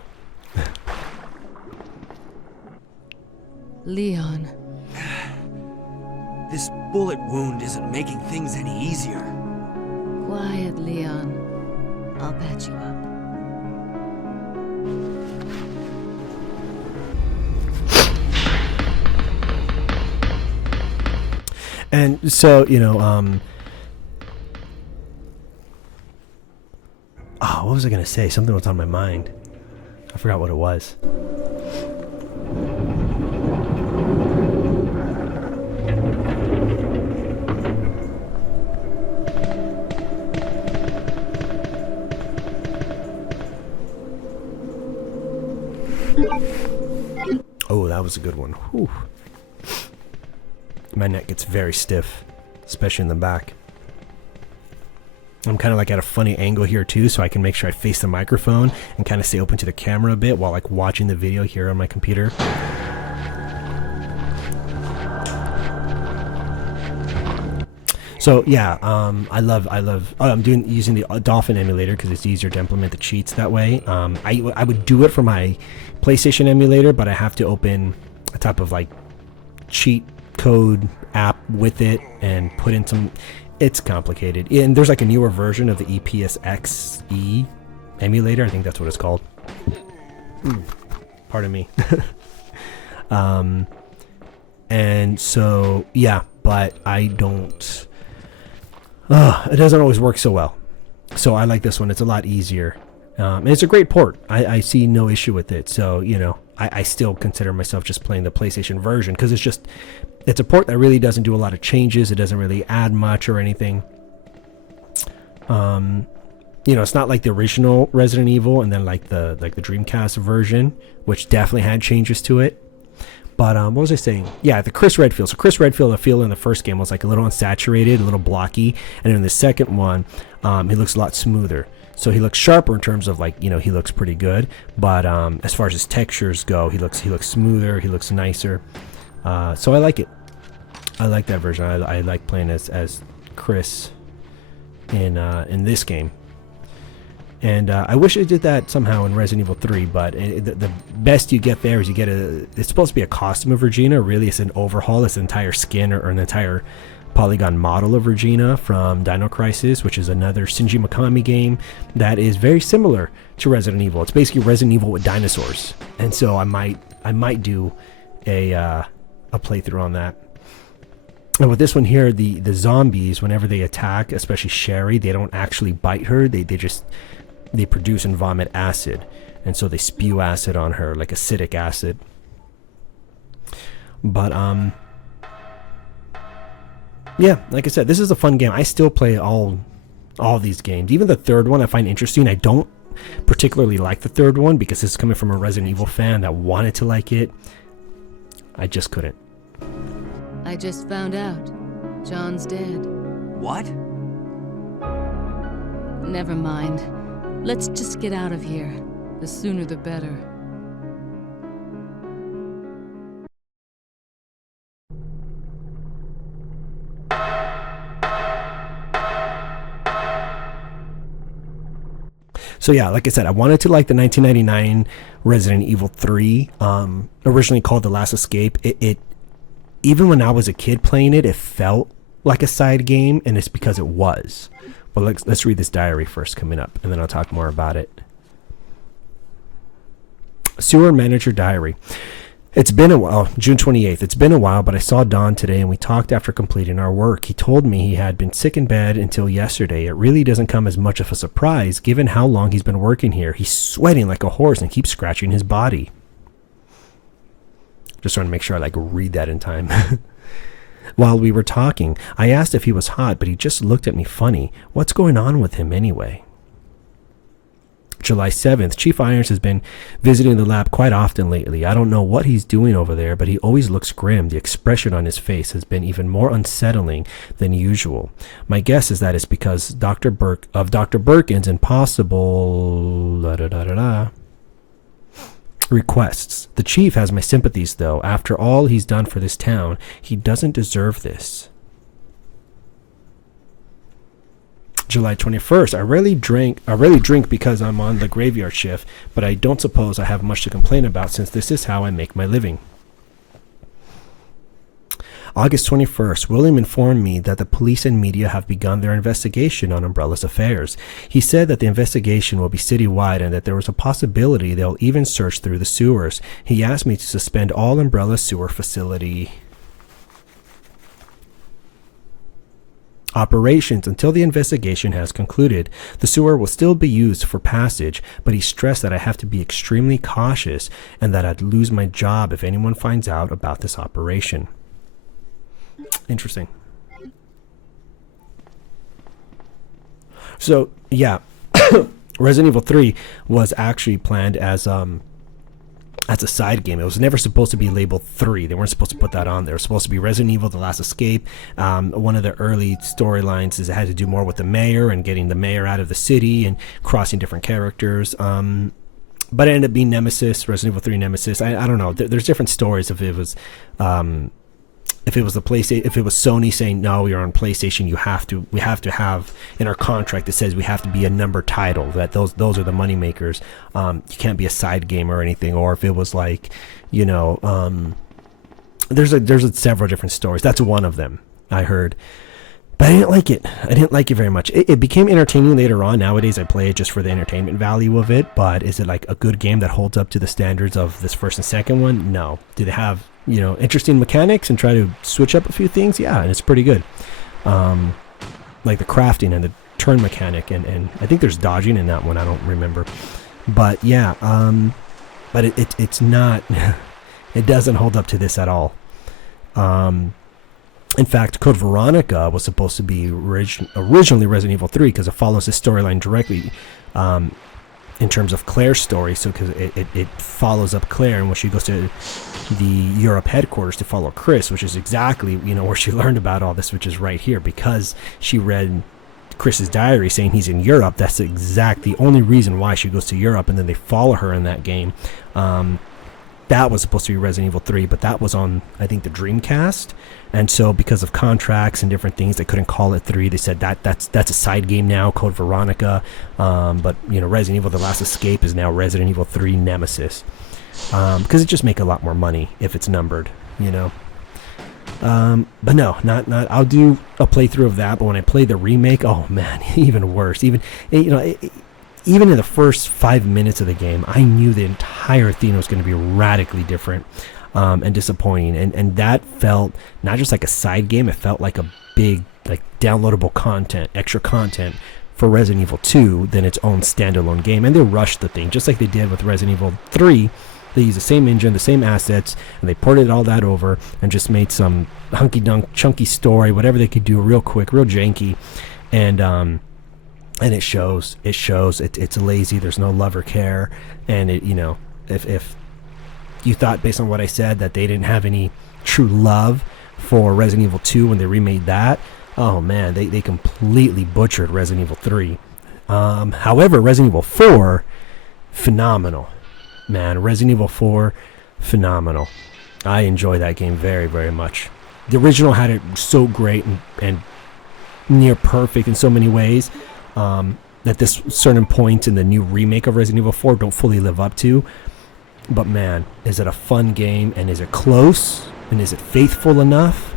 Leon. This bullet wound isn't making things any easier. Quiet, Leon. I'll patch you up. And so, what was I going to say? Something was on my mind. I forgot what it was. Oh, that was a good one. Whew. My neck gets very stiff, especially in the back. I'm kind of like at a funny angle here too, so I can make sure I face the microphone and kind of stay open to the camera a bit while like watching the video here on my computer. So yeah, I love. I'm using the Dolphin emulator because it's easier to implement the cheats that way. I would do it for my PlayStation emulator, but I have to open a type of like cheat code app with it and put in some. It's complicated, and there's like a newer version of the EPSXE emulator. I think that's what it's called. Pardon me. And so yeah, but I don't. It doesn't always work so well. So I like this one. It's a lot easier. And it's a great port. I see no issue with it. So, I still consider myself just playing the PlayStation version because it's a port that really doesn't do a lot of changes. It doesn't really add much or anything. It's not like the original Resident Evil and then like the Dreamcast version, which definitely had changes to it. But what was I saying? Yeah, the Chris Redfield. So Chris Redfield, the feel in the first game was like a little unsaturated, a little blocky, and in the second one, he looks a lot smoother. So he looks sharper in terms of like, he looks pretty good. But as far as his textures go, he looks smoother. He looks nicer. So I like it. I like that version. I like playing as Chris in this game. And I wish I did that somehow in Resident Evil 3, but the best you get there is you get it's supposed to be a costume of Regina. Really, it's an overhaul. It's an entire skin or an entire polygon model of Regina from Dino Crisis, which is another Shinji Mikami game that is very similar to Resident Evil. It's basically Resident Evil with dinosaurs. And so I might do a playthrough on that. And with this one here, the zombies, whenever they attack, especially Sherry, they don't actually bite her. They produce and vomit acid, and so they spew acid on her, like acidic acid. But yeah, like I said, this is a fun game. I still play all these games. Even the third one I find interesting. I don't particularly like the third one because it's coming from a Resident Evil fan that wanted to like it. I just couldn't. I just found out. John's dead. What? Never mind. Let's just get out of here. The sooner the better. So yeah, like I said, I wanted to like the 1999 Resident Evil 3, originally called The Last Escape. It even when I was a kid playing it, it felt like a side game, and it's because it was. But let's read this diary first coming up, and then I'll talk more about it. Sewer Manager Diary. It's been a while, June 28th. It's been a while, but I saw Don today and we talked after completing our work. He told me he had been sick in bed until yesterday. It really doesn't come as much of a surprise given how long he's been working here. He's sweating like a horse and keeps scratching his body. Just trying to make sure I read that in time. While we were talking, I asked if he was hot, but he just looked at me funny. What's going on with him anyway? July 7th, Chief Irons has been visiting the lab quite often lately. I don't know what he's doing over there, but he always looks grim. The expression on his face has been even more unsettling than usual. My guess is that it's because Dr. Birkin's impossible requests. The chief has my sympathies, though. After all he's done for this town, he doesn't deserve this. July 21st. I rarely drink because I'm on the graveyard shift, but I don't suppose I have much to complain about since this is how I make my living. August 21st. William informed me that the police and media have begun their investigation on Umbrella's affairs. He said that the investigation will be citywide and that there was a possibility they'll even search through the sewers. He asked me to suspend all Umbrella sewer facility operations until the investigation has concluded. The sewer will still be used for passage, but he stressed that I have to be extremely cautious and that I'd lose my job if anyone finds out about this operation. Interesting. So, yeah, Resident Evil 3 was actually planned as a side game. It was never supposed to be labeled 3. They weren't supposed to put that on there. It was supposed to be Resident Evil: The Last Escape. One of the early storylines is it had to do more with the mayor and getting the mayor out of the city and crossing different characters. But it ended up being Nemesis, Resident Evil 3 Nemesis. I don't know. There's different stories if it was the PlayStation, if it was Sony saying no, you're on PlayStation, we have to have in our contract it says we have to be a numbered title, that those are the money makers. You can't be a side game or anything. Or if it was like, there's several different stories. That's one of them I heard, but I didn't like it. I didn't like it very much. It became entertaining later on. Nowadays I play it just for the entertainment value of it. But is it like a good game that holds up to the standards of this first and second one? No. Do they have interesting mechanics and try to switch up a few things? Yeah, and it's pretty good. Like the crafting and the turn mechanic, and I think there's dodging in that one. I don't remember, but yeah, but it's not. It doesn't hold up to this at all. In fact, Code Veronica was supposed to be originally Resident Evil 3 because it follows the storyline directly. In terms of Claire's story, so because it follows up Claire, and when she goes to the Europe headquarters to follow Chris, which is exactly where she learned about all this, which is right here, because she read Chris's diary saying he's in Europe. That's the only reason why she goes to Europe, and then they follow her in that game. That was supposed to be Resident Evil 3, but that was on, I think, the Dreamcast. And so because of contracts and different things, they couldn't call it 3. They said that's a side game now, Code Veronica. But, Resident Evil: The Last Escape is now Resident Evil 3 Nemesis. Because it just make a lot more money if it's numbered, But no, not. I'll do a playthrough of that, but when I play the remake, oh man, even worse. Even in the first 5 minutes of the game, I knew the entire theme was going to be radically different and disappointing. And that felt not just like a side game, it felt like a big, downloadable content, extra content for Resident Evil 2 than its own standalone game. And they rushed the thing, just like they did with Resident Evil 3. They used the same engine, the same assets, and they ported all that over and just made some hunky-dunk, chunky story, whatever they could do real quick, real janky. And it shows. It's lazy. There's no love or care. And if you thought based on what I said that they didn't have any true love for Resident Evil 2 when they remade that, oh man, they completely butchered Resident Evil 3. However, Resident Evil 4, phenomenal. Man, Resident Evil 4, phenomenal. I enjoy that game very, very much. The original had it so great and near perfect in so many ways. That this certain points in the new remake of Resident Evil 4 don't fully live up to. But man, is it a fun game, and is it close, and is it faithful enough?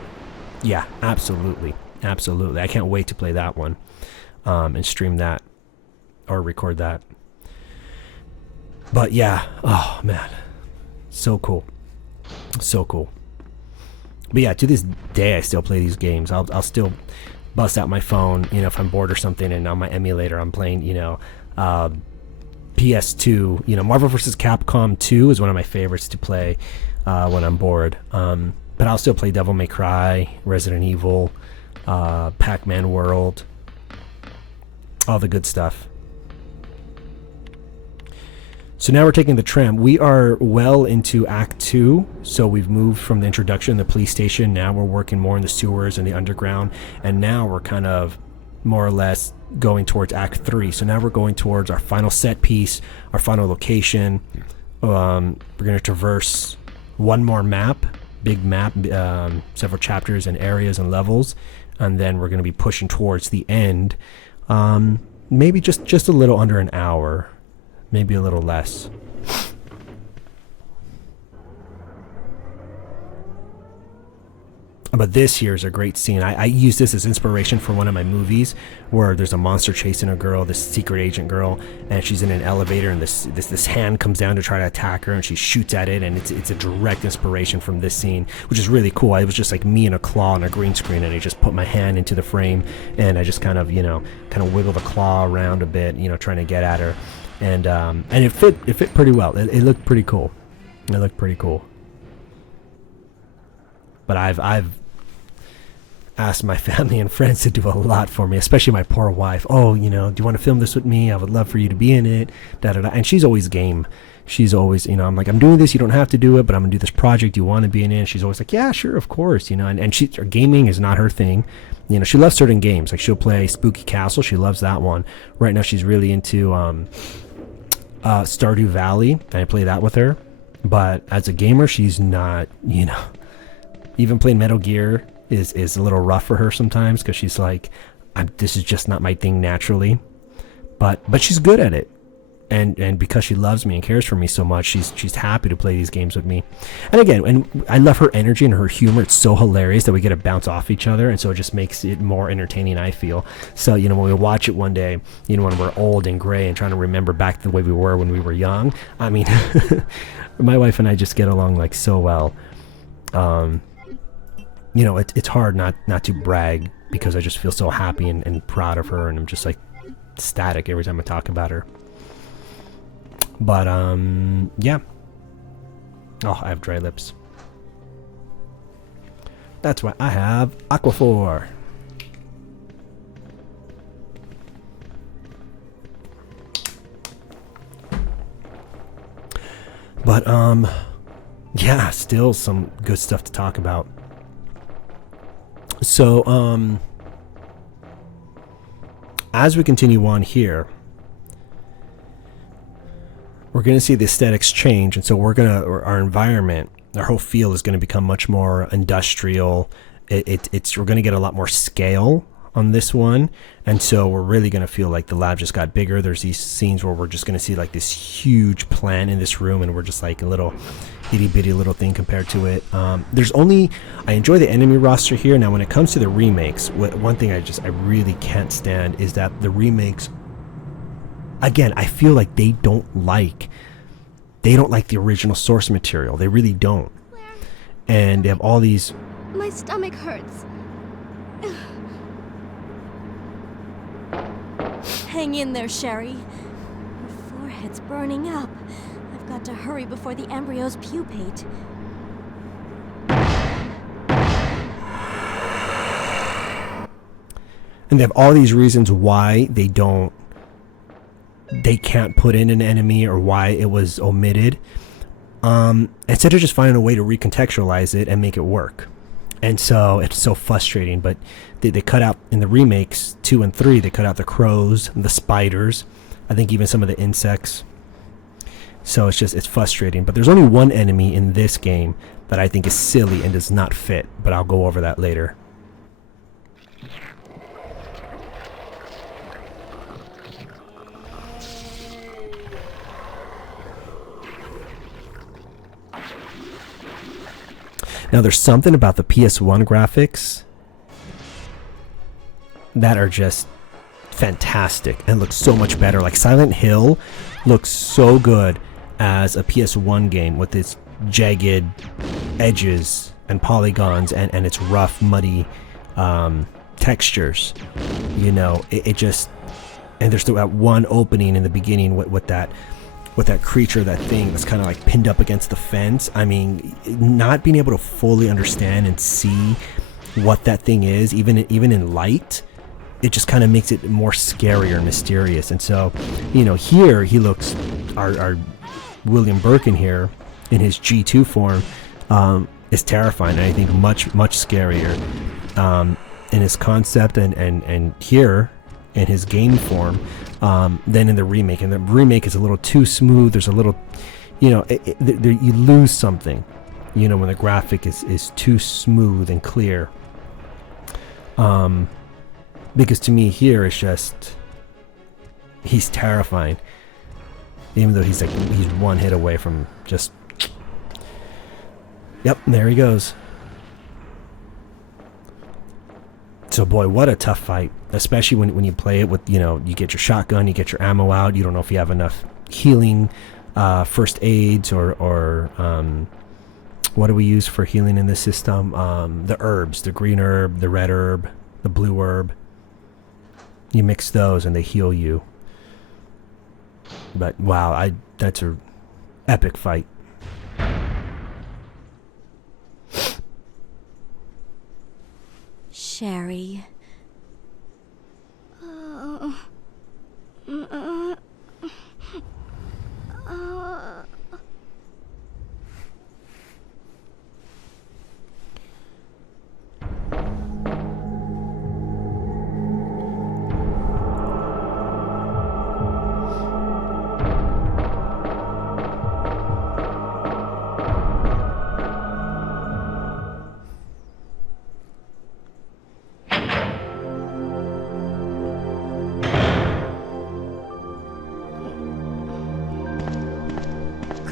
Yeah, absolutely. Absolutely. I can't wait to play that one and stream that or record that. But yeah, oh man, so cool. So cool. But yeah, to this day, I still play these games. I'll still bust out my phone, if I'm bored or something, and on my emulator I'm playing, PS2. Marvel vs. Capcom 2 is one of my favorites to play when I'm bored. But I'll still play Devil May Cry, Resident Evil, Pac-Man World, all the good stuff. So now we're taking the tram. We are well into Act 2, so we've moved from the introduction, the police station. Now we're working more in the sewers and the underground, and now we're kind of more or less going towards Act 3. So now we're going towards our final set piece, our final location. We're going to traverse one more map, big map, several chapters and areas and levels, and then we're going to be pushing towards the end. Maybe just a little under an hour. Maybe a little less. But this here is a great scene. I use this as inspiration for one of my movies where there's a monster chasing a girl, this secret agent girl, and she's in an elevator, and this hand comes down to try to attack her, and she shoots at it, and it's a direct inspiration from this scene, which is really cool. It was just like me and a claw on a green screen, and I just put my hand into the frame, and I just kind of wiggle the claw around a bit, trying to get at her, and it fit pretty well. It looked pretty cool. It looked pretty cool. But I've asked my family and friends to do a lot for me, especially my poor wife. Oh, do you want to film this with me? I would love for you to be in it. Da da da. And she's always game. She's always, I'm like, I'm doing this. You don't have to do it, but I'm gonna do this project. Do you want to be in it? And she's always like, yeah, sure, of course. And gaming is not her thing. She loves certain games. Like she'll play Spooky Castle. She loves that one. Right now, she's really into Stardew Valley, and I play that with her. But as a gamer, she's not. Even playing Metal Gear is a little rough for her sometimes because she's like, this is just not my thing naturally. But she's good at it, and because she loves me and cares for me so much, she's happy to play these games with me. And again, I love her energy and her humor. It's so hilarious that we get to bounce off each other, and so it just makes it more entertaining, I feel. So when we watch it one day, when we're old and gray and trying to remember back the way we were when we were young, I mean, my wife and I just get along like so well. It's hard not to brag because I just feel so happy and proud of her, and I'm just like ecstatic every time I talk about her. But yeah. Oh, I have dry lips. That's why I have Aquaphor. But yeah, still some good stuff to talk about. So, as we continue on here, we're going to see the aesthetics change, and so our environment, our whole field is going to become much more industrial. We're going to get a lot more scale on this one, and so we're really going to feel like the lab just got bigger. There's these scenes where we're just going to see like this huge plant in this room, and we're just like a little itty bitty little thing compared to it. I enjoy the enemy roster here. Now when it comes to the remakes, one thing I really can't stand is that the remakes, again, I feel like they don't like the original source material. They really don't. And they have all these. My stomach hurts. Hang in there, Sherry. Your forehead's burning up. I've got to hurry before the embryos pupate. And they have all these reasons why they can't put in an enemy or why it was omitted. Instead of just finding a way to recontextualize it and make it work. And so it's so frustrating, but they cut out in the remakes 2 and 3, they cut out the crows, the spiders, I think even some of the insects. So it's frustrating. But there's only one enemy in this game that I think is silly and does not fit, but I'll go over that later. Now there's something about the PS1 graphics that are just fantastic and look so much better. Like Silent Hill looks so good as a PS1 game with its jagged edges and polygons and its rough, muddy textures. It just, and there's that one opening in the beginning with that creature, that thing that's kind of like pinned up against the fence. I mean, not being able to fully understand and see what that thing is, even in light, it just kind of makes it more scary or mysterious. And so, here he looks, our William Birkin here in his G2 form is terrifying, and I think much, much scarier in his concept and here in his game form than in the remake. And the remake is a little too smooth. There's a little, you lose something, when the graphic is too smooth and clear. Because to me here it's just, he's terrifying. Even though he's one hit away from just, yep, there he goes. So boy, what a tough fight, especially when you play it with, you know, you get your shotgun, you get your ammo out, you don't know if you have enough healing, first aids, or what do we use for healing in this system? The herbs, the green herb, the red herb, the blue herb. You mix those and they heal you. But wow, that's a epic fight. Sherry.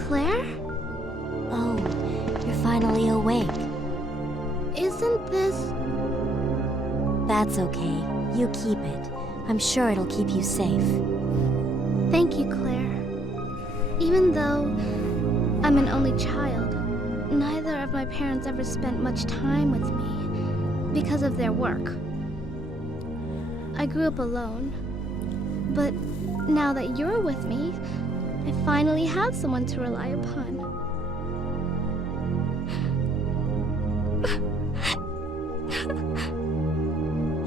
Claire? Oh, you're finally awake. Isn't this... That's okay. You keep it. I'm sure it'll keep you safe. Thank you, Claire. Even though I'm an only child, neither of my parents ever spent much time with me because of their work. I grew up alone. But now that you're with me, I finally have someone to rely upon.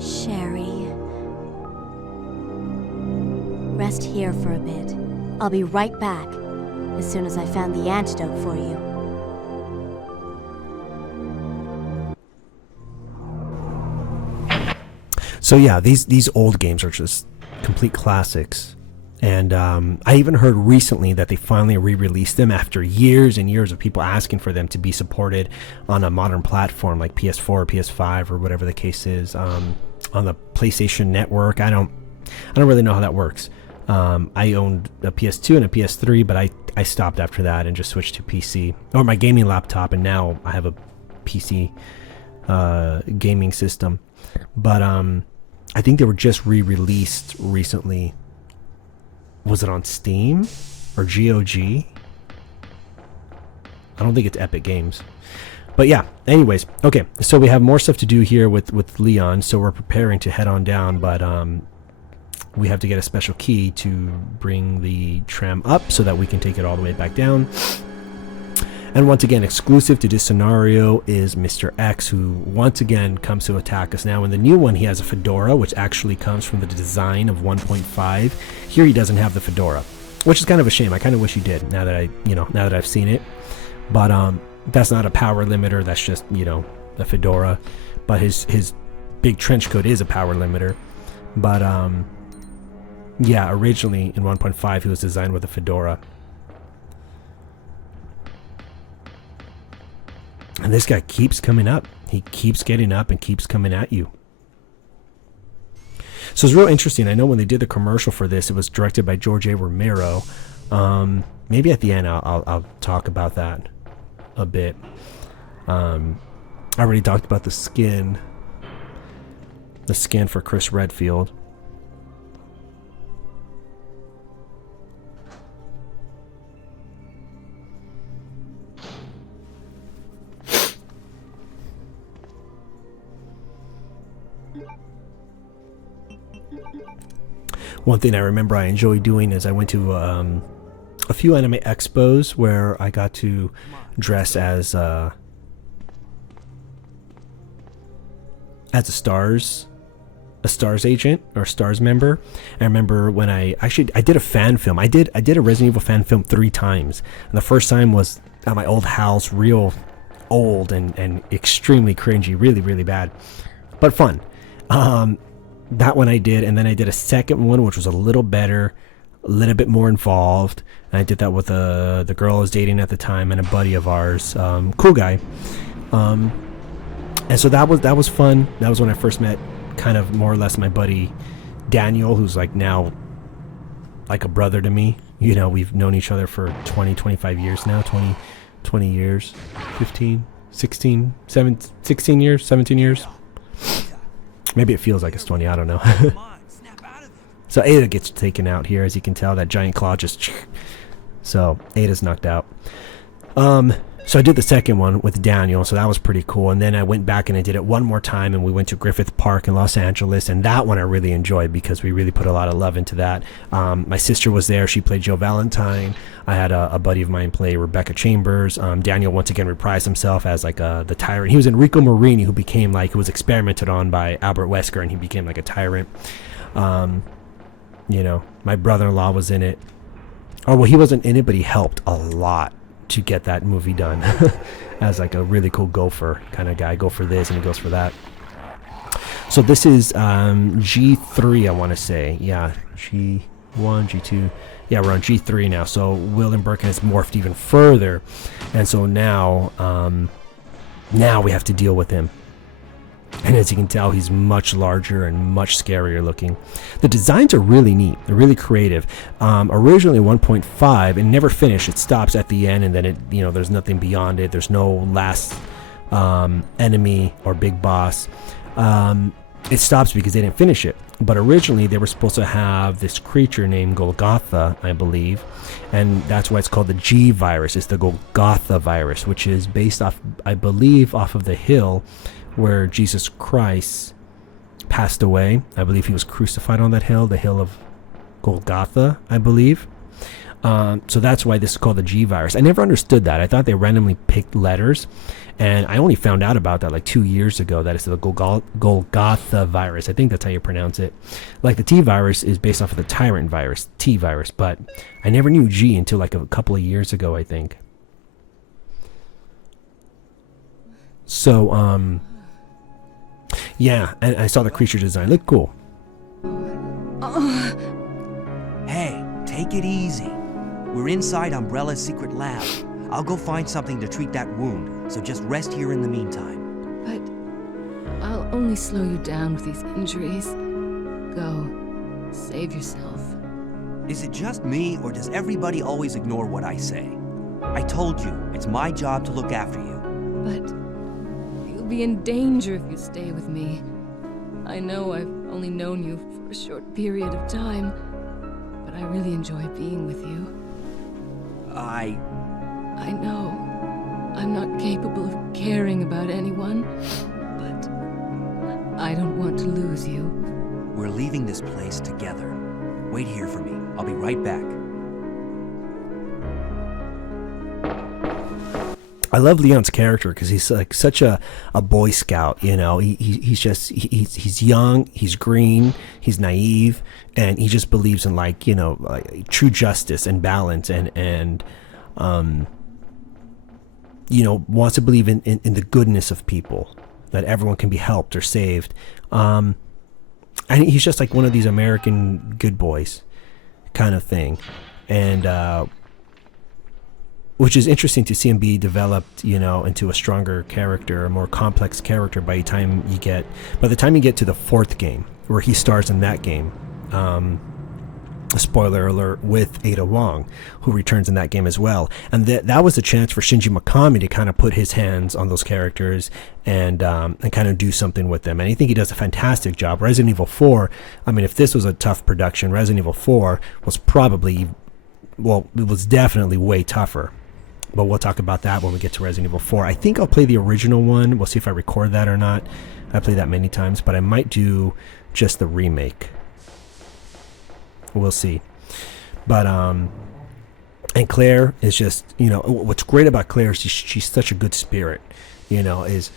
Sherry. Rest here for a bit. I'll be right back as soon as I found the antidote for you. So yeah, these old games are just complete classics. And I even heard recently that they finally re-released them after years and years of people asking for them to be supported on a modern platform like PS4 or PS5 or whatever the case is. On the PlayStation Network, I don't really know how that works. I owned a PS2 and a PS3, but I stopped after that and just switched to PC or my gaming laptop, and now I have a PC gaming system. But I think they were just re-released recently. Was it on Steam or GOG? I don't think it's Epic Games. But yeah, anyways, okay, so we have more stuff to do here with Leon, so we're preparing to head on down, but we have to get a special key to bring the tram up so that we can take it all the way back down. And once again, exclusive to this scenario is Mr. X, who once again comes to attack us. Now in the new one, he has a fedora, which actually comes from the design of 1.5. Here he doesn't have the fedora, which is kind of a shame. I kind of wish he did, now that I've seen it. But that's not a power limiter, that's just, a fedora. But his big trench coat is a power limiter. But yeah, originally in 1.5 he was designed with a fedora. And this guy keeps coming up. He keeps getting up and keeps coming at you. So it's real interesting. I know when they did the commercial for this, it was directed by George A. Romero. Maybe at the end I'll talk about that a bit. I already talked about the skin for Chris Redfield. One thing I remember I enjoyed doing is I went to a few anime expos where I got to dress as a STARS agent or STARS member. I remember when I did a fan film. I did a Resident Evil fan film 3 times, and the first time was at my old house, real old and extremely cringy, really, really bad, but fun. That one I did, and then I did a second one which was a little better, a little bit more involved, and I did that with the girl I was dating at the time and a buddy of ours, cool guy, and so that was fun. That was when I first met kind of more or less my buddy Daniel, who's like now like a brother to me. We've known each other for 25 years now, 20 years, 15, 16 years, 17 years. Maybe it feels like it's 20. I don't know. So Ada gets taken out here, as you can tell. That giant claw just. So Ada's knocked out. So I did the second one with Daniel, so that was pretty cool. And then I went back and I did it one more time, and we went to Griffith Park in Los Angeles, and that one I really enjoyed because we really put a lot of love into that. My sister was there. She played Joe Valentine. I had a buddy of mine play Rebecca Chambers. Daniel once again reprised himself as like the tyrant. He was Enrico Marini, who became like, who was experimented on by Albert Wesker, and he became like a tyrant. You know, my brother-in-law was in it. Oh, well, he wasn't in it, but he helped a lot to get that movie done as like a really cool gopher kind of guy. Go for this and he goes for that. So this is G3, I want to say. Yeah, G1, G2. Yeah, we're on G3 now. So William Birkin has morphed even further, and so now we have to deal with him. And as you can tell, he's much larger and much scarier looking. The designs are really neat. They're really creative. Originally 1.5 and never finished. It stops at the end, and then it, you know, there's nothing beyond it. There's no last enemy or big boss. It stops because they didn't finish it. But originally they were supposed to have this creature named Golgotha, I believe, and that's why it's called the G virus. It's the Golgotha virus, which is based off, I believe, off of the hill where Jesus Christ passed away. I believe he was crucified on that hill, the hill of Golgotha, I believe. So that's why this is called the G virus. I never understood that. I thought they randomly picked letters, and I only found out about that like 2 years ago, that it's the Golgotha virus. I think that's how you pronounce it. Like the T virus is based off of the tyrant virus, T virus, but I never knew G until like a couple of years ago, I think. So, yeah, and I saw the creature design. Looked cool. Hey, take it easy. We're inside Umbrella's secret lab. I'll go find something to treat that wound, so just rest here in the meantime. But I'll only slow you down with these injuries. Go. Save yourself. Is it just me, or does everybody always ignore what I say? I told you, it's my job to look after you. But you'll be in danger if you stay with me. I know I've only known you for a short period of time, but I really enjoy being with you. I know I'm not capable of caring about anyone, but I don't want to lose you. We're leaving this place together. Wait here for me. I'll be right back. I love Leon's character because he's like such a Boy Scout, you know. He's young, he's green, he's naive, and he just believes in like, you know, like true justice and balance, and you know, wants to believe in the goodness of people, that everyone can be helped or saved. And he's just like one of these American good boys kind of thing, and which is interesting to see him be developed, you know, into a stronger character, a more complex character by the time you get to the fourth game, where he stars in that game. A spoiler alert, with Ada Wong, who returns in that game as well. And that was a chance for Shinji Mikami to kind of put his hands on those characters and kind of do something with them. And I think he does a fantastic job. Resident Evil 4, I mean, if this was a tough production, Resident Evil 4 was probably, well, it was definitely way tougher. But we'll talk about that when we get to Resident Evil 4. I think I'll play the original one. We'll see if I record that or not. I played that many times, but I might do just the remake. We'll see. But and Claire is just, you know, what's great about Claire is she's such a good spirit, you know, is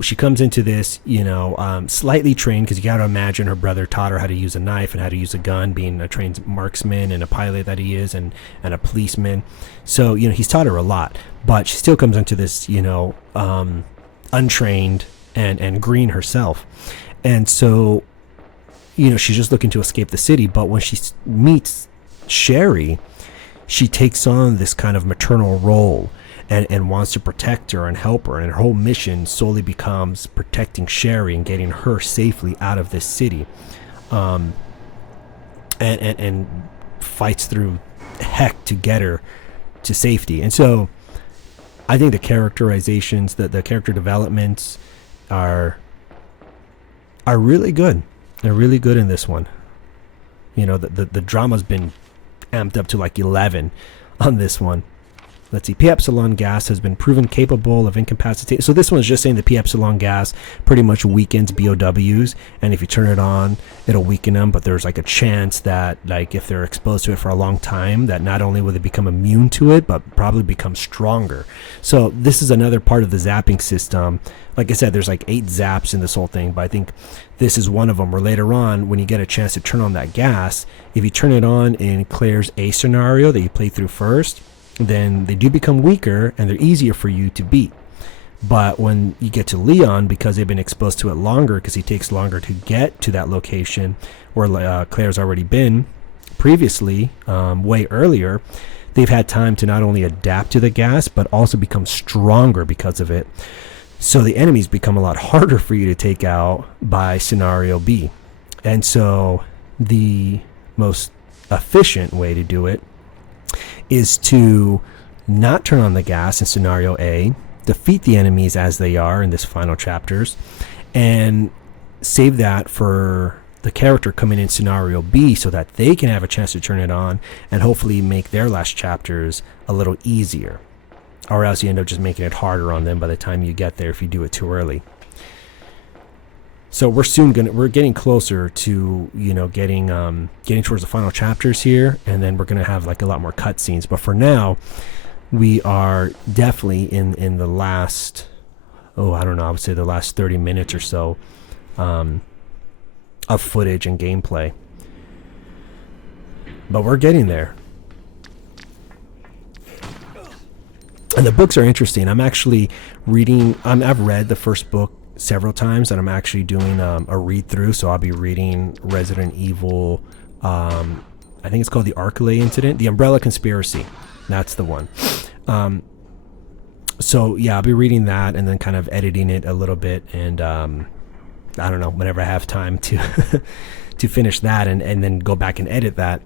she comes into this, you know, slightly trained, because you got to imagine her brother taught her how to use a knife and how to use a gun, being a trained marksman and a pilot that he is, and a policeman. So, you know, he's taught her a lot, but she still comes into this, you know, untrained and green herself. And so, you know, she's just looking to escape the city, but when she meets Sherry, she takes on this kind of maternal role and wants to protect her and help her, and her whole mission solely becomes protecting Sherry and getting her safely out of this city, and fights through heck to get her to safety. And so I think the characterizations, the character developments are are really good. They're really good in this one. You know, the drama's been amped up to like 11 on this one. Let's see. P epsilon gas has been proven capable of incapacitating. So this one is just saying the P epsilon gas pretty much weakens BOWs, and if you turn it on, it'll weaken them. But there's like a chance that, like, if they're exposed to it for a long time, that not only will they become immune to it, but probably become stronger. So this is another part of the zapping system. Like I said, there's like 8 zaps in this whole thing, but I think this is one of them. Where later on, when you get a chance to turn on that gas, if you turn it on in Claire's A scenario that you play through first, then they do become weaker and they're easier for you to beat. But when you get to Leon, because they've been exposed to it longer, because he takes longer to get to that location where Claire's already been previously, way earlier, they've had time to not only adapt to the gas, but also become stronger because of it. So the enemies become a lot harder for you to take out by scenario B. And so the most efficient way to do it is to not turn on the gas in scenario A, defeat the enemies as they are in this final chapters, and save that for the character coming in scenario B so that they can have a chance to turn it on and hopefully make their last chapters a little easier. Or else you end up just making it harder on them by the time you get there if you do it too early. So we're getting closer to, you know, getting towards the final chapters here, and then we're gonna have like a lot more cutscenes. But for now, we are definitely in the last, I would say the last 30 minutes or so of footage and gameplay. But we're getting there. And the books are interesting. I'm actually reading. I've read the first book several times, and I'm actually doing a read through. So I'll be reading Resident Evil. I think it's called the Arklay Incident, the Umbrella Conspiracy. That's the one. So yeah, I'll be reading that and then kind of editing it a little bit, and I don't know, whenever I have time to to finish that and then go back and edit that.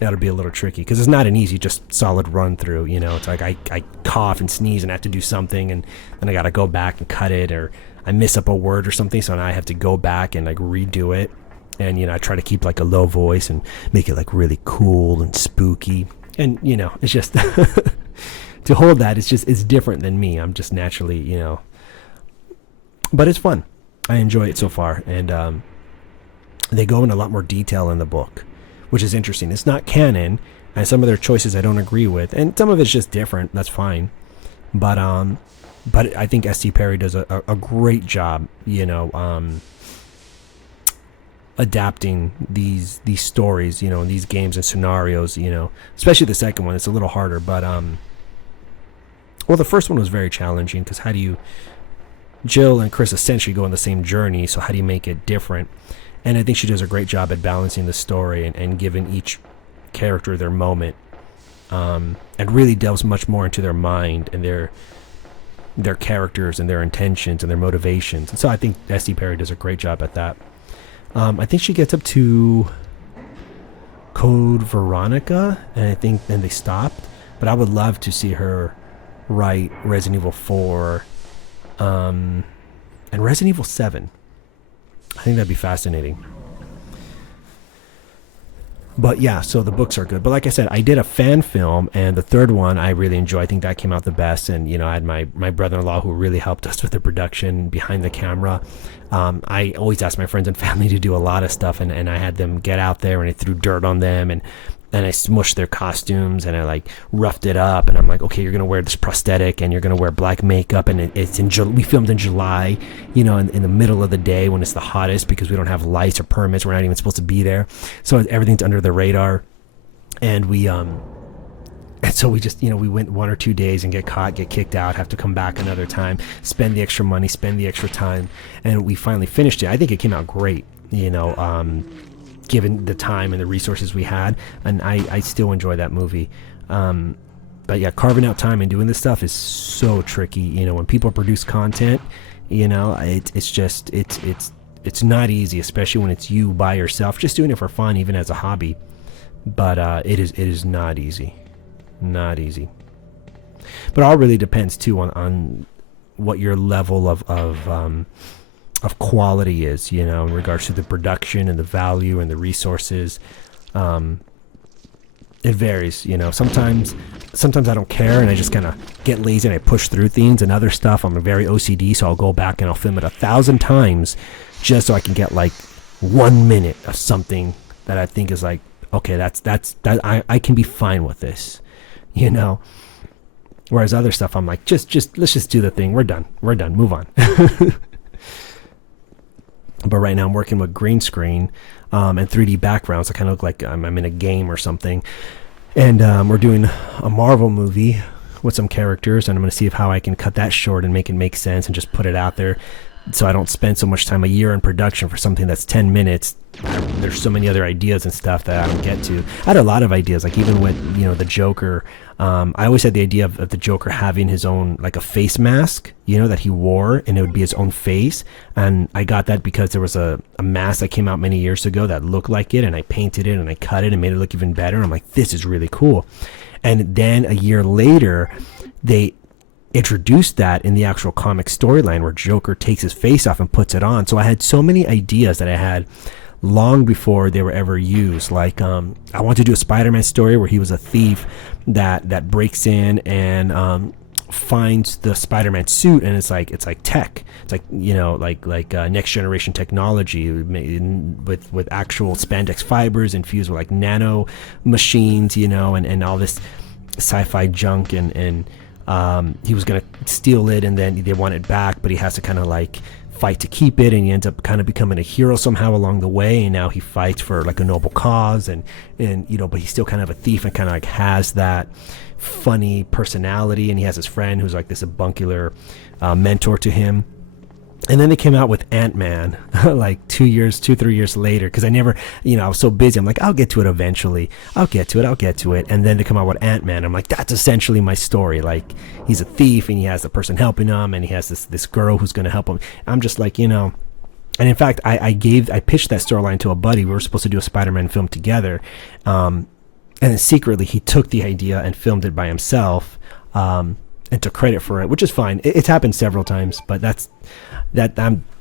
That'll be a little tricky because it's not an easy, just solid run through. You know, it's like I cough and sneeze and I have to do something, and then I got to go back and cut it, or I miss up a word or something, so now I have to go back and like redo it. And you know, I try to keep like a low voice and make it like really cool and spooky. And you know, it's just to hold that, it's different than me. I'm just naturally, you know, but it's fun. I enjoy it so far, and they go in a lot more detail in the book, which is interesting. It's not canon, and some of their choices I don't agree with, and some of it's just different. That's fine, but I think S.T. Perry does a great job, you know, adapting these stories, you know, in these games and scenarios, you know, especially the second one. It's a little harder, but well, the first one was very challenging because Jill and Chris essentially go on the same journey, so how do you make it different? And I think she does a great job at balancing the story and giving each character their moment, and really delves much more into their mind and their characters and their intentions and their motivations. And so I think S.T. Perry does a great job at that. I think she gets up to Code Veronica, and I think then they stopped. But I would love to see her write Resident Evil 4 and Resident Evil 7. I think that'd be fascinating. But yeah, so the books are good. But like I said, I did a fan film, and the third one I really enjoy. I think that came out the best. And you know, I had my brother-in-law who really helped us with the production behind the camera. I always ask my friends and family to do a lot of stuff, and I had them get out there, and I threw dirt on them, and I smushed their costumes, and I like roughed it up, and I'm like, okay, you're gonna wear this prosthetic, and you're gonna wear black makeup, and it's we filmed in July, you know, in the middle of the day when it's the hottest because we don't have lights or permits. We're not even supposed to be there, so everything's under the radar, and so we just, you know, we went 1 or 2 days and get caught, get kicked out, have to come back another time, spend the extra money, spend the extra time, and we finally finished it. I think it came out great, you know, given the time and the resources we had, and I still enjoy that movie. But yeah, carving out time and doing this stuff is so tricky. You know, when people produce content, you know, it's not easy, especially when it's you by yourself, just doing it for fun, even as a hobby. But it is not easy. Not easy. But it all really depends too on what your level of quality is, you know, in regards to the production and the value and the resources. It varies, you know. Sometimes I don't care and I just kind of get lazy and I push through things, and other stuff I'm very OCD, so I'll go back and I'll film it 1,000 times just so I can get like 1 minute of something that I think is like, okay, I can be fine with this, you know. Whereas other stuff I'm like, just let's just do the thing. We're done, move on. But right now I'm working with green screen and 3D backgrounds. I kind of look like I'm in a game or something. And we're doing a Marvel movie with some characters, and I'm going to see how I can cut that short and make it make sense and just put it out there, so I don't spend so much time a year in production for something that's 10 minutes. There's so many other ideas and stuff that I don't get to. I had a lot of ideas, like even with, you know, the Joker. I always had the idea of the Joker having his own, like a face mask, you know, that he wore, and it would be his own face. And I got that because there was a mask that came out many years ago that looked like it, and I painted it and I cut it and made it look even better. I'm like, this is really cool. And then a year later, they introduced that in the actual comic storyline where Joker takes his face off and puts it on. So I had so many ideas that I had long before they were ever used. Like I want to do a Spider-Man story where he was a thief that breaks in and finds the Spider-Man suit, and it's like tech. It's like, you know, like next generation technology with actual spandex fibers infused with like nano machines, you know, and all this sci-fi junk, and he was gonna steal it, and then they want it back, but he has to kind of like fight to keep it, and he ends up kind of becoming a hero somehow along the way, and now he fights for like a noble cause, and you know, but he's still kind of a thief and kind of like has that funny personality, and he has his friend who's like this avuncular mentor to him. And then they came out with Ant-Man like 3 years later, because I never, you know, I was so busy. I'm like, I'll get to it eventually. I'll get to it. And then they come out with Ant-Man. I'm like, that's essentially my story. Like, he's a thief, and he has the person helping him, and he has this girl who's going to help him. I'm just like, you know. And in fact, I pitched that storyline to a buddy. We were supposed to do a Spider-Man film together. And then secretly, he took the idea and filmed it by himself. And took credit for it, which is fine. It's happened several times, but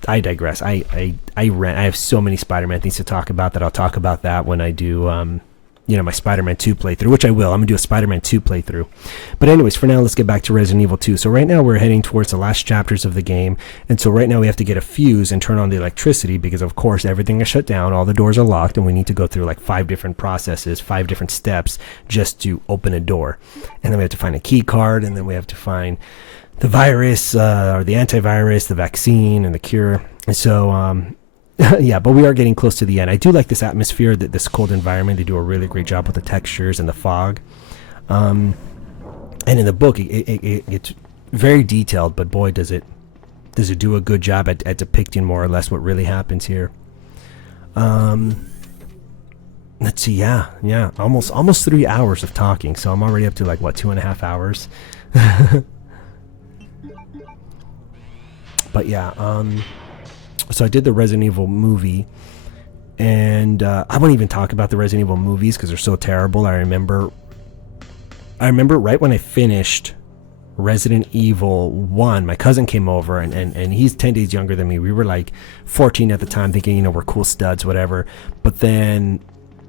I digress. I have so many Spider-Man things to talk about that I'll talk about that when I do you know, my Spider-Man 2 playthrough, which I will. I'm gonna do a Spider-Man 2 playthrough. But anyways, for now, let's get back to Resident Evil 2. So right now we're heading towards the last chapters of the game, and so right now we have to get a fuse and turn on the electricity, because of course everything is shut down, all the doors are locked, and we need to go through like 5 different processes, 5 different steps just to open a door. And then we have to find a key card, and then we have to find the virus, or the antivirus, the vaccine, and the cure. And so yeah, but we are getting close to the end. I do like this atmosphere, this cold environment. They do a really great job with the textures and the fog. And in the book, it's very detailed, but boy, does it do a good job at depicting more or less what really happens here. Let's see, yeah, almost 3 hours of talking. So I'm already up to like, what, 2.5 hours? But yeah, so I did the Resident Evil movie, and I won't even talk about the Resident Evil movies because they're so terrible. I remember right when I finished Resident Evil 1, my cousin came over, and he's 10 days younger than me. We were like 14 at the time, thinking, you know, we're cool studs, whatever. But then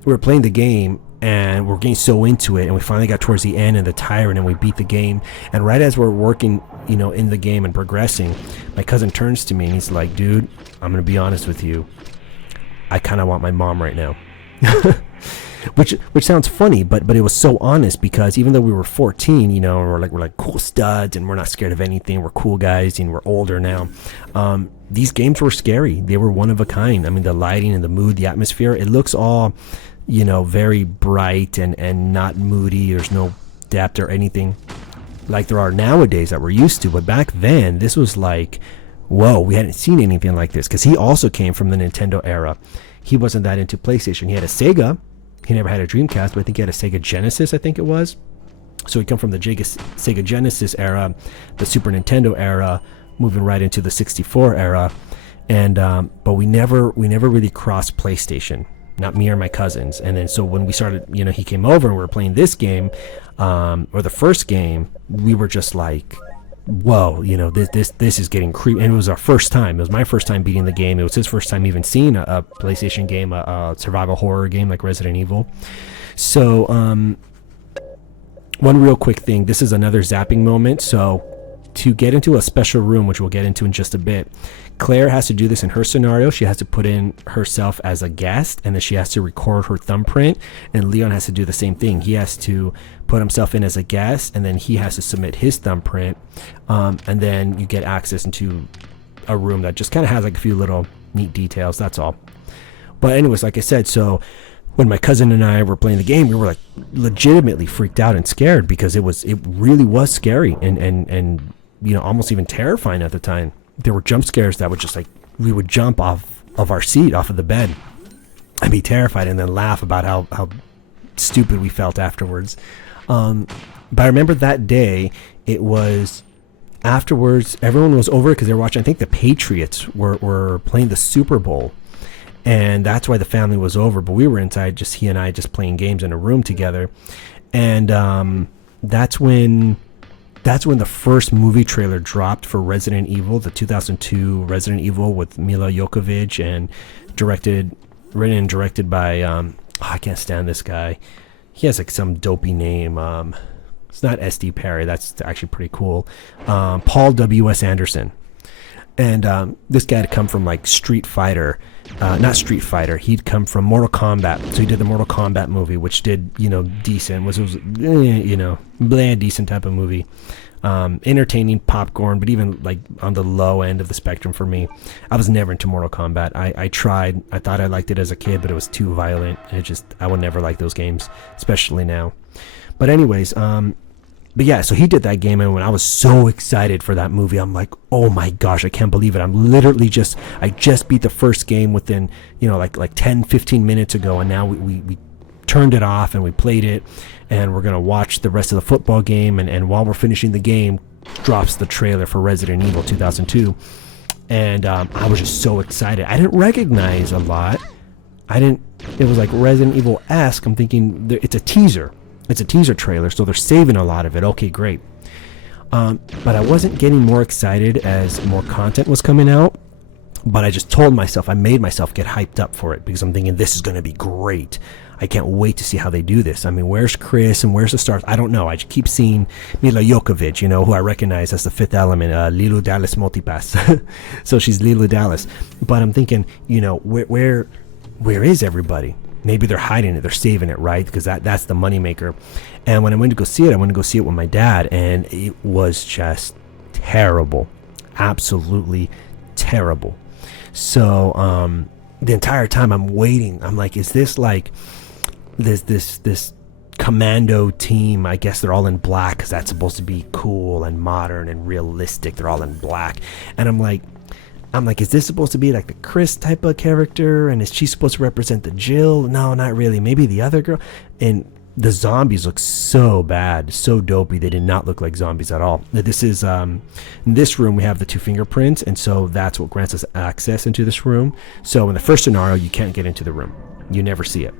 we were playing the game, and we're getting so into it, and we finally got towards the end and the tyrant, and we beat the game. And right as we're working, you know, in the game and progressing, my cousin turns to me and he's like, dude, I'm gonna be honest with you, I kind of want my mom right now. which sounds funny, but it was so honest, because even though we were 14, you know, we're like cool studs, and we're not scared of anything, we're cool guys, and we're older now, these games were scary. They were one of a kind. I mean, the lighting and the mood, the atmosphere, it looks all, you know, very bright and not moody. There's no depth or anything like there are nowadays that we're used to. But back then, this was like, whoa, we hadn't seen anything like this, because he also came from the Nintendo era. He wasn't that into PlayStation. He had a Sega. He never had a Dreamcast, but I think he had a Sega Genesis, I think it was. So he come from the Sega Genesis era, the Super Nintendo era, moving right into the 64 era. And but we never really crossed PlayStation. Not me or my cousins. And then so when we started, you know, he came over and we were playing this game, or the first game, we were just like, whoa, you know, this is getting creepy. And it was our first time. It was my first time beating the game. It was his first time even seeing a PlayStation game, a survival horror game like Resident Evil. So one real quick thing, this is another zapping moment. So to get into a special room, which we'll get into in just a bit, Claire has to do this in her scenario. She has to put in herself as a guest, and then she has to record her thumbprint, and Leon has to do the same thing. He has to put himself in as a guest, and then he has to submit his thumbprint, and then you get access into a room that just kind of has like a few little neat details. That's all. But anyways, like I said, so when my cousin and I were playing the game, we were like legitimately freaked out and scared, because it really was scary and you know, almost even terrifying at the time. There were jump scares that would just like, we would jump off of our seat, off of the bed, and be terrified, and then laugh about how stupid we felt afterwards. But I remember that day, it was afterwards, everyone was over because they were watching, I think the Patriots were playing the Super Bowl, and that's why the family was over. But we were inside, just he and I, just playing games in a room together. And that's when the first movie trailer dropped for Resident Evil, the 2002 Resident Evil with Mila Jovovich, and written and directed by I can't stand this guy. He has like some dopey name. It's not S.D. Perry. That's actually pretty cool. Paul W.S. Anderson. And this guy had come from like Street Fighter. Not Street Fighter. He'd come from Mortal Kombat. So he did the Mortal Kombat movie, which did, you know, decent. Was you know, bland, decent type of movie. Entertaining popcorn, but even like on the low end of the spectrum for me. I was never into Mortal Kombat. I tried. I thought I liked it as a kid, but it was too violent. I would never like those games, especially now. But anyways, but yeah, so he did that game, and when I was so excited for that movie, I'm like, oh my gosh, I can't believe it. I just beat the first game within, you know, like 10, 15 minutes ago, and now we turned it off and we played it, and we're going to watch the rest of the football game, and while we're finishing the game, drops the trailer for Resident Evil 2002, and I was just so excited. I didn't recognize a lot. It was like Resident Evil-esque. I'm thinking it's a teaser. It's a teaser trailer, so they're saving a lot of it. Okay, great. But I wasn't getting more excited as more content was coming out. But I just told myself, I made myself get hyped up for it, because I'm thinking this is going to be great. I can't wait to see how they do this. I mean, where's Chris and where's the stars? I don't know. I just keep seeing Mila Jovovich, you know, who I recognize as the Fifth Element, Lilu Dallas Multipass. So she's Lilu Dallas. But I'm thinking, you know, where is everybody? Maybe they're hiding it, they're saving it, right? Because that's the moneymaker. And when I went to go see it, with my dad, and it was just terrible. Absolutely terrible. So the entire time I'm waiting, I'm like, is this like this commando team? I guess they're all in black because that's supposed to be cool and modern and realistic. They're all in black. And I'm like, is this supposed to be like the Chris type of character? And is she supposed to represent the Jill? No, not really. Maybe the other girl. And the zombies look so bad, so dopey. They did not look like zombies at all. This is, in this room, we have the 2 fingerprints. And so that's what grants us access into this room. So in the first scenario, you can't get into the room. You never see it.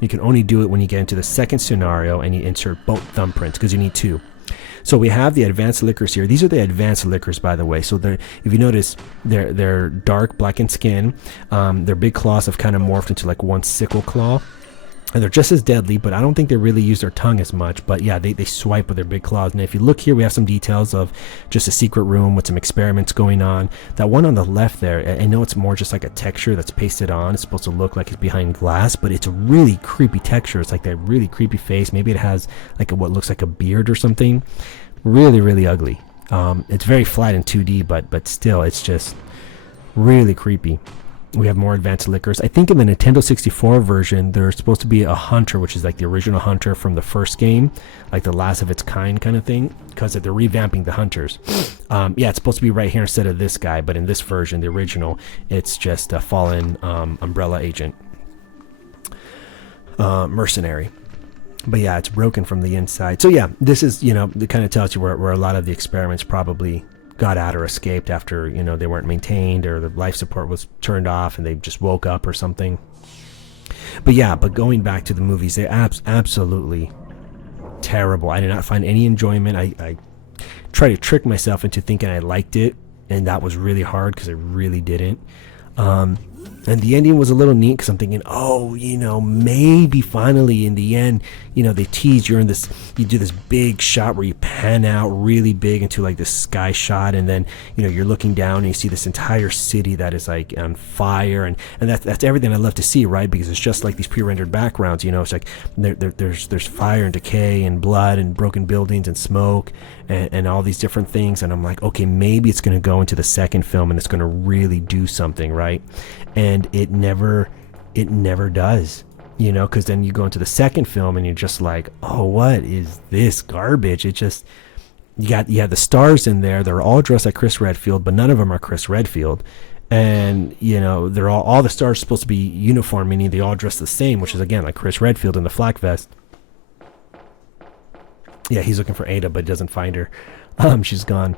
You can only do it when you get into the second scenario and you insert both thumbprints, because you need 2. So we have the advanced lickers here. These are the advanced lickers, by the way. So if you notice, they're dark, blackened skin. Their big claws have kind of morphed into like one sickle claw. And they're just as deadly, but I don't think they really use their tongue as much. But yeah, they swipe with their big claws. And if you look here, we have some details of just a secret room with some experiments going on. That one on the left there, I know it's more just like a texture that's pasted on. It's supposed to look like it's behind glass, but it's a really creepy texture. It's like that really creepy face. Maybe it has like what looks like a beard or something. Really, really ugly. It's very flat in 2D, but still, it's just really creepy. We have more advanced lickers. I think in the Nintendo 64 version, there's supposed to be a hunter, which is like the original hunter from the first game, like the last of its kind kind of thing, because they're revamping the hunters. Yeah, it's supposed to be right here instead of this guy, but in this version, the original, it's just a fallen Umbrella agent. Mercenary. But yeah, it's broken from the inside. So yeah, this is, you know, it kind of tells you where a lot of the experiments probably got out or escaped after, you know, they weren't maintained or the life support was turned off and they just woke up or something. But yeah, but going back to the movies, they're absolutely terrible. I did not find any enjoyment. I try to trick myself into thinking I liked it, and that was really hard because I really didn't. And the ending was a little neat because I'm thinking, oh, you know, maybe finally in the end, you know, they tease you do this big shot where you pan out really big into like this sky shot, and then, you know, you're looking down and you see this entire city that is like on fire, and that's everything I love to see, right? Because it's just like these pre-rendered backgrounds, you know, it's like there's fire and decay and blood and broken buildings and smoke and all these different things, and I'm like, okay, maybe it's going to go into the second film and it's going to really do something, right? And it never does, you know, because then you go into the second film and you're just like, oh, what is this garbage? It just, you have the stars in there, they're all dressed like Chris Redfield, but none of them are Chris Redfield. And, you know, they're all the stars supposed to be uniform, meaning they all dress the same, which is again like Chris Redfield in the flak vest. Yeah, he's looking for Ada, but doesn't find her. She's gone.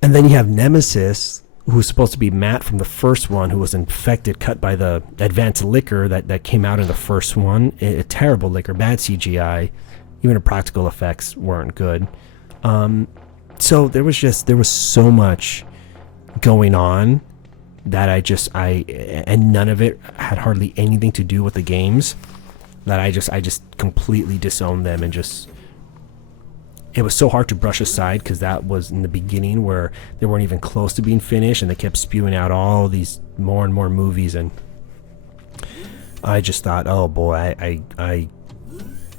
And then you have Nemesis, who's supposed to be Matt from the first one, who was infected, cut by the advanced liquor that came out in the first one. A terrible liquor, bad CGI. Even the practical effects weren't good. So there was so much going on that and none of it had hardly anything to do with the games, that I just completely disowned them, and it was so hard to brush aside because that was in the beginning where they weren't even close to being finished, and they kept spewing out all these more and more movies, and I just thought, oh boy, I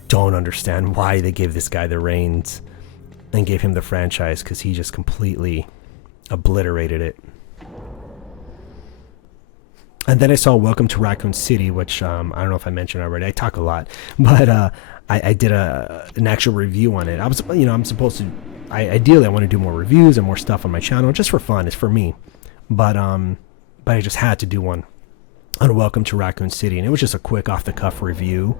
don't understand why they gave this guy the reins and gave him the franchise, because he just completely obliterated it. And then I saw Welcome to Raccoon City, which I don't know if I mentioned already. I talk a lot, but I did an actual review on it. I'm supposed to. Ideally, I want to do more reviews and more stuff on my channel, just for fun. It's for me, but I just had to do one on Welcome to Raccoon City, and it was just a quick off the cuff review,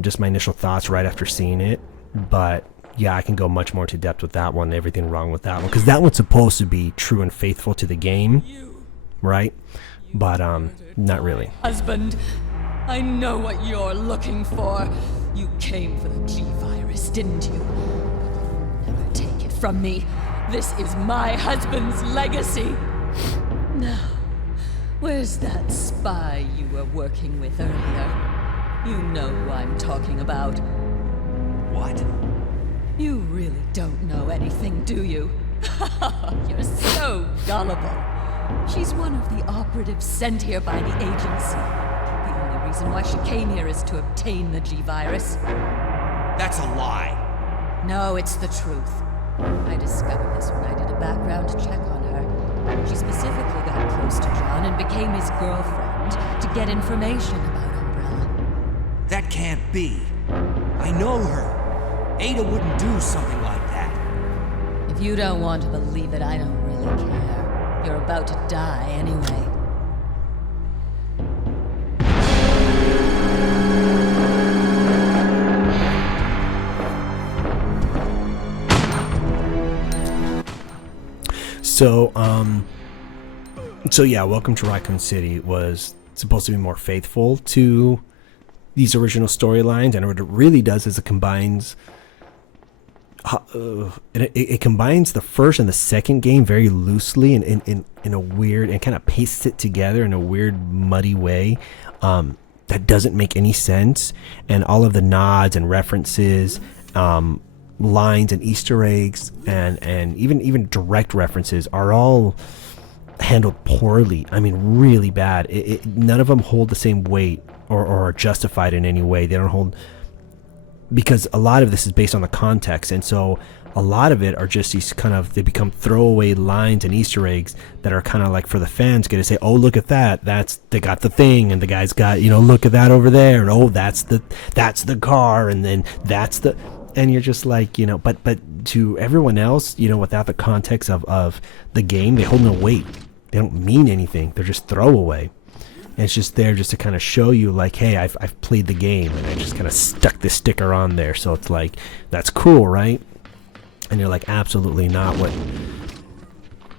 just my initial thoughts right after seeing it. But yeah, I can go much more into depth with that one. Everything wrong with that one, because that one's supposed to be true and faithful to the game, right? But not really. Husband, I know what you're looking for. You came for the G-Virus, didn't you? Never take it from me. This is my husband's legacy. Now, where's that spy you were working with earlier? You know who I'm talking about. What? You really don't know anything, do you? You're so gullible. She's one of the operatives sent here by the agency. The only reason why she came here is to obtain the G-Virus. That's a lie. No, it's the truth. I discovered this when I did a background check on her. She specifically got close to John and became his girlfriend to get information about Umbrella. That can't be. I know her. Ada wouldn't do something like that. If you don't want to believe it, I don't really care. You're about to die anyway. So yeah, Welcome to Raccoon City was supposed to be more faithful to these original storylines, and what it really does is it combines it combines the first and the second game very loosely and in a weird, and kind of pastes it together in a weird muddy way that doesn't make any sense, and all of the nods and references, lines and Easter eggs and even direct references are all handled poorly. I mean, really bad. None of them hold the same weight or are justified in any way. They don't hold, because a lot of this is based on the context, and so a lot of it are just these kind of, they become throwaway lines and Easter eggs that are kind of like for the fans get to say, oh, look at that, they got the thing, and the guy's got, look at that over there, and oh, that's the car, and then that's the, and you're just like, but to everyone else, without the context of the game, they hold no weight. They don't mean anything. They're just throwaway. And it's just there just to kind of show you, like, hey, I've played the game, and I just kind of stuck this sticker on there. So it's like, that's cool, right? And you're like, absolutely not. What?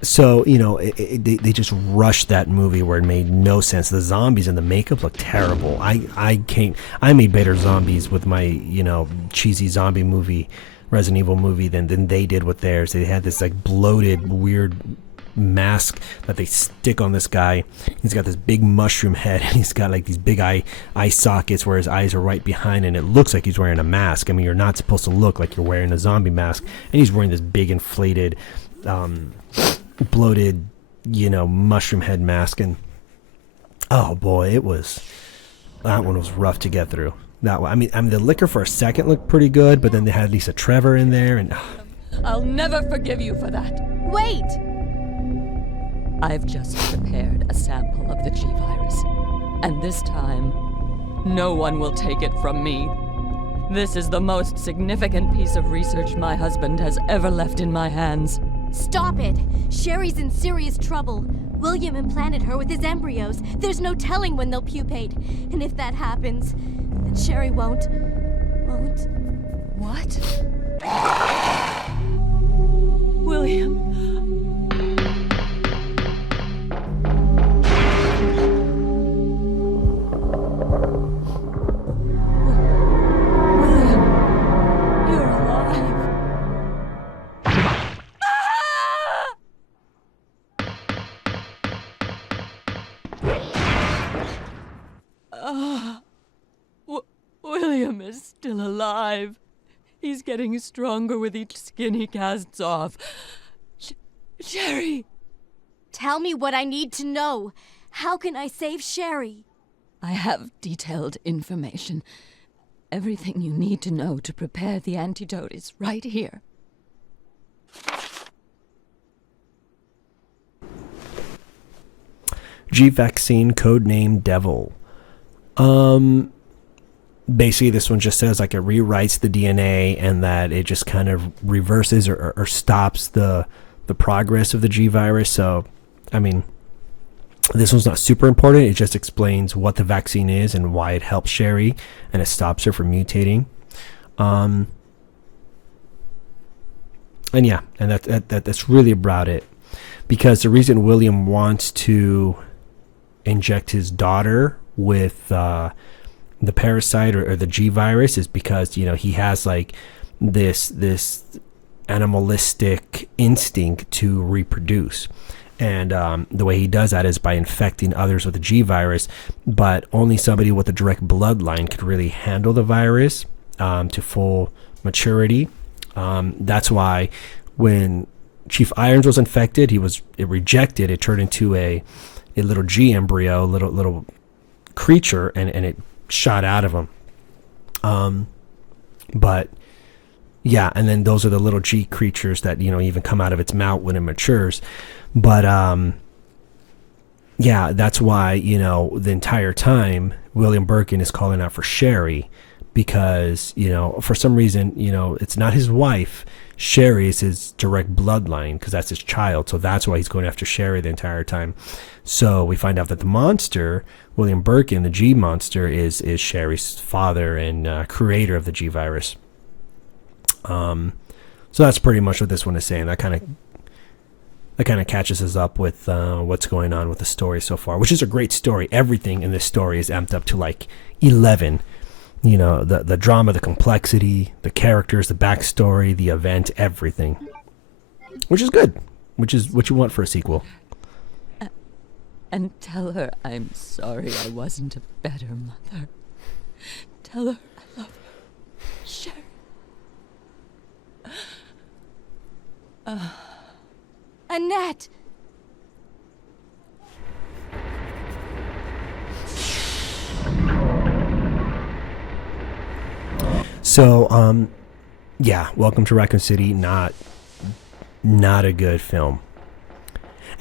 So, they just rushed that movie where it made no sense. The zombies and the makeup look terrible. I made better zombies with my, cheesy zombie movie Resident Evil movie than they did with theirs. They had this like bloated, weird mask that they stick on this guy. He's got this big mushroom head, and he's got like these big eye sockets where his eyes are right behind, and it looks like he's wearing a mask. I mean, you're not supposed to look like you're wearing a zombie mask, and he's wearing this big inflated, bloated, mushroom head mask. And oh boy, that one was rough to get through. That one, I mean, the liquor for a second looked pretty good, but then they had Lisa Trevor in there, and I'll never forgive you for that. Wait! I've just prepared a sample of the G-Virus, and this time, no one will take it from me. This is the most significant piece of research my husband has ever left in my hands. Stop it! Sherry's in serious trouble. William implanted her with his embryos. There's no telling when they'll pupate. And if that happens, then Sherry won't... What? William... William is still alive. He's getting stronger with each skin he casts off. Sherry! Tell me what I need to know. How can I save Sherry? I have detailed information. Everything you need to know to prepare the antidote is right here. G vaccine, codename Devil. Basically, this one just says like it rewrites the DNA and that it just kind of reverses or stops the progress of the G virus. So, I mean, this one's not super important. It just explains what the vaccine is and why it helps Sherry and it stops her from mutating. And yeah, and that's really about it. Because the reason William wants to inject his daughter with the parasite or the G virus is because he has like this animalistic instinct to reproduce, and the way he does that is by infecting others with the G virus. But only somebody with a direct bloodline could really handle the virus to full maturity. That's why when Chief Irons was infected, it rejected. It turned into a little G embryo, little creature, and it shot out of him. But yeah, and then those are the little G creatures that even come out of its mouth when it matures. But yeah, that's why the entire time William Birkin is calling out for Sherry, because for some reason it's not his wife. Sherry is his direct bloodline because that's his child, so that's why he's going after Sherry the entire time. So we find out that the monster, William Birkin, the G monster, is Sherry's father and creator of the G virus. So that's pretty much what this one is saying. That kind of catches us up with what's going on with the story so far, which is a great story. Everything in this story is amped up to like 11. The drama, the complexity, the characters, the backstory, the event, everything. Which is good. Which is what you want for a sequel. And tell her I'm sorry I wasn't a better mother. Tell her I love her. Sherry. Annette! So, yeah, welcome to Raccoon City. Not a good film.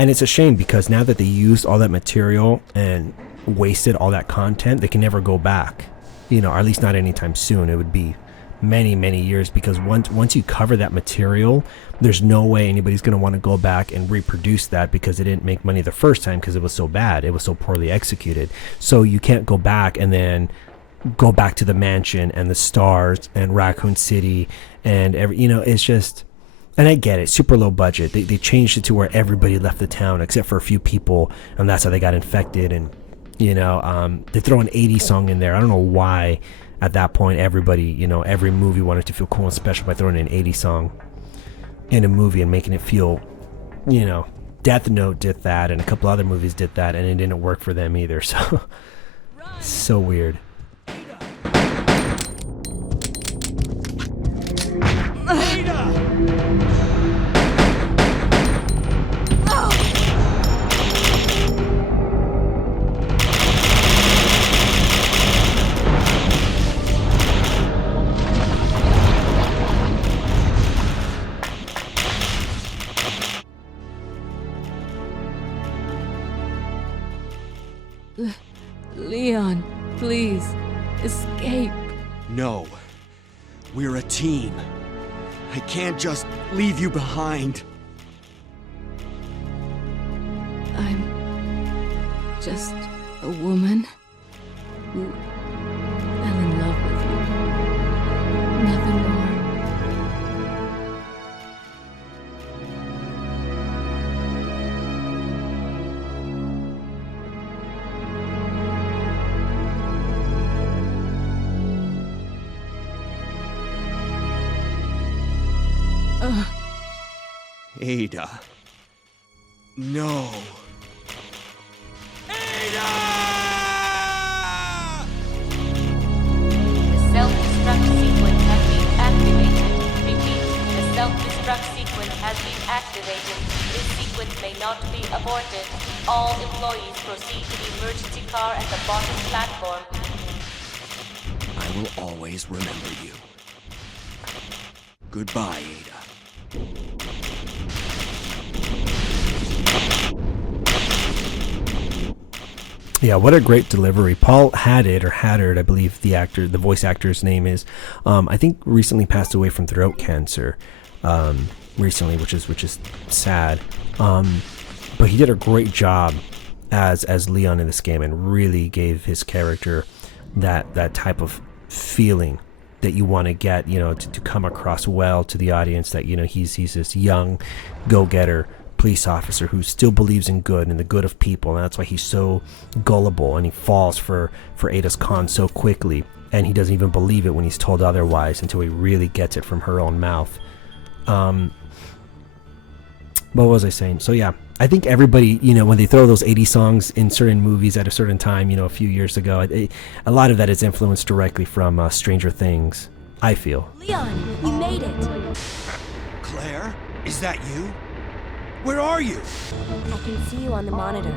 And it's a shame because now that they used all that material and wasted all that content, they can never go back. Or at least not anytime soon. It would be many, many years, because once you cover that material, there's no way anybody's going to want to go back and reproduce that because it didn't make money the first time because it was so bad. It was so poorly executed. So you can't go back and then go back to the mansion and the stars and Raccoon City and it's just, and I get it, super low budget. They changed it to where everybody left the town except for a few people, and that's how they got infected. And they throw an 80s song in there. I don't know why. at that point, everybody, you know, every movie wanted to feel cool and special by throwing an 80s song in a movie and making it feel, you know, Death Note did that, and a couple other movies did that, and it didn't work for them either. So, so weird. Leon, please, escape. No. We're a team. I can't just leave you behind. I'm just a woman who fell in love with you. Nothing more. Ada. No. The self-destruct sequence has been activated. Repeat, the self-destruct sequence has been activated. This sequence may not be aborted. All employees proceed to the emergency car at the bottom platform. I will always remember you. Goodbye, Ada. Yeah, what a great delivery. Paul Haddad, or Haddard, I believe the voice actor's name is. I think recently passed away from throat cancer. Recently, which is sad. But he did a great job as Leon in this game, and really gave his character that type of feeling that you want to get, you know, to come across well to the audience, that, you know, he's this young go-getter police officer who still believes in good and the good of people, and that's why he's so gullible, and he falls for Ada's con so quickly, and he doesn't even believe it when he's told otherwise until he really gets it from her own mouth. What was I saying? So yeah, I think everybody, you know, when they throw those 80 songs in certain movies at a certain time, you know, a few years ago, a lot of that is influenced directly from Stranger Things, I feel. Leon, you made it. Claire, is that you? Where are you? I can see you on the monitor.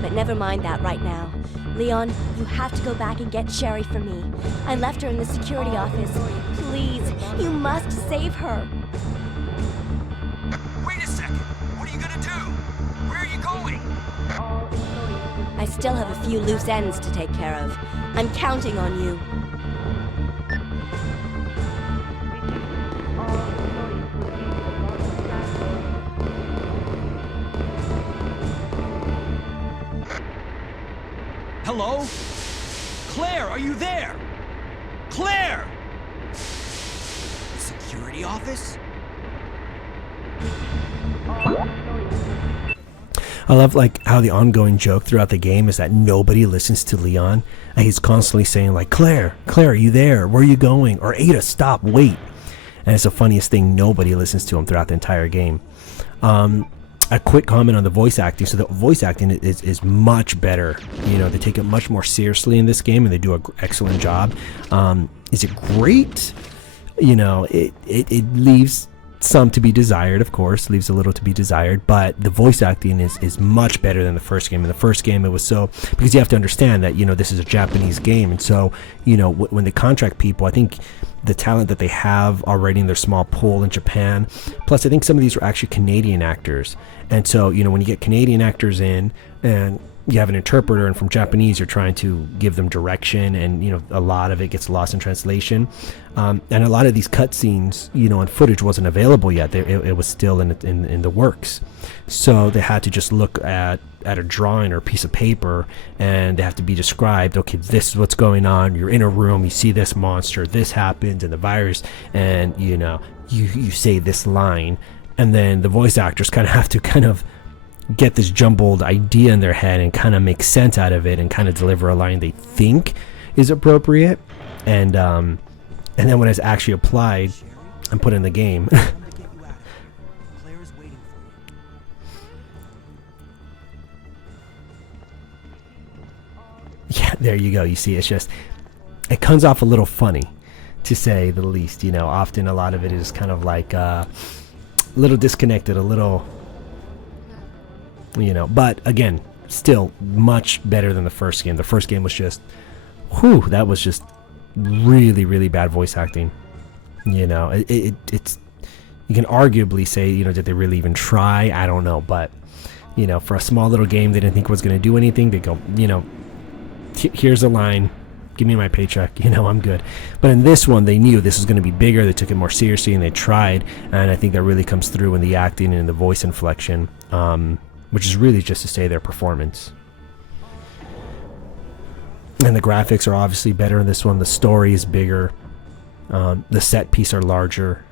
But never mind that right now. Leon, you have to go back and get Sherry for me. I left her in the security office. Please, you must save her. Wait a second. What are you gonna do? Where are you going? I still have a few loose ends to take care of. I'm counting on you. Hello? Claire, are you there? Claire! Security office? I love like how the ongoing joke throughout the game is that nobody listens to Leon, and he's constantly saying like, Claire, are you there? Where are you going? Or Ada, stop, wait. And it's the funniest thing, nobody listens to him throughout the entire game. A quick comment on the voice acting. So the voice acting is much better. You know, they take it much more seriously in this game, and they do an excellent job. Is it great? You know, it leaves some to be desired, of course, leaves a little to be desired, but the voice acting is much better than the first game. In the first game, it was so, because you have to understand that, you know, this is a Japanese game, and so, you know, when they contract people, I think the talent that they have already in their small pool in Japan, plus I think some of these are actually Canadian actors, and so, you know, when you get Canadian actors in, and you have an interpreter, and from Japanese you're trying to give them direction, and, you know, a lot of it gets lost in translation, and a lot of these cutscenes, you know, and footage wasn't available yet. It was still in the works, so they had to just look at a drawing or a piece of paper, and they have to be described. Okay, this is what's going on. You're in a room, you see this monster, this happens, and the virus, and, you know, you say this line, and then the voice actors kind of have to get this jumbled idea in their head and kind of make sense out of it and kind of deliver a line they think is appropriate, and then when it's actually applied and put in the game. Yeah, there you go. You see, it's just, it comes off a little funny, to say the least. You know, often a lot of it is kind of like a little disconnected, a little, you know, but again, still much better than the first game. The first game was just, whew, that was just really, really bad voice acting. You know, it's, you can arguably say, you know, did they really even try? I don't know, but, you know, for a small little game they didn't think was going to do anything, they go, you know, here's a line, give me my paycheck, you know, I'm good. But in this one, they knew this was going to be bigger, they took it more seriously, and they tried, and I think that really comes through in the acting and in the voice inflection, which is really just to say their performance. And the graphics are obviously better in this one, the story is bigger, the set piece are larger.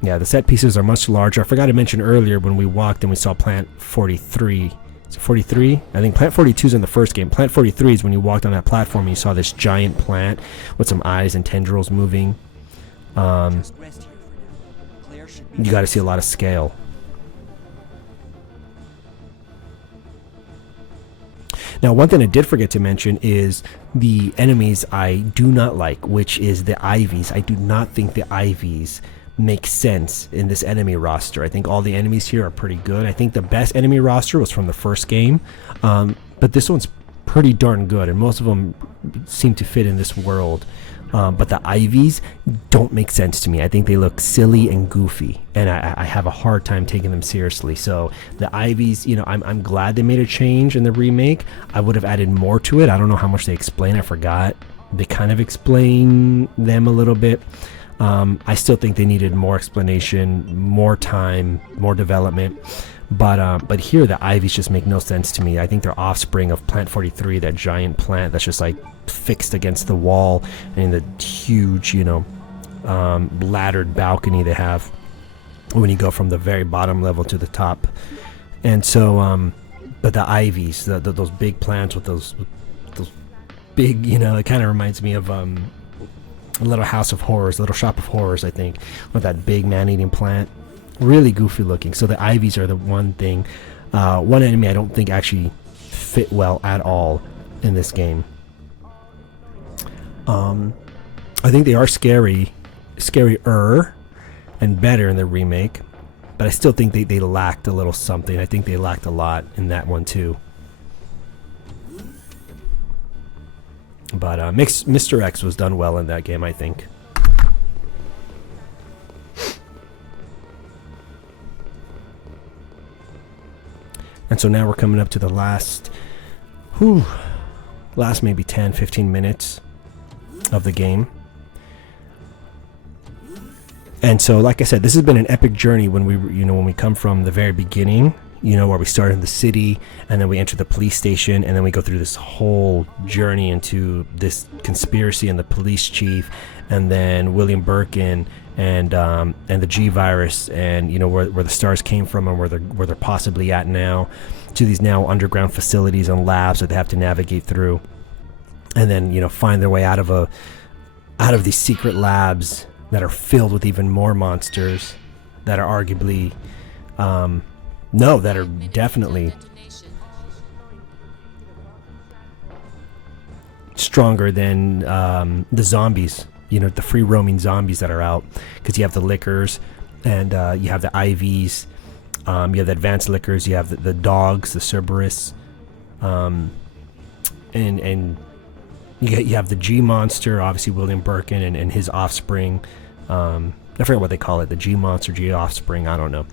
Yeah, the set pieces are much larger. I forgot to mention earlier when we walked and we saw Plant 43. Is it 43? I think Plant 42 is in the first game. Plant 43 is when you walked on that platform and you saw this giant plant with some eyes and tendrils moving. You got to see a lot of scale. Now, one thing I did forget to mention is the enemies I do not like, which is the Ivies. I do not think the Ivies make sense in this enemy roster. I think all the enemies here are pretty good. I think the best enemy roster was from the first game, but this one's pretty darn good, and most of them seem to fit in this world. But the Ivies don't make sense to me. I think they look silly and goofy, and I have a hard time taking them seriously. So the Ivies, you know, I'm glad they made a change in the remake. I would have added more to it. I don't know how much they explain. I forgot. They kind of explain them a little bit. I still think they needed more explanation, more time, more development. But here the Ivies just make no sense to me. I think they're offspring of Plant 43, that giant plant that's just like fixed against the wall, and the huge, you know, laddered balcony they have when you go from the very bottom level to the top. And so, but the Ivies, those big plants with those big, you know, it kind of reminds me of a Little House of Horrors, Little Shop of Horrors, I think, with that big man-eating plant. Really goofy looking. So the Ivies are the one thing, one enemy I don't think actually fit well at all in this game. I think they are scarier and better in the remake, but I still think they lacked a little something. I think they lacked a lot in that one too. But Mr. X was done well in that game, I think. And so now we're coming up to the last maybe 10-15 minutes of the game. And so, like I said, this has been an epic journey when we come from the very beginning, you know, where we start in the city, and then we enter the police station, and then we go through this whole journey into this conspiracy and the police chief, and then William Birkin and the G virus, and you know where the stars came from and where they're possibly at now, to these now underground facilities and labs that they have to navigate through, and then, you know, find their way out of these secret labs that are filled with even more monsters that are arguably that are definitely stronger than the zombies, you know, the free roaming zombies that are out, because you have the lickers, and you have the Ivies, you have the advanced lickers, you have the dogs, the Cerberus, and you have the G monster, obviously William Birkin and his offspring. I forget what they call it, the G monster, G offspring, I don't know.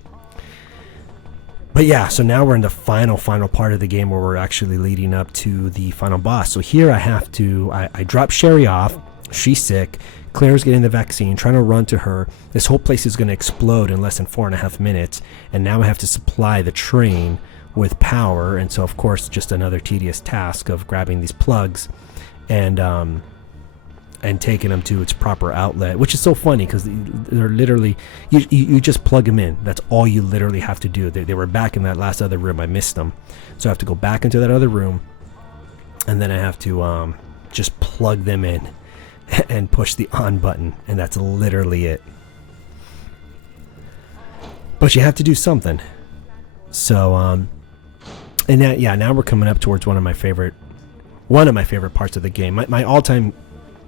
But yeah, so now we're in the final part of the game where we're actually leading up to the final boss. So here I drop Sherry off. She's sick. Claire's getting the vaccine, trying to run to her. This whole place is going to explode in less than 4.5 minutes. And now I have to supply the train with power. And so, of course, just another tedious task of grabbing these plugs and and taking them to its proper outlet, which is so funny because they're literally you just plug them in. That's all you literally have to do. They were back in that last other room. I missed them, so I have to go back into that other room, and then I have to just plug them in and push the on button, and that's literally it. But you have to do something. So and now we're coming up towards one of my favorite parts of the game. My all-time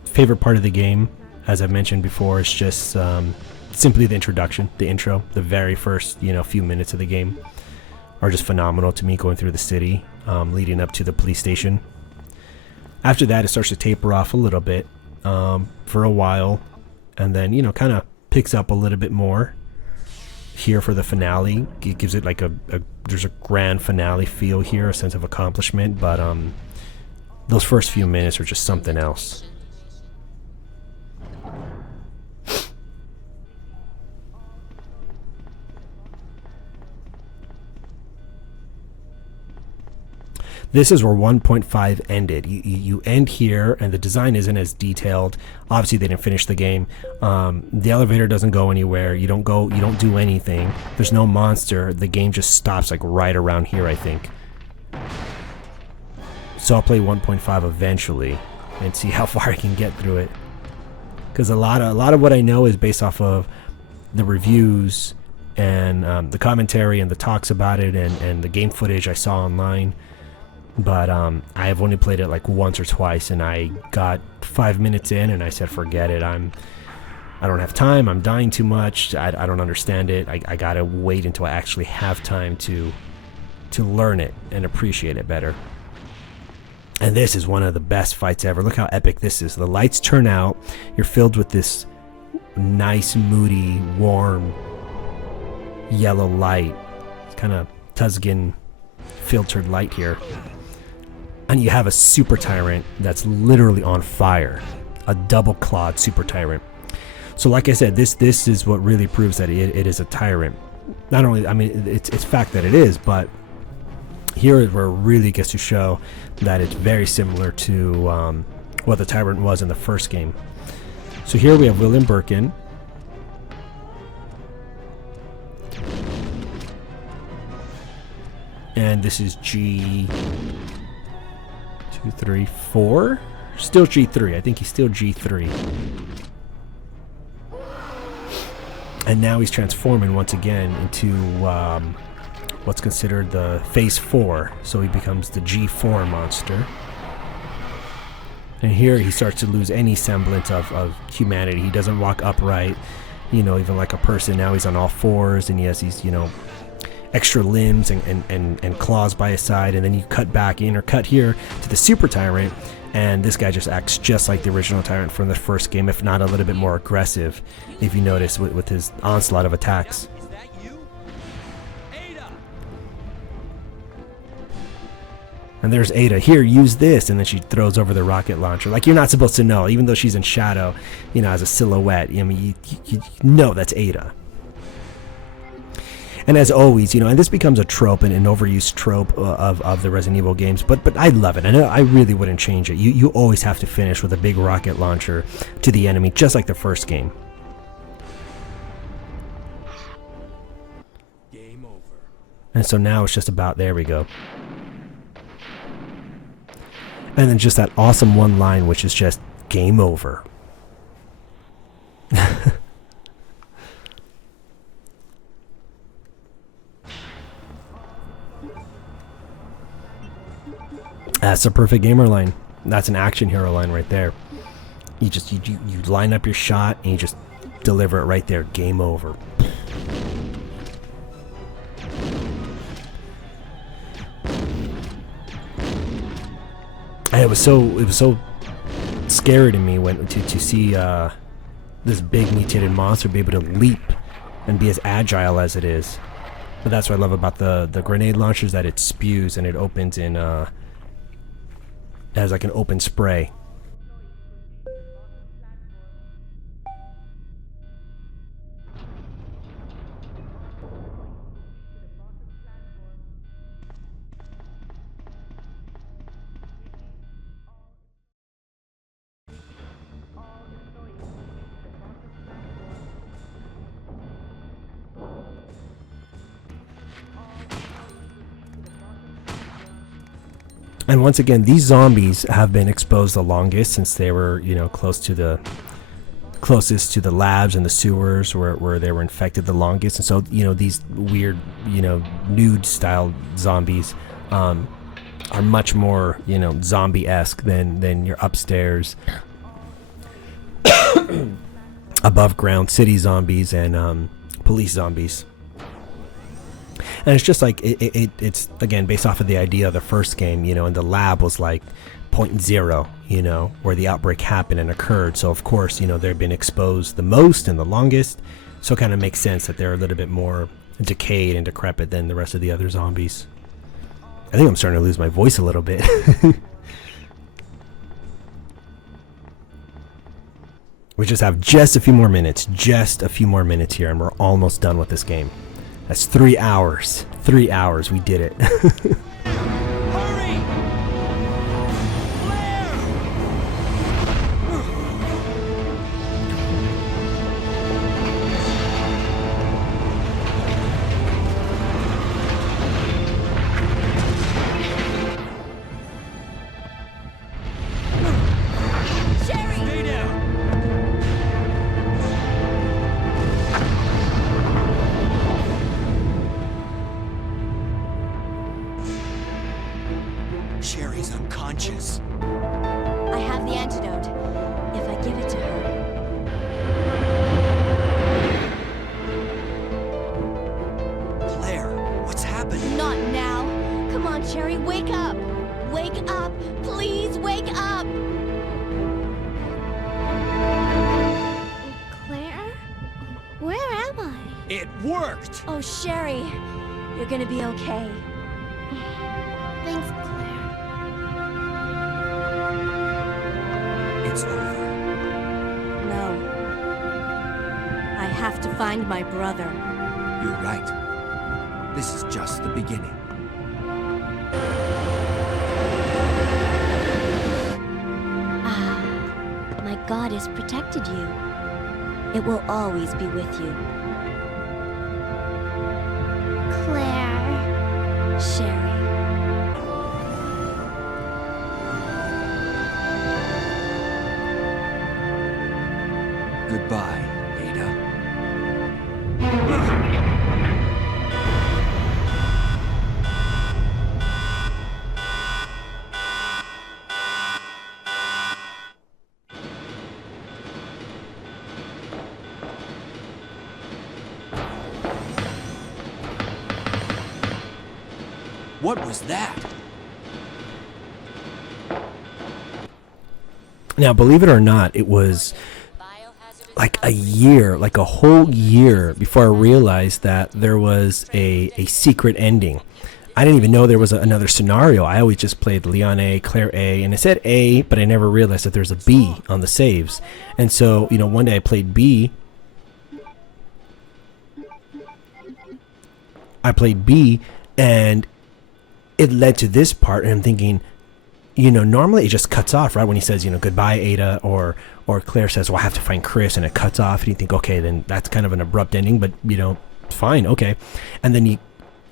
favorite part of the game, as I've mentioned before, is just simply the introduction, the intro. The very first few minutes of the game are just phenomenal to me, going through the city, leading up to the police station. After that, it starts to taper off a little bit for a while, and then kind of picks up a little bit more here for the finale. It gives it like there's a grand finale feel here, a sense of accomplishment, but those first few minutes are just something else. This is where 1.5 ended. You end here, and the design isn't as detailed. Obviously, they didn't finish the game. The elevator doesn't go anywhere. You don't do anything. There's no monster. The game just stops like right around here, I think. So I'll play 1.5 eventually and see how far I can get through it. Because a lot of what I know is based off of the reviews and the commentary and the talks about it and the game footage I saw online. But I have only played it like once or twice, and I got 5 minutes in and I said, forget it. I don't have time. I'm dying too much. I don't understand it. I gotta wait until I actually have time to learn it and appreciate it better. And this is one of the best fights ever. Look how epic this is. The lights turn out. You're filled with this nice, moody, warm, yellow light. It's kind of Tuscan filtered light here. And you have a super tyrant that's literally on fire. A double-clawed super tyrant. So like I said, this is what really proves that it is a tyrant. Not only, I mean, it's fact that it is, but here is where it really gets to show that it's very similar to what the tyrant was in the first game. So here we have William Birkin. And this is G2, 3, 4. Still G3. I think he's still G3. And now he's transforming once again into what's considered the Phase 4. So he becomes the G4 monster. And here he starts to lose any semblance of humanity. He doesn't walk upright, even like a person. Now he's on all fours, and he has these, extra limbs and claws by his side. And then you cut back in or cut here to the super tyrant, and this guy just acts just like the original tyrant from the first game, if not a little bit more aggressive, if you notice, with his onslaught of attacks. And there's Ada. Here, use this. And then she throws over the rocket launcher. Like, you're not supposed to know, even though she's in shadow, as a silhouette. I mean, you know that's Ada. And as always, and this becomes a trope and an overused trope of the Resident Evil games, but I love it. I really wouldn't change it. You always have to finish with a big rocket launcher to the enemy, just like the first game. Game over. And so now it's just about, there we go. And then just that awesome one line, which is just game over. That's a perfect gamer line. That's an action hero line right there. You just you line up your shot and you just deliver it right there. Game over. And it was so scary to me when to see this big mutated monster be able to leap and be as agile as it is. But that's what I love about the grenade launchers, that it spews and it opens in as like an open spray. And once again, these zombies have been exposed the longest since they were, closest to the labs and the sewers where they were infected the longest. And so, these weird, nude style zombies are much more, zombie-esque than your upstairs, above ground city zombies and police zombies. And it's just like it's again based off of the idea of the first game, and the lab was like point zero, where the outbreak happened and occurred. So of course, they've been exposed the most and the longest. So it kind of makes sense that they're a little bit more decayed and decrepit than the rest of the other zombies. I think I'm starting to lose my voice a little bit. We just have just a few more minutes here, and we're almost done with this game. That's 3 hours. 3 hours. We did it. Sherry's unconscious. I have the antidote. If I give it to her. Claire, what's happening? Not now. Come on, Sherry, wake up. Wake up. Please wake up. Claire? Where am I? It worked! Oh, Sherry, you're gonna be okay. Thanks, Claire. It's over. No. I have to find my brother. You're right. This is just the beginning. Ah, my God has protected you. It will always be with you. Claire. Sherry. Goodbye, Ada. What was that? Now, believe it or not, it was like a year, like a whole year before I realized that there was a secret ending. I didn't even know there was another scenario. I always just played Leon A, Claire A, and it said A, but I never realized that there's a B on the saves. And so, one day I played B. And it led to this part, and I'm thinking, normally it just cuts off, right? When he says, goodbye, Ada, or Claire says, well, I have to find Chris, and it cuts off, and you think, okay, then that's kind of an abrupt ending, but, fine, okay. And then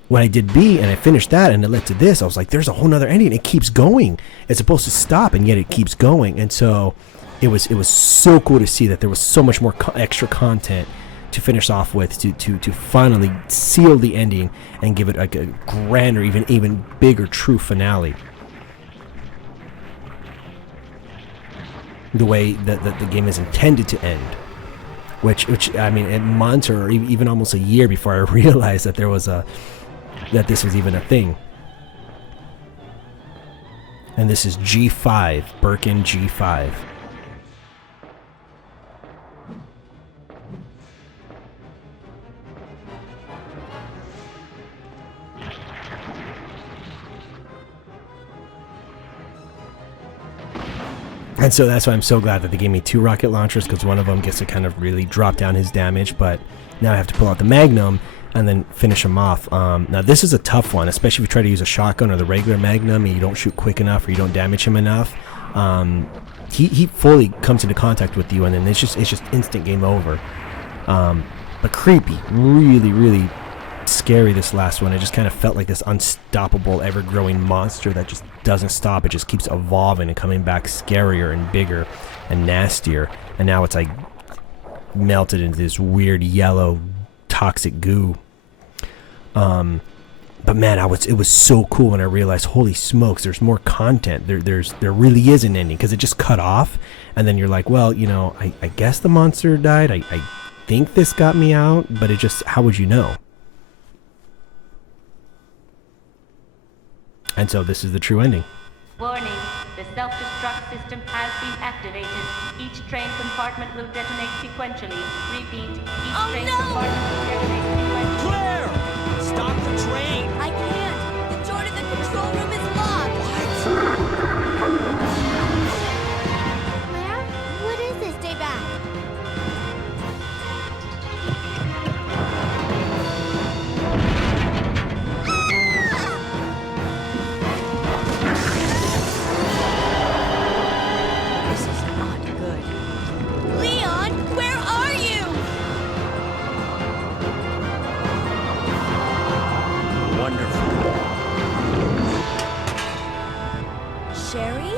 when I did B, and I finished that, and it led to this, I was like, there's a whole nother ending. It keeps going. It's supposed to stop, and yet it keeps going. And so it was so cool to see that there was so much more extra content to finish off with, to finally seal the ending and give it like a grander, even bigger, true finale. The way that the game is intended to end, which I mean, in months or even almost a year before I realized that this was even a thing. And this is G5, Birkin G5. And so that's why I'm so glad that they gave me 2 rocket launchers, because one of them gets to kind of really drop down his damage, but now I have to pull out the Magnum and then finish him off. Now this is a tough one, especially if you try to use a shotgun or the regular Magnum and you don't shoot quick enough or you don't damage him enough. He fully comes into contact with you, and then it's just instant game over. But creepy, really, really scary, this last one. It just kind of felt like this unstoppable, ever-growing monster that just doesn't stop. It just keeps evolving and coming back scarier and bigger and nastier. And now it's like melted into this weird yellow toxic goo. But man, it was so cool when I realized, holy smokes, there's more content. There really is an ending, because it just cut off, and then you're like, well, I guess the monster died. I think this got me out, but it just, how would you know? And so this is the true ending. Warning, the self-destruct system has been activated. Each train compartment will detonate sequentially. Repeat, each train compartment will detonate sequentially. Claire! Stop the train! I can't. The door to the control room is locked. Claire? What is this? Stay back. This is not good. Leon, where are you? Wonderful. Sherry?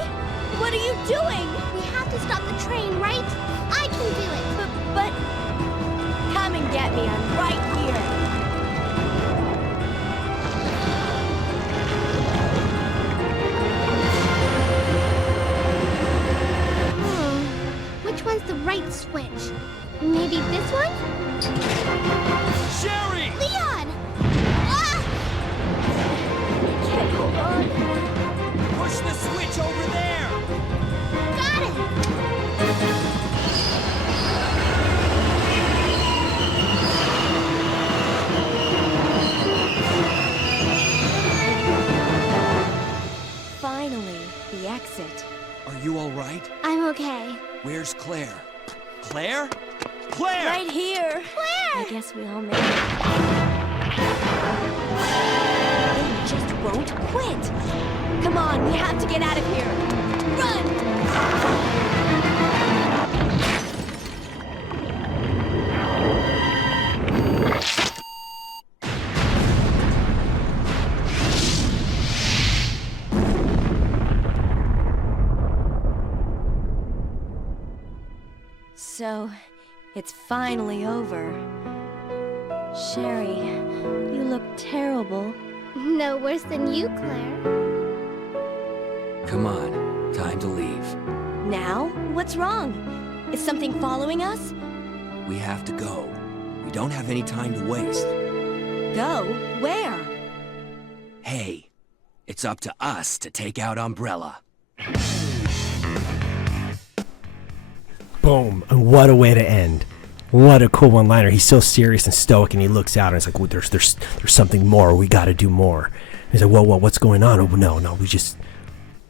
What are you doing? We have to stop the train, right? I can do it. But come and get me. I'm right here. Which one's the right switch? Maybe this one? Sherry! Leon! Ah! Can't hold on. Push the switch over there! Got it! Finally, the exit. Are you all right? I'm okay. Where's Claire? Claire? Claire! Right here. Claire! I guess we all made it. They just won't quit. Come on, we have to get out of here. Run! So, it's finally over. Sherry, you look terrible. No worse than you, Claire. Come on, time to leave. Now? What's wrong? Is something following us? We have to go. We don't have any time to waste. Go? Where? Hey, it's up to us to take out Umbrella. Boom. And what a way to end. What a cool one-liner. He's so serious and stoic, and he looks out and it's like, well, there's something more. We got to do more. He's like, well, what's going on? Oh, no,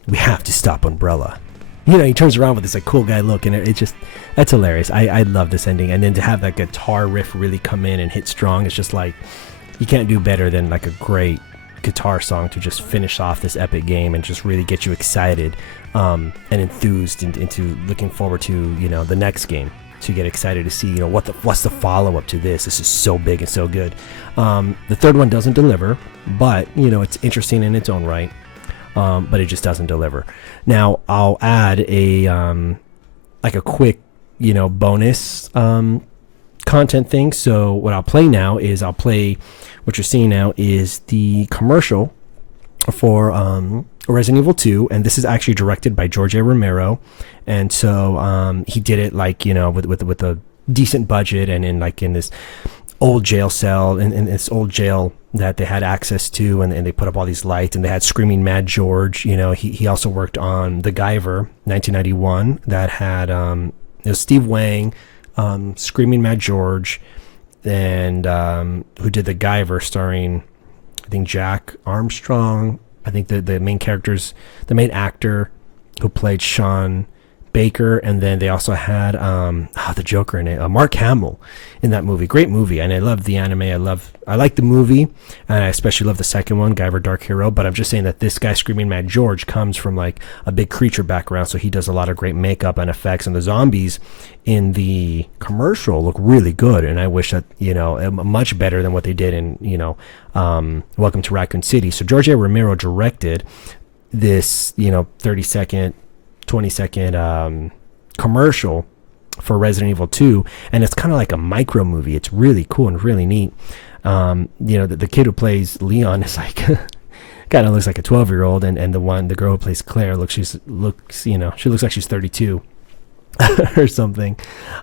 we have to stop Umbrella. He turns around with this like cool guy look, and that's hilarious. I love this ending. And then to have that guitar riff really come in and hit strong, it's just like, you can't do better than like a great guitar song to just finish off this epic game and just really get you excited and enthused into looking forward to the next game. To get excited to see what's the follow-up to this. This is so big and so good. The third one doesn't deliver, but it's interesting in its own right, but it just doesn't deliver. Now I'll add a quick bonus content thing. So what I'll play now is what you're seeing now is the commercial for Resident Evil 2, and this is actually directed by George A. Romero, and so he did it with a decent budget and in this old jail cell in this old jail that they had access to, and they put up all these lights, and they had Screaming Mad George. He also worked on The Guyver 1991 that had Steve Wang, Screaming Mad George, and who did The Guyver starring I think Jack Armstrong. I think the main actor who played Sean Baker, and then they also had the Joker in it, Mark Hamill in that movie. Great movie, and I love the anime. I like the movie, and I especially love the second one, Guyver Dark Hero. But I'm just saying that this guy, Screaming Mad George, comes from like a big creature background, so he does a lot of great makeup and effects, and the zombies in the commercial look really good. And I wish that, you know, much better than what they did in, you know, Welcome to Raccoon City. So George A. Romero directed this, you know, 30-second, 20-second commercial for Resident Evil 2, and it's kind of like a micro movie. It's really cool and really neat. You know, the kid who plays Leon is like kind of looks like a 12-year-old, and the girl who plays Claire looks you know, she looks like she's 32 or something.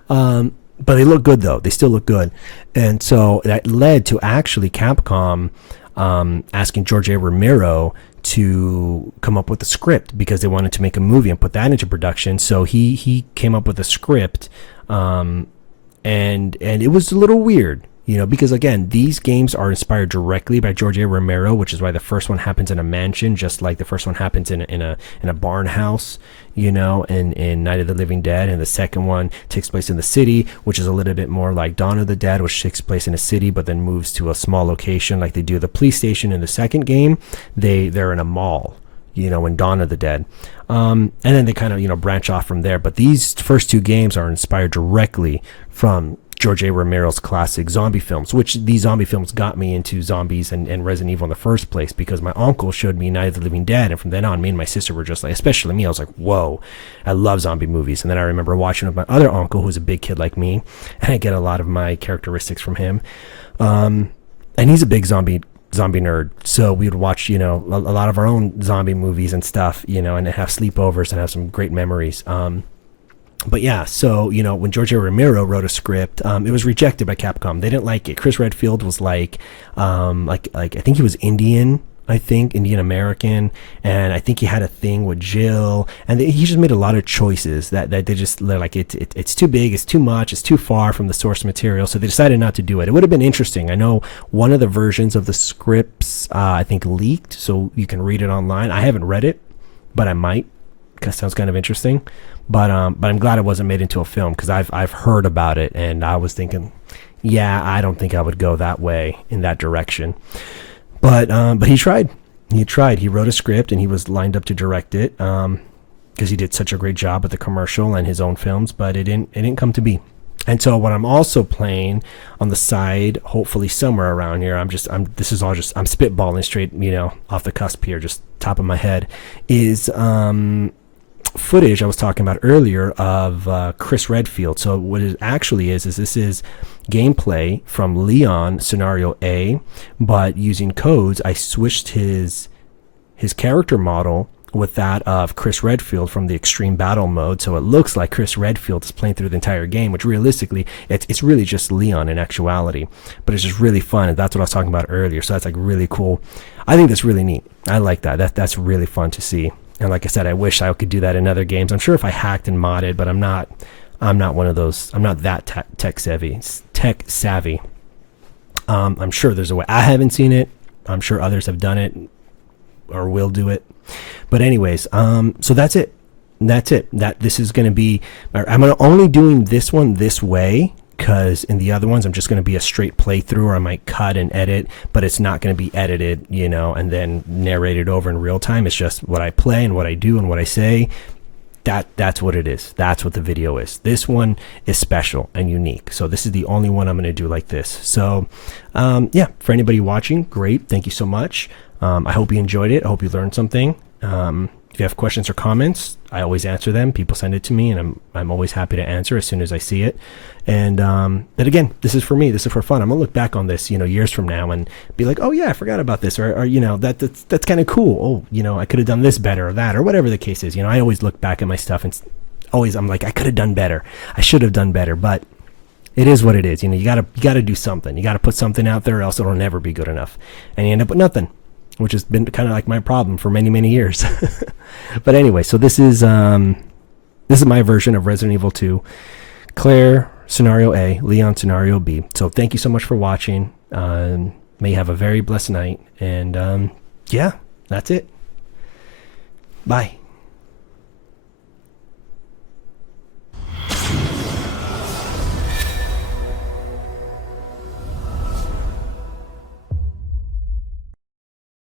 But they look good though. They still look good, and so that led to actually Capcom asking George A. Romero to come up with a script because they wanted to make a movie and put that into production. So he came up with a script, and it was a little weird, you know, because again, these games are inspired directly by George A. Romero, which is why the first one happens in a mansion, just like the first one happens in a barn house, you know, in Night of the Living Dead, and the second one takes place in the city, which is a little bit more like Dawn of the Dead, which takes place in a city but then moves to a small location like they do the police station in the second game. They're in a mall, you know, in Dawn of the Dead, and then they kind of, you know, branch off from there. But these first two games are inspired directly from George A. Romero's classic zombie films, which these zombie films got me into zombies and Resident Evil in the first place, because my uncle showed me Night of the Living Dead, and from then on, me and my sister were just like, especially me, I was like, whoa, I love zombie movies. And then I remember watching with my other uncle, who's a big kid like me, and I get a lot of my characteristics from him. And he's a big zombie nerd, so we would watch, you know, a lot of our own zombie movies and stuff, you know, and have sleepovers and have some great memories. But yeah, so, you know, when George A. Romero wrote a script, it was rejected by Capcom. They didn't like it. Chris Redfield was like I think he was Indian American, and I think he had a thing with Jill, and he just made a lot of choices that they just, like, it's too big, it's too much, it's too far from the source material, so they decided not to do it. It would have been interesting. I know one of the versions of the scripts I think leaked, so you can read it online. I haven't read it, but I might, because it sounds kind of interesting. But I'm glad it wasn't made into a film, because I've heard about it, and I was thinking, yeah, I don't think I would go that way, in that direction. But he tried. He wrote a script, and he was lined up to direct it, because he did such a great job with the commercial and his own films. But it didn't come to be. And so what I'm also playing on the side, hopefully somewhere around here, I'm spitballing straight, you know, off the cusp here, just top of my head, is footage I was talking about earlier of Chris Redfield. So what it actually is this is gameplay from Leon Scenario A, but using codes, I switched his character model with that of Chris Redfield from the Extreme Battle mode, so it looks like Chris Redfield is playing through the entire game, which realistically it's really just Leon in actuality, but it's just really fun, and that's what I was talking about earlier. So that's like really cool. I think that's really neat. I like that's really fun to see. And like I said, I wish I could do that in other games. I'm sure if I hacked and modded, but I'm not one of those. I'm not that tech savvy. I'm sure there's a way. I haven't seen it. I'm sure others have done it or will do it. But anyways, so that's it. This is going to be, I'm only doing this one this way, because in the other ones I'm just going to be a straight playthrough, or I might cut and edit, but it's not going to be edited, you know, and then narrated over in real time. It's just what I play and what I do and what I say. That's what it is. That's what the video is. This one is special and unique, so this is the only one I'm going to do like this. So yeah, for anybody watching, great, thank you so much. I hope you enjoyed it. I hope you learned something. If you have questions or comments, I always answer them. People send it to me, and I'm always happy to answer as soon as I see it. And but again, this is for me. This is for fun. I'm gonna look back on this, you know, years from now, and be like, oh yeah, I forgot about this, or you know, that's kind of cool. Oh, you know, I could have done this better, or that, or whatever the case is. You know, I always look back at my stuff, and always I'm like, I could have done better. I should have done better, but it is what it is. You know, you gotta do something. You gotta put something out there, or else it'll never be good enough, and you end up with nothing, which has been kind of like my problem for many years. But anyway, so this is my version of Resident Evil 2, Claire Scenario A, Leon Scenario B. So thank you so much for watching. May you have a very blessed night, and yeah, that's it. Bye.